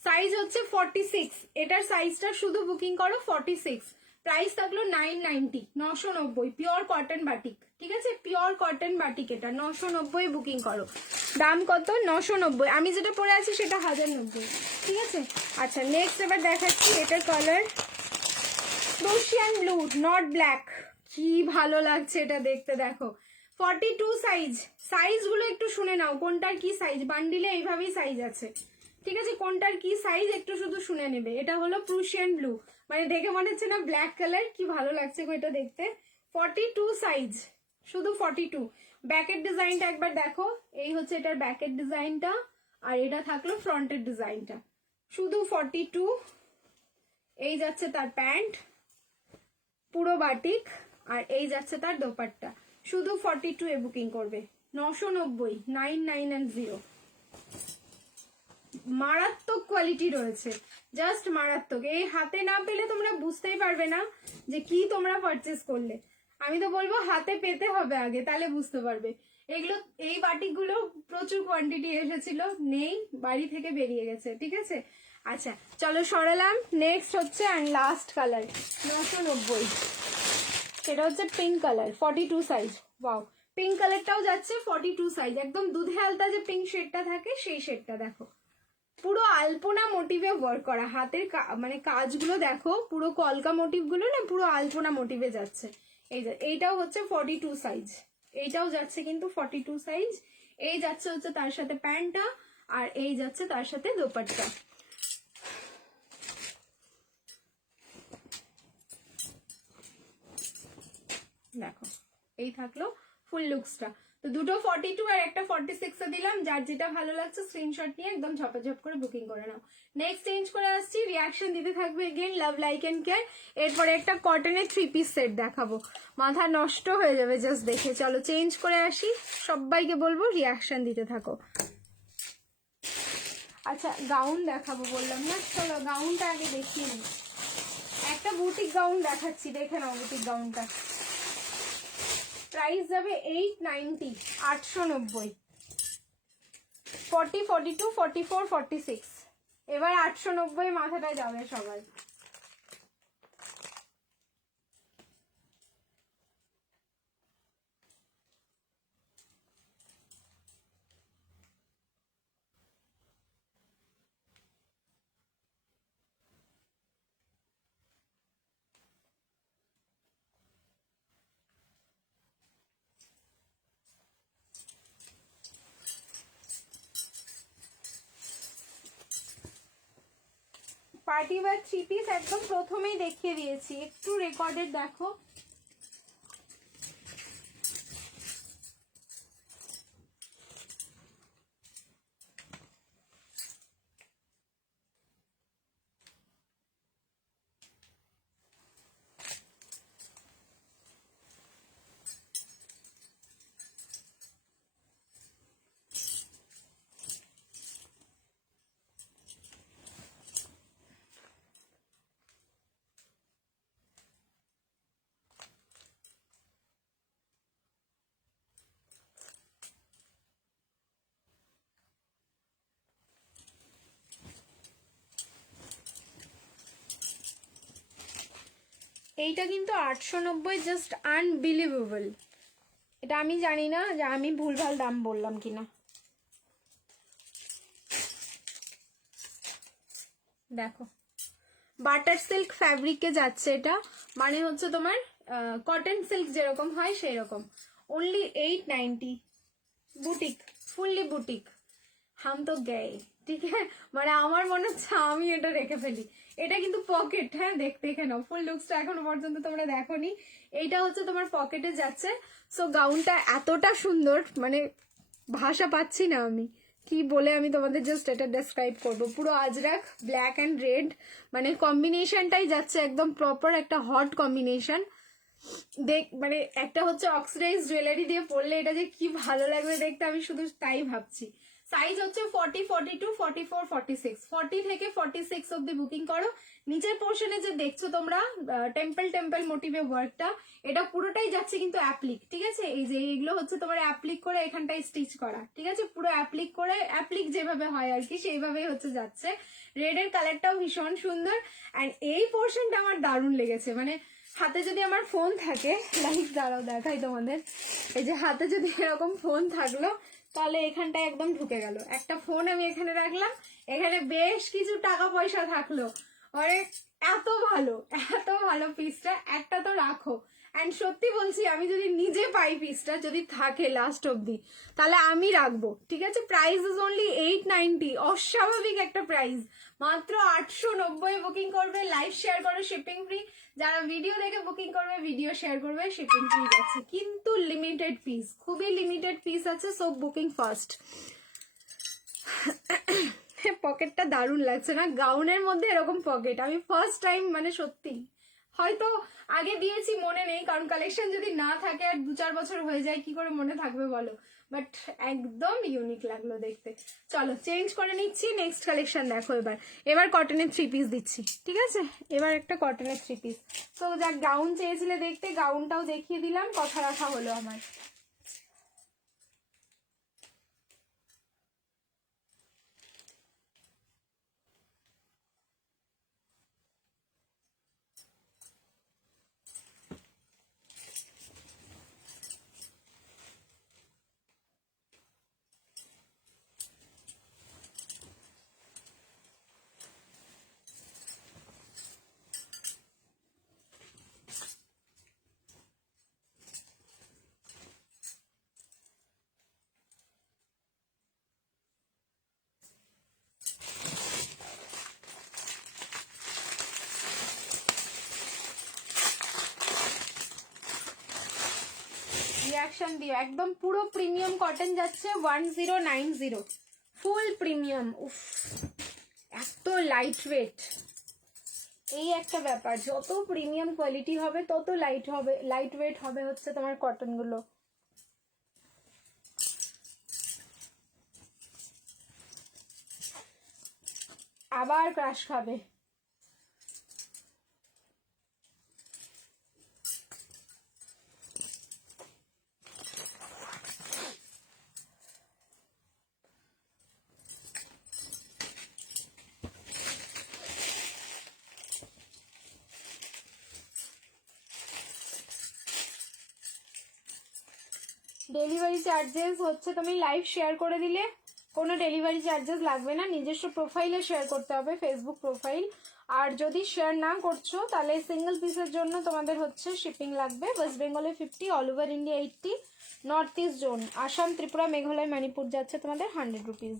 সাইজ হচ্ছে 46, এটার সাইজটা শুধু বুকিং করো 46। প্রাইস থাকলো 990 990, পিওর কটন বাটিক, ঠিক আছে, পিওর কটন বাটিক, এটা 990 বুকিং করো। দাম কত? 990। আমি যেটা পরে আছি সেটা 1090, ঠিক আছে। আচ্ছা নেক্সট এবার দেখাচ্ছি, এটার colour Prussian blue, not black. কি ভালো লাগছে এটা দেখতে, দেখো 42 সাইজ। সাইজগুলো একটু শুনে নাও, কোনটার কি সাইজ, বান্ডিলে এইভাবেই সাইজ আছে, ঠিক আছে, কোনটার কি সাইজ একটু শুধু শুনে নেবে। এটা হলো প্রুশিয়ান ব্লু, মানে দেখে মনে হচ্ছে না ব্ল্যাক কালার, কি ভালো লাগছে গো এটা দেখতে। 42 সাইজ, শুধু 42। ব্যাকের ডিজাইনটা একবার দেখো, এই হচ্ছে এটার ব্যাকের ডিজাইনটা, আর এটা থাকলো ফ্রন্টের ডিজাইনটা, শুধু 42। এই যাচ্ছে তার প্যান্ট পুরো বাটিক, আর এই যাচ্ছে তার দোপাট্টা, শুধু 42 এ বুকিং করবে। 990 990। মারাত্মক কোয়ালিটি রয়েছে, জাস্ট মারাত্মক। এই হাতে না পেলে তোমরা বুঝতেই পারবে না যে কি তোমরা পারচেস করলে। আমি তো বলবো হাতে পেতে হবে আগে, তাহলে বুঝতে পারবে। এগুলো এই বাটিকগুলো প্রচুর কোয়ান্টিটি এসেছিল, নেই, বাড়ি থেকে বেরিয়ে গেছে, ঠিক আছে। আচ্ছা চলো সরালাম। নেক্সট হচ্ছে অ্যান্ড লাস্ট কালার 990, সেটা হচ্ছে pink colour, 42 size. Wow, pink কালারটাও যাচ্ছে 42 সাইজ, একদম দুধে আলতা যে পিঙ্ক শেডটা থাকে সেই শেডটা দেখো, পুরো আলপনা মোটিভে ওয়ার্ক করা, হাতের মানে কাজগুলো দেখো, পুরো কলকা মোটিভ গুলো না পুরো আলপনা মোটিভে যাচ্ছে। এই যে এইটাও হচ্ছে 42 সাইজ, এইটাও যাচ্ছে কিন্তু 42 সাইজ। এই যাচ্ছে হচ্ছে তার সাথে প্যান্টটা, আর এই যাচ্ছে তার সাথে দোপাট্টা। দেখো এই থাকলো ফুল লুকসটা। তো দুটো 42 আর একটা 46 এ দিলাম, যার যেটা ভালো লাগছে স্ক্রিনশট নিয়ে একদম ঝপাঝপ করে বুকিং করে নাও। নেক্সট চেঞ্জ করে আসছি, রিয়াকশন দিতে থাকবে again love like and care. এরপরে একটা কটনের 3 পিস সেট দেখাবো, মাথা নষ্ট হয়ে যাবে জাস্ট দেখে। চলো চেঞ্জ করে আসি, সবাইকে বলবো রিয়াকশন দিতে থাকো। আচ্ছা গাউন দেখাবো বললাম না, চলো গাউনটা আগে দেখিয়ে নিই। একটা বুটিক গাউন দেখাচ্ছি, দেখে নাও বুটিক গাউনটা। প্রাইস যাবে 890 890। 40 42 44 46, এবার 890 মাথাটা যাবে সবাই। পার্টি ওয়্যার 3 পিস একদম প্রথমেই দেখিয়ে দিয়েছি, একটু রেকর্ডেড দেখো। এইটা কিন্তু 890, জাস্ট আনবিলিভেবল। এটা আমি জানি না যে আমি ভুলভাল দাম বললাম কিনা। দেখো বাটার সিল্ক ফ্যাব্রিকে যাচ্ছে এটা, মানে হচ্ছে তোমার কটন সিল্ক যেরকম হয় সেই রকম। Only 890, boutique, fully boutique. হাম তো গেয়ে, ঠিক আছে, মানে আমার মনে হচ্ছে আমি এটা রেখে ফেলি। এটা কিন্তু পকেট, হ্যাঁ দেখতে এখানে ফুল লুকসটা এখনো পর্যন্ত তোমরা দেখোনি। এইটা হচ্ছে তোমার পকেটে যাচ্ছে। সো গাউনটা এতটা সুন্দর, মানে ভাষা পাচ্ছি না আমি কি বলে আমি তোমাদের জাস্ট এটা ডেসক্রাইব করবো। পুরো আজরাক ব্ল্যাক অ্যান্ড রেড, মানে কম্বিনেশনটাই যাচ্ছে একদম প্রপার একটা হট কম্বিনেশন। দেখ মানে একটা হচ্ছে অক্সিডাইজ জুয়েলারি দিয়ে পরলে এটা যে কি ভালো লাগবে দেখতে, আমি শুধু তাই ভাবছি। সাইজ হচ্ছে 40, 42, 44, 46, 40 থেকে 46 অব্দি বুকিং করো। নিচের পোর্শনে যে দেখছো তোমরা টেম্পল টেম্পল মোটিভে ওয়ার্কটা, এটা পুরোটাই যাচ্ছে কিন্তু অ্যাপ্লিক, ঠিক আছে। এই যে এইগুলো হচ্ছে তোমার অ্যাপ্লিক করে এখানটায় স্টিচ করা, ঠিক আছে, পুরো অ্যাপ্লিক করে, অ্যাপ্লিক যেভাবে হয় আর কি সেইভাবেই হচ্ছে যাচ্ছে। রেডের কালারটাও ভীষণ সুন্দর। অ্যান্ড এই পোর্শনটা আমার দারুণ লেগেছে, মানে হাতে যদি আমার ফোন থাকে, লাইক দাঁড়াও দেখাই তোমাদের, এই যে হাতে যদি এরকম ফোন থাকলো তাহলে এখানটায় একদম ঢুকে গেল। একটা ফোন আমি এখানে রাখলাম, এখানে বেশ কিছু টাকা পয়সা থাকলো, মানে এত ভালো, এত ভালো পিসটা, একটা তো রাখো। অ্যান্ড সত্যি বলছি আমি যদি নিজে পাই পিসটা, যদি থাকে লাস্ট অব্দি, তাহলে আমি রাখবো, ঠিক আছে। প্রাইস ইজ অনলি 890, অস্বাভাবিক একটা প্রাইস। মাত্র 890 বুকিং করবে, লাইভ শেয়ার করো, শিপিং ফ্রি। যারা ভিডিও দেখে বুকিং করবে, ভিডিও শেয়ার করবে, শিপিং ফ্রি যাচ্ছে, কিন্তু লিমিটেড পিস, খুবই লিমিটেড পিস আছে, সো বুকিং ফার্স্ট। পকেটটা দারুণ লাগছে না গাউনের মধ্যে এরকম পকেট, আমি ফার্স্ট টাইম, মানে সত্যি হয়তো আগে দিয়েছি মনে নেই, কারণ কালেকশন যদি না থাকে আর 2-4 বছর হয়ে যায় কি করে মনে থাকবে বলো। বাট একদম ইউনিক লাগলো দেখতে। চলো চেঞ্জ করে নিচ্ছি, নেক্সট কালেকশন দেখো। এবার এবার কটনের 3 পিস দিচ্ছি, ঠিক আছে। এবার একটা কটনের 3 পিস। তো যা গাউন চেয়েছিলে দেখতে, গাউনটাও দেখিয়ে দিলাম, কথা রাখা হলো আমার। রিয়াকশন দিও, একদম পুরো প্রিমিয়াম কটন যাচ্ছে 1090, ফুল প্রিমিয়াম। উফ এত লাইট ওয়েট, এই একটা ব্যাপার, যত প্রিমিয়াম কোয়ালিটি হবে তত লাইট ওয়েট হবে হচ্ছে তোমার কটন গুলো। আবার ক্রাশ খাবে। ডেলিভারি চার্জেস হচ্ছে তুমি লাইভ শেয়ার করে দিলে কোনো ডেলিভারি চার্জেস লাগবে না, নিজস্ব প্রোফাইলে শেয়ার করতে হবে, ফেসবুক প্রোফাইল। আর যদি শেয়ার না করছো তাহলে সিঙ্গেল পিসের জন্য তোমাদের হচ্ছে শিপিং লাগবে। ওয়েস্ট বেঙ্গলে 50, all over India 80, north east zone Assam, Tripura, Meghalaya, Manipur যাচ্ছে তোমাদের 100 রুপিস।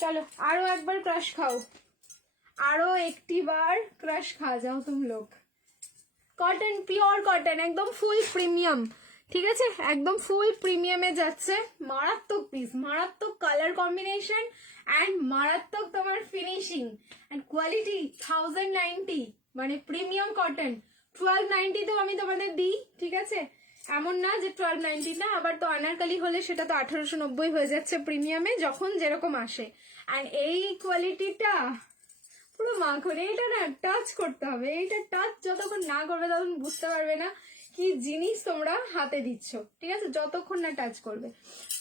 চলো আরো একবার ক্রাশ খাও, আরো একটি বার ক্রাশ খা যাও তুম লোক। কটন, পিওর কটন, একদম ফুল প্রিমিয়াম, ঠিক আছে, একদম ফুল প্রিমিয়ামে যাচ্ছে। মারাত্মক পিস, মারাত্মক কালার কম্বিনেশন অ্যান্ড মারাত্মক তোমার ফিনিশিং অ্যান্ড কোয়ালিটি। 1090, মানে প্রিমিয়াম কটন। 1290 তেও আমি তোমাদের দিই, ঠিক আছে, এমন না যে 1290 না। আবার তো আনারকালি হলে সেটা তো 1890 হয়ে যাচ্ছে প্রিমিয়ামে, যখন যেরকম আসে। অ্যান্ড এই কোয়ালিটিটা পুরো মাখন, এইটা না টাচ করতে হবে, এইটা টাচ যতক্ষণ না করবে তখন বুঝতে পারবে না কি জিনিস তোমরা হাতে দিচ্ছ, ঠিক আছে, যতক্ষণ না টাচ করবে।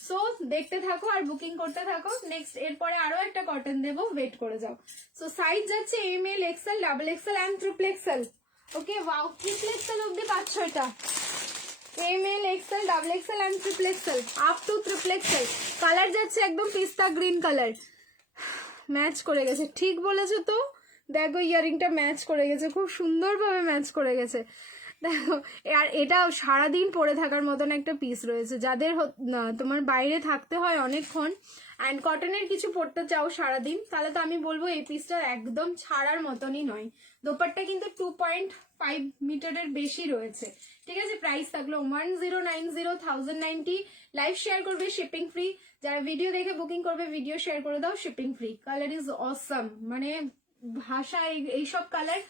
সো দেখতে থাকো আর বুকিং করতে থাকো। নেক্সট এরপরে আরো একটা কটন দেবো, ওয়েট করে যাও। সো সাইজ যাচ্ছে M L, XL, double XL and triple XL. Okay, wow, triple XL অব্দি পাচ্ছ এটা। M L, XL, double XL and triple XL, up to triple XL. Colour যাচ্ছে একদম পিস্তা গ্রিন কালার, ম্যাচ করে গেছে। ঠিক বলেছো তো, দেখো ইয়ারিংটা ম্যাচ করে গেছে, খুব সুন্দরভাবে ম্যাচ করে গেছে। দেখো, আর এটা সারাদিন পরে থাকার মতন একটা পিস রয়েছে। যাদের তোমার বাইরে থাকতে হয় অনেকক্ষণ অ্যান্ড কটনের কিছু পরতে চাও সারাদিন, তাহলে তো আমি বলবো এই পিসটা একদম ছাড়ার মতনই নয়। দোপাট্টা কিন্তু 2.5 মিটারের বেশি রয়েছে, ঠিক আছে। প্রাইস থাকলো 1090, 1090। লাইভ শেয়ার করবে, শিপিং ফ্রি। যারা ভিডিও দেখে বুকিং করবে, ভিডিও শেয়ার করে দাও, shipping free. Colour is awesome, মানে ভাষা এইসব কালার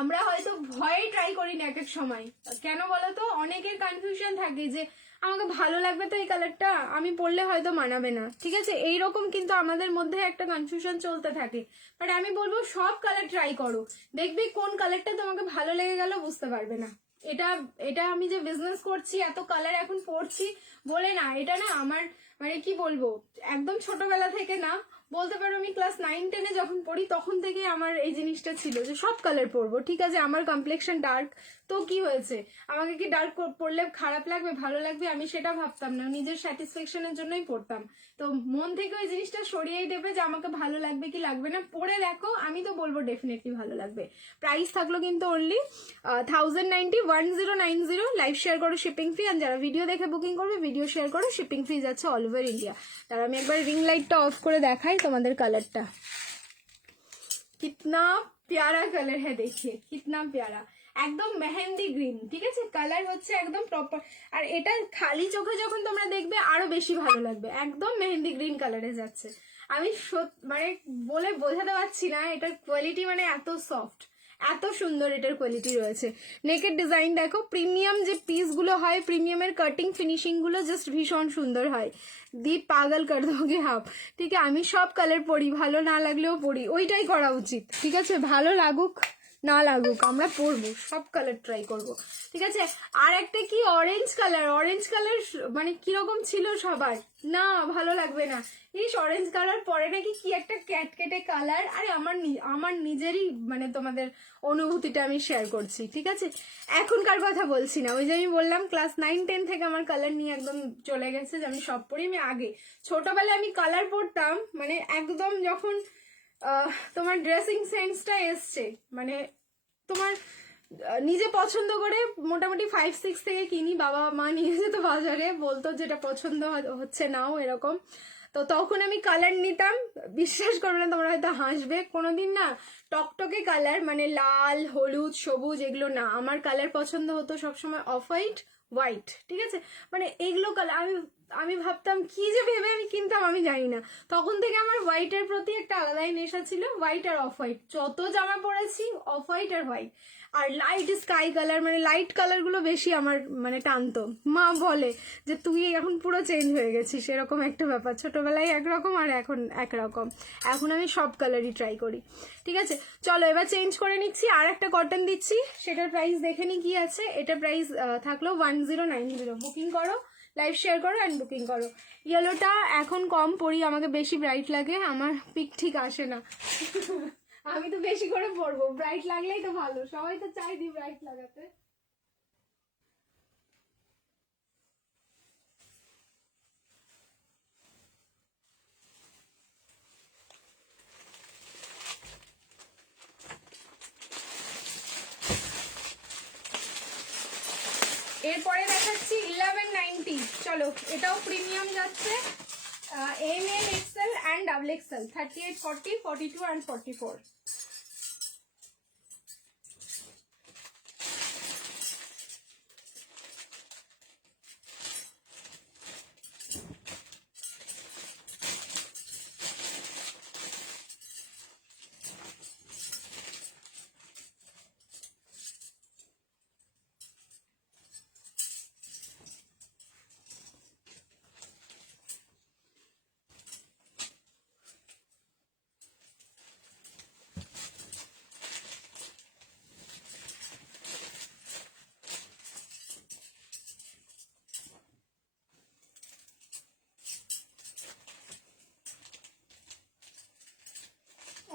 আমরা হয়তো ভয়ে ট্রাই করি না এক এক সময়। কেন বলো তো, অনেকের কনফিউশন থাকে যে আমাকে ভালো লাগবে তো এই কালারটা, আমি পরলে হয়তো মানাবে না, ঠিক আছে, এইরকম কিন্তু আমাদের মধ্যে একটা কনফিউশন চলতে থাকে। বাট আমি বলবো সব কালার ট্রাই করো, দেখবি কোন কালারটা তোমাকে ভালো লেগে গেল বুঝতে পারবে না। এটা এটা আমি যে বিজনেস করছি, এত কালার এখন পরছি বলে না, এটা না আমার মানে কি বলবো, একদম ছোটবেলা থেকে না, বলতে পারো আমি ক্লাস 9-10-এ যখন পড়ি তখন থেকে আমার এই জিনিসটা ছিল যে সব কালার পরবো। ঠিক আছে, আমার কমপ্লেকশন ডার্ক, তো কি হয়েছে, আমাকে কি ডার্ক পরলে খারাপ লাগবে ভালো লাগবে, আমি সেটা ভাবতাম না, নিজের স্যাটিসফ্যাকশনের জন্যই পরতাম। তো মন থেকে ওই জিনিসটা সরিয়েই দেবে যে আমাকে ভালো লাগবে কি লাগবে না, পরে দেখো, আমি তো বলবো ডেফিনেটলি ভালো লাগবে। প্রাইস থাকলো কিন্তু অনলি 1090, 1090। লাইভ শেয়ার করো, শিপিং ফ্রি। আর যারা ভিডিও দেখে বুকিং করবে, ভিডিও শেয়ার করো, শিপিং ফ্রি যাচ্ছে অল ওভার ইন্ডিয়া। তার আমি একবার রিং লাইটটা অফ করে দেখাই তোমাদের কালারটা, कितना प्यारा कलर है, देखिए कितना प्यारा, একদম মেহেন্দি গ্রিন, ঠিক আছে, কালার হচ্ছে একদম প্রপার। আর এটা খালি চোখে যখন তোমরা দেখবে আরো বেশি ভালো লাগবে, একদম মেহেন্দি গ্রিন কালারে যাচ্ছে। আমি মানে বলে বোঝাতে পারছি না, এটার কোয়ালিটি মানে এত সফট, এত সুন্দর এটার কোয়ালিটি রয়েছে। নেকের ডিজাইন দেখো, প্রিমিয়াম যে পিসগুলো হয়, প্রিমিয়ামের কাটিং ফিনিশিং গুলো জাস্ট ভীষণ সুন্দর হয়। দি পাগল কর দোগে হাফ, ঠিক আছে। আমি সব কালার পরি, ভালো না লাগলেও পরি, ওইটাই করা উচিত, ঠিক আছে, ভালো লাগুক না লাগুক আমরা পরবো, সব কালার ট্রাই করব, ঠিক আছে। আর একটা কি অরেঞ্জ কালার, অরেঞ্জ কালার মানে কিরকম ছিল সবার, না ভালো লাগবে না, ইস অরেঞ্জ কালার পরে নাকি কি একটা ক্যাটকেটে কালার। আরে আমার নিজেরই মানে তোমাদের অনুভূতিটা আমি শেয়ার করছি, ঠিক আছে, এখনকার কথা বলছি না। ওই যে আমি বললাম ক্লাস 9-10 থেকে আমার কালার নিয়ে একদম চলে গেছে, যে আমি সব পরি। আমি আগে ছোটবেলায় আমি কালার পরতাম, মানে একদম যখন তোমার ড্রেসিং সেন্সটা এসছে, মানে তোমার নিজে পছন্দ করে মোটামুটি 5-6 থেকে কিনি, বাবা মা নিয়ে যেত বাজারে, বলতো যেটা পছন্দ হচ্ছে নাও, এরকম। তো তখন আমি কালার নিতাম, বিশ্বাস করবে না, তোমরা হয়তো হাসবে, কোনোদিন না টকটকে কালার মানে লাল হলুদ সবুজ এগুলো না, আমার কালার পছন্দ হতো সবসময় অফ হোয়াইট, হোয়াইট, ঠিক আছে, মানে এগুলো কালার আমি ভাবতাম কি যে ভেবে আমি কিনতাম আমি জানি না। তখন থেকে আমার হোয়াইটের প্রতি একটা আলাদাই নেশা ছিল, হোয়াইট আর অফ হোয়াইট, যত জামা পরেছি অফ হোয়াইট আর হোয়াইট। আর লাইট স্কাই কালার মানে লাইট কালারগুলো বেশি আমার মানে টানতো। মা বলে যে তুই এখন পুরো চেঞ্জ হয়ে গেছিস, এরকম একটা ব্যাপার, ছোটবেলায় একরকম আর এখন একরকম। এখন আমি সব কালারই ট্রাই করি, ঠিক আছে। চলো এবার চেঞ্জ করে নিচ্ছি, আর একটা কটন দিচ্ছি, সেটার প্রাইস দেখে নি কি আছে। এটা প্রাইস থাকলো 1090। বুকিং করো, লাইভ শেয়ার করো অ্যান্ড বুকিং করো। ইয়েলোটা এখন কম পরি, আমাকে বেশি ব্রাইট লাগে, আমার পিক ঠিক আসে না। আমি তো বেশি করে পরবো, ব্রাইট লাগলেই তো ভালো, সবাই তো চাই দি ব্রাইট লাগাতে। এরপরে দেখাচ্ছি 1190। চলো এটাও প্রিমিয়াম যাচ্ছে, M L, XL and double XL, 38, 40, 42 and 44।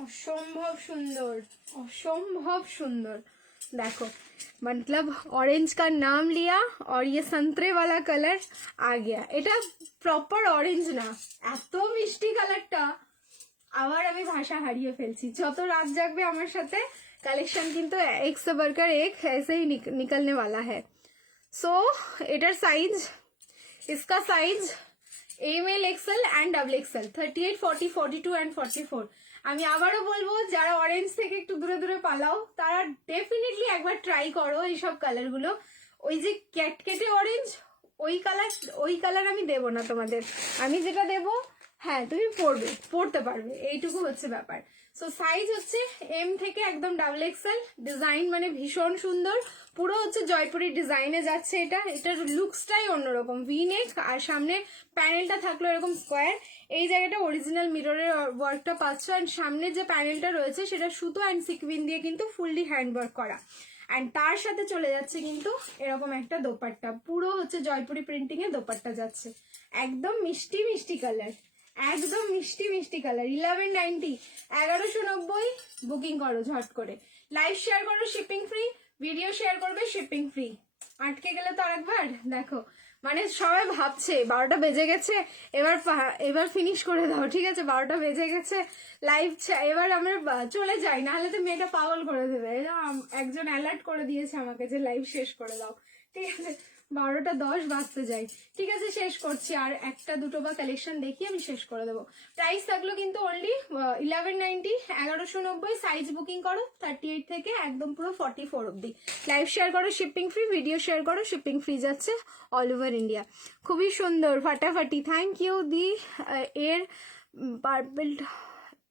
অসম্ভব সুন্দর, অসম্ভব সুন্দর। देखो मतलब ऑरेंज का नाम लिया और ये संतरे वाला कलर आ गया। এটা প্রপার অরেঞ্জ না, এত মিষ্টি কালারটা। আবার আমি ভাষা হারিয়ে ফেলছি। যত রাত জাগবে আমার সাথে কালেকশন কিন্তু এক से बढ़कर एक ऐसे ही निकलने वाला है। सो এটার সাইজ, इसका size ML XL and double XL 38, 40, 42 and 44। আমি আবারও বলবো যারা অরেঞ্জ থেকে একটু দূরে দূরে পালাও তারা ডেফিনেটলি একবার ট্রাই করো এইসব কালারগুলো। ওই যে ক্যাটকেটে অরেঞ্জ ওই কালার আমি দেবো না তোমাদের, আমি যেটা দেবো হ্যাঁ তুমি পড়তে পারবে, এইটুকু হচ্ছে ব্যাপার। সো সাইজ হচ্ছে এম থেকে একদম ডাবল এক্সেল। ডিজাইন মানে ভীষণ সুন্দর, পুরো হচ্ছে জয়পুরি ডিজাইনে যাচ্ছে। এটার লুকসটাই অন্যরকম, ভি নেক আর সামনে প্যানেলটা থাকলো এরকম স্কোয়ার। এই জায়গাটা অরিজিনাল মিররের ওয়ার্কটা পাচ্ছ, অ্যান্ড সামনে যে প্যানেলটা রয়েছে সেটা সুতো অ্যান্ড সিকুইন দিয়ে কিন্তু ফুললি হ্যান্ড ওয়ার্ক করা। অ্যান্ড তার সাথে চলে যাচ্ছে কিন্তু এরকম একটা দোপাট্টা, পুরো হচ্ছে জয়পুরি প্রিন্টিং এ দোপাট্টা যাচ্ছে। একদম মিষ্টি মিষ্টি কালার, একদম মিষ্টি মিষ্টি কালার। 1190, 1190 বুকিং করো ঝট করে। লাইভ শেয়ার করো, শিপিং ফ্রি। ভিডিও শেয়ার করবে, শিপিং ফ্রি। আটকে গেলে তো আরেকবার দেখো, মানে সবাই ভাবছে 12টা বেজে গেছে, এবার ফিনিশ করে দাও, ঠিক আছে? 12টা বেজে গেছে, লাইভ এবার আমরা চলে যাই, নাহলে তো মেয়েটা পাগল করে দেবে। একজন অ্যালার্ট করে দিয়েছে আমাকে যে লাইভ শেষ করে দাও, ঠিক আছে? 12টা 10 বাজতে যাই, ঠিক আছে? শেষ করছি, আর একটা দুটো বা কালেকশন দেখি আমি শেষ করে দেবো। প্রাইস থাকলো কিন্তু অনলি 1190, 1190। সাইজ বুকিং করো 38 থেকে একদম পুরো 44 অব্দি। লাইভ শেয়ার করো, শিপিং ফ্রি। ভিডিও শেয়ার করো, শিপিং ফ্রি যাচ্ছে অল ওভার ইন্ডিয়া। খুবই সুন্দর, ফাটাফাটি। থ্যাংক ইউ দি। এর পার্পল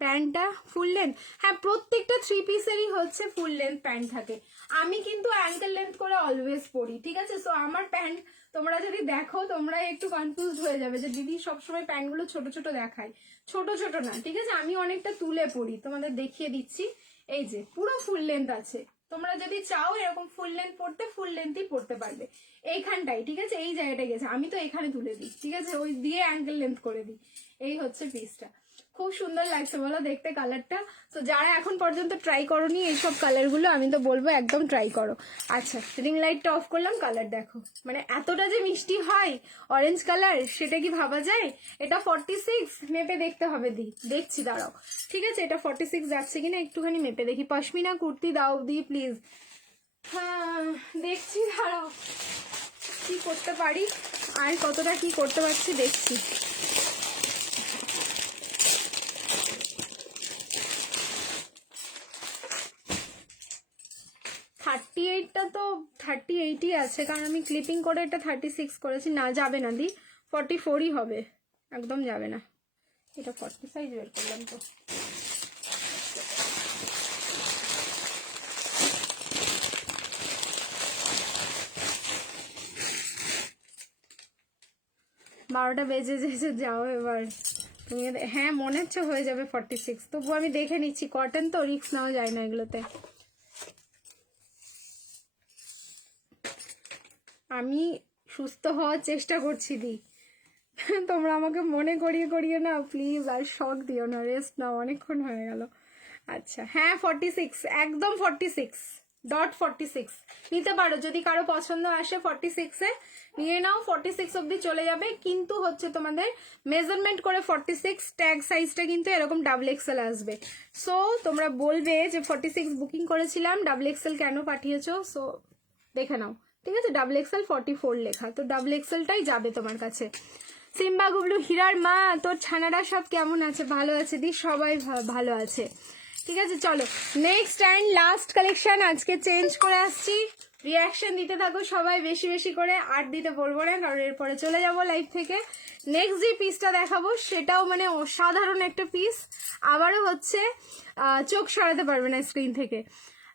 প্যান্টটা ফুল লেন্থ, হ্যাঁ প্রত্যেকটা 3 পিসেরই হচ্ছে ফুল লেন্থ প্যান্ট থাকে। আমি কিন্তু অ্যাঙ্কেল লেন্থ করে অলওয়েজ পরি, ঠিক আছে? সো আমার প্যান্ট তোমরা যদি দেখো তোমরা একটু কনফিউজ হয়ে যাবে যে দিদি সবসময় প্যান্টগুলো ছোট ছোট দেখায়। ছোট ছোট না, ঠিক আছে? আমি অনেকটা তুলে পরি, তোমাদের দেখিয়ে দিচ্ছি। এই যে পুরো ফুল লেন্থ আছে, তোমরা যদি চাও এরকম ফুল লেন্থ পড়তে, ফুল লেন্থই পড়তে পারবে। এইখানটাই, ঠিক আছে? এই জায়গাটা গেছে, আমি তো এখানে তুলে দিই, ঠিক আছে? ওই দিয়ে অ্যাঙ্কেল লেন্থ করে দিই। এই হচ্ছে পিসটা, খুব সুন্দর লাগছে বলো দেখতে কালারটা। তো যারা এখন পর্যন্ত ট্রাই করোনি এইসব কালারগুলো, আমি তো বলবো একদম ট্রাই করো। আচ্ছা, রিং লাইটটা অফ করলাম, কালার দেখো, মানে এতটা যে মিষ্টি হয় অরেঞ্জ কালার সেটা কি ভাবা যায়? এটা 46, মেপে দেখতে হবে, দেখছি দাঁড়াও, ঠিক আছে? এটা 46 যাচ্ছে কিনা একটুখানি মেপে দেখি। পশমিনা কুর্তি দাও দি প্লিজ। হ্যাঁ দেখছি, দাঁড়াও কি করতে পারি, আর কতটা কি করতে পারছি দেখছি। এইটটা তো 38ই আছে, কারণ আমি ক্লিপিং করে এটা 36 করেছি। না যাবে না দি, 44ই হবে, একদম যাবে না। এটা 40 সাইজ বের করলাম তো। বারোটা বেজে যেছে, যাও এবার তুমি। হ্যাঁ মনে হচ্ছে হয়ে যাবে 46, তবু আমি দেখে নিচ্ছি, কটন তো রিস্ক নেওয়া যায় না এগুলোতে। আমি সুস্থ হওয়ার চেষ্টা করছি দি, তোমরা আমাকে মনে করিয়ে না প্লিজ, আর শখ দিও না, রেস্ট নাও, অনেকক্ষণ হয়ে গেল। আচ্ছা হ্যাঁ 46, একদম 46.46 নিতে পারো যদি কারো পছন্দ আসে। 46-এ নিয়ে নাও, 46 অব্দি চলে যাবে, কিন্তু হচ্ছে তোমাদের মেজারমেন্ট করে 46, ট্যাগ সাইজটা কিন্তু এরকম ডাবল এক্সেল আসবে। সো তোমরা বলবে যে 46 বুকিং করেছিলাম, ডাবল এক্সেল কেন পাঠিয়েছো? সো দেখে নাও, ঠিক আছে? ডাবল এক্সেল 44 লেখা, তো ডাবল এক্সেলটাই যাবে তোমার কাছে। সিম্বা গুবলু, হীরার মা, তোর ছানারা সব কেমন আছে? ভালো আছে দি, সবাই ভালো আছে, ঠিক আছে? চলো নেক্সট অ্যান্ড লাস্ট কালেকশন আজকে চেঞ্জ করে আসছি। রিয়াকশন দিতে থাকো সবাই বেশি বেশি করে, আর দিতে বলবো না কারণ এরপরে চলে যাবো লাইভ থেকে। নেক্সট যে পিসটা দেখাবো সেটাও মানে অসাধারণ একটা পিস, আবারও হচ্ছে চোখ সরাতে পারবে না স্ক্রিন থেকে।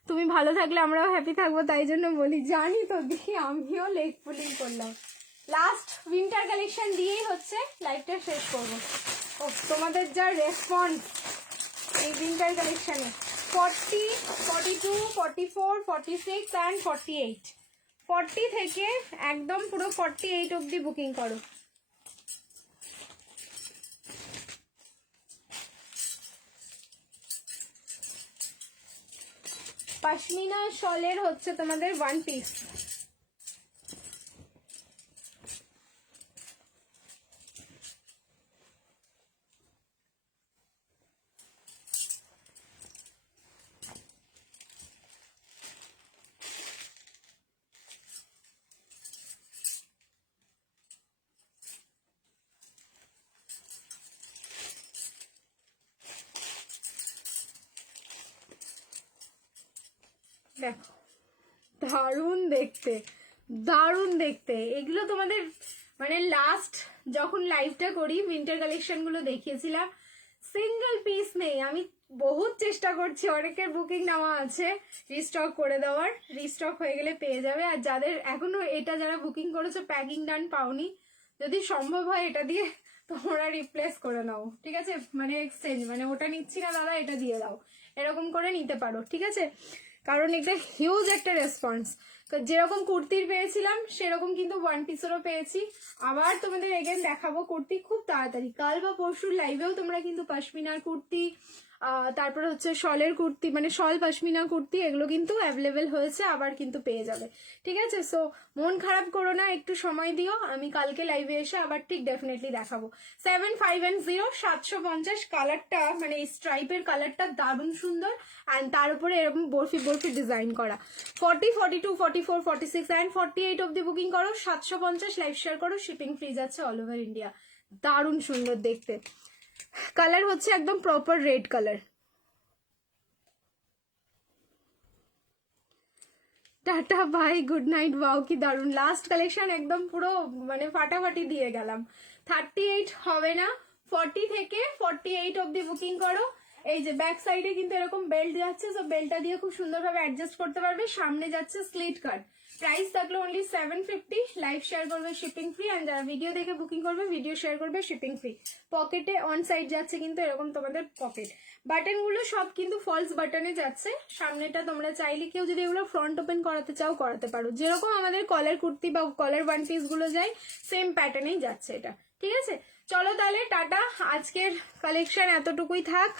তুমি ভালো থাকলে আমরাও হ্যাপি থাকবো, তাই জন্য বলি। জানি তো দেখি, আমিও লেগ পুলিং করলাম। লাস্ট উইন্টার কালেকশন দিয়েই হচ্ছে লাইভটা শেষ করবো। ও তোমাদের যা রেসপন্স এই উইন্টার কালেকশনে, 40, 42, 44, 46 অ্যান্ড 48, 40 থেকে একদম পুরো 48 অব্দি বুকিং করো। পশমিনা শলের হচ্ছে তোমাদের 1 পিস। দেখো দারুণ দেখতে, দারুণ দেখতে। এগুলো তোমাদের মানে লাস্ট যখন লাইভটা করি উইন্টার কালেকশনগুলো দেখিয়েছিলাম, সিঙ্গেল পিস নেই। আমি বহুত চেষ্টা করছি, অনেকের বুকিং নেওয়া আছে রিস্টক করে দেওয়ার, রিস্টক হয়ে গেলে পেয়ে যাবে। আর যাদের এখনো এটা যারা বুকিং করেছো প্যাকিং ডান পাওনি, যদি সম্ভব হয় এটা দিয়ে তোমরা রিপ্লেস করে নাও, ঠিক আছে? মানে এক্সচেঞ্জ, মানে ওটা নিচ্ছি না দাদা এটা দিয়ে দাও, এরকম করে নিতে পারো, ঠিক আছে? কারণ এটা হিউজ একটা রেসপন্স। যেরকম কুর্তির পেয়েছিলাম সেরকম কিন্তু 1 পিসেরও পেয়েছি। আবার তোমাদের এগেন দেখাবো কুর্তি খুব তাড়াতাড়ি, কাল বা পরশুর লাইভেও তোমরা কিন্তু পশমিনার কুর্তি, তারপরে হচ্ছে শলের কুর্তি, মানে শল পশমিনা কুর্তি, এগুলো কিন্তু অ্যাভেলেবেল হয়েছে, আবার কিন্তু পেয়ে যাবে, ঠিক আছে? সো মন খারাপ করো না, একটু সময় দিও, আমি কালকে লাইভে এসে আবার ঠিক ডেফিনেটলি দেখাবো। 7510 750 কালারটা, মানে এই স্ট্রাইপের কালারটা দারুণ সুন্দর, অ্যান্ড তার উপরে এরকম বরফি বরফি ডিজাইন করা। 40, 42, 44, 46 অ্যান্ড 48 অব্দি বুকিং করো, 750 লাইভ শেয়ার করো, শিপিং ফ্রি যাচ্ছে অল ওভার ইন্ডিয়া। দারুণ সুন্দর দেখতে, কালার হচ্ছে একদম proper red colour. Tata bye, good night. Wow কি দারুণ লাস্ট কালেকশন, একদম পুরো মানে ফাটাফাটি দিয়ে গেলাম। 38 হবে না, 40 থেকে 48 অব্দি বুকিং করো। এই যে ব্যাক সাইডে কিন্তু এরকম বেল্ট যাচ্ছে, সো বেল্টটা দিয়ে খুব সুন্দরভাবে অ্যাডজাস্ট করতে পারবে। সামনে যাচ্ছে স্লিট কাট, প্রাইস থাকলো অনলি 750, লাইভ শেয়ার করবে শিপিং ফ্রি, অ্যান্ড যারা ভিডিও দেখে বুকিং করবে ভিডিও শেয়ার করবে শিপিং ফ্রি। পকেটে অন সাইড যাচ্ছে কিন্তু এরকম তোমাদের পকেট, বাটনগুলো সব কিন্তু ফলস বাটনে যাচ্ছে। সামনেটা তোমরা চাইলে কেউ যদি এগুলো ফ্রন্ট ওপেন করাতে চাও করাতে পারো, যেরকম আমাদের কলার কুর্তি বা কলার 1 পিস গুলো যায় সেম প্যাটার্নেই যাচ্ছে এটা, ঠিক আছে? চলো তাহলে টাটা, আজকের কালেকশন এতটুকুই থাক।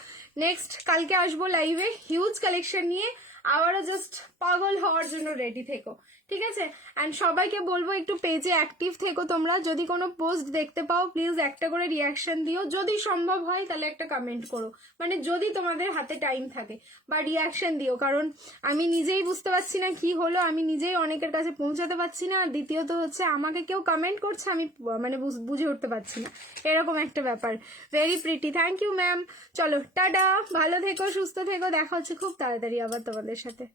নেক্সট কালকে আসবো লাইভে হিউজ কালেকশন নিয়ে, আবারও জাস্ট পাগল হওয়ার জন্য রেডি থেকো, ঠিক আছে? অ্যান্ড সবাইকে বলবো একটু পেজে অ্যাক্টিভ থেকো তোমরা, যদি কোনো পোস্ট দেখতে পাও প্লিজ একটা করে রিয়াকশন দিও, যদি সম্ভব হয় তাহলে একটা কমেন্ট করো, মানে যদি তোমাদের হাতে টাইম থাকে, বা রিয়াকশন দিও, কারণ আমি নিজেই বুঝতে পারছি না কি হলো, আমি নিজেই অনেকের কাছে পৌঁছাতে পারছি না, আর দ্বিতীয়ত হচ্ছে আমাকে কেউ কমেন্ট করছে আমি মানে বুঝে উঠতে পারছি না, এরকম একটা ব্যাপার। Very pretty, thank you ma'am. চলো টাটা, ভালো থেকো, সুস্থ থেকো, দেখা হচ্ছে খুব তাড়াতাড়ি আবার তোমাদের সাথে।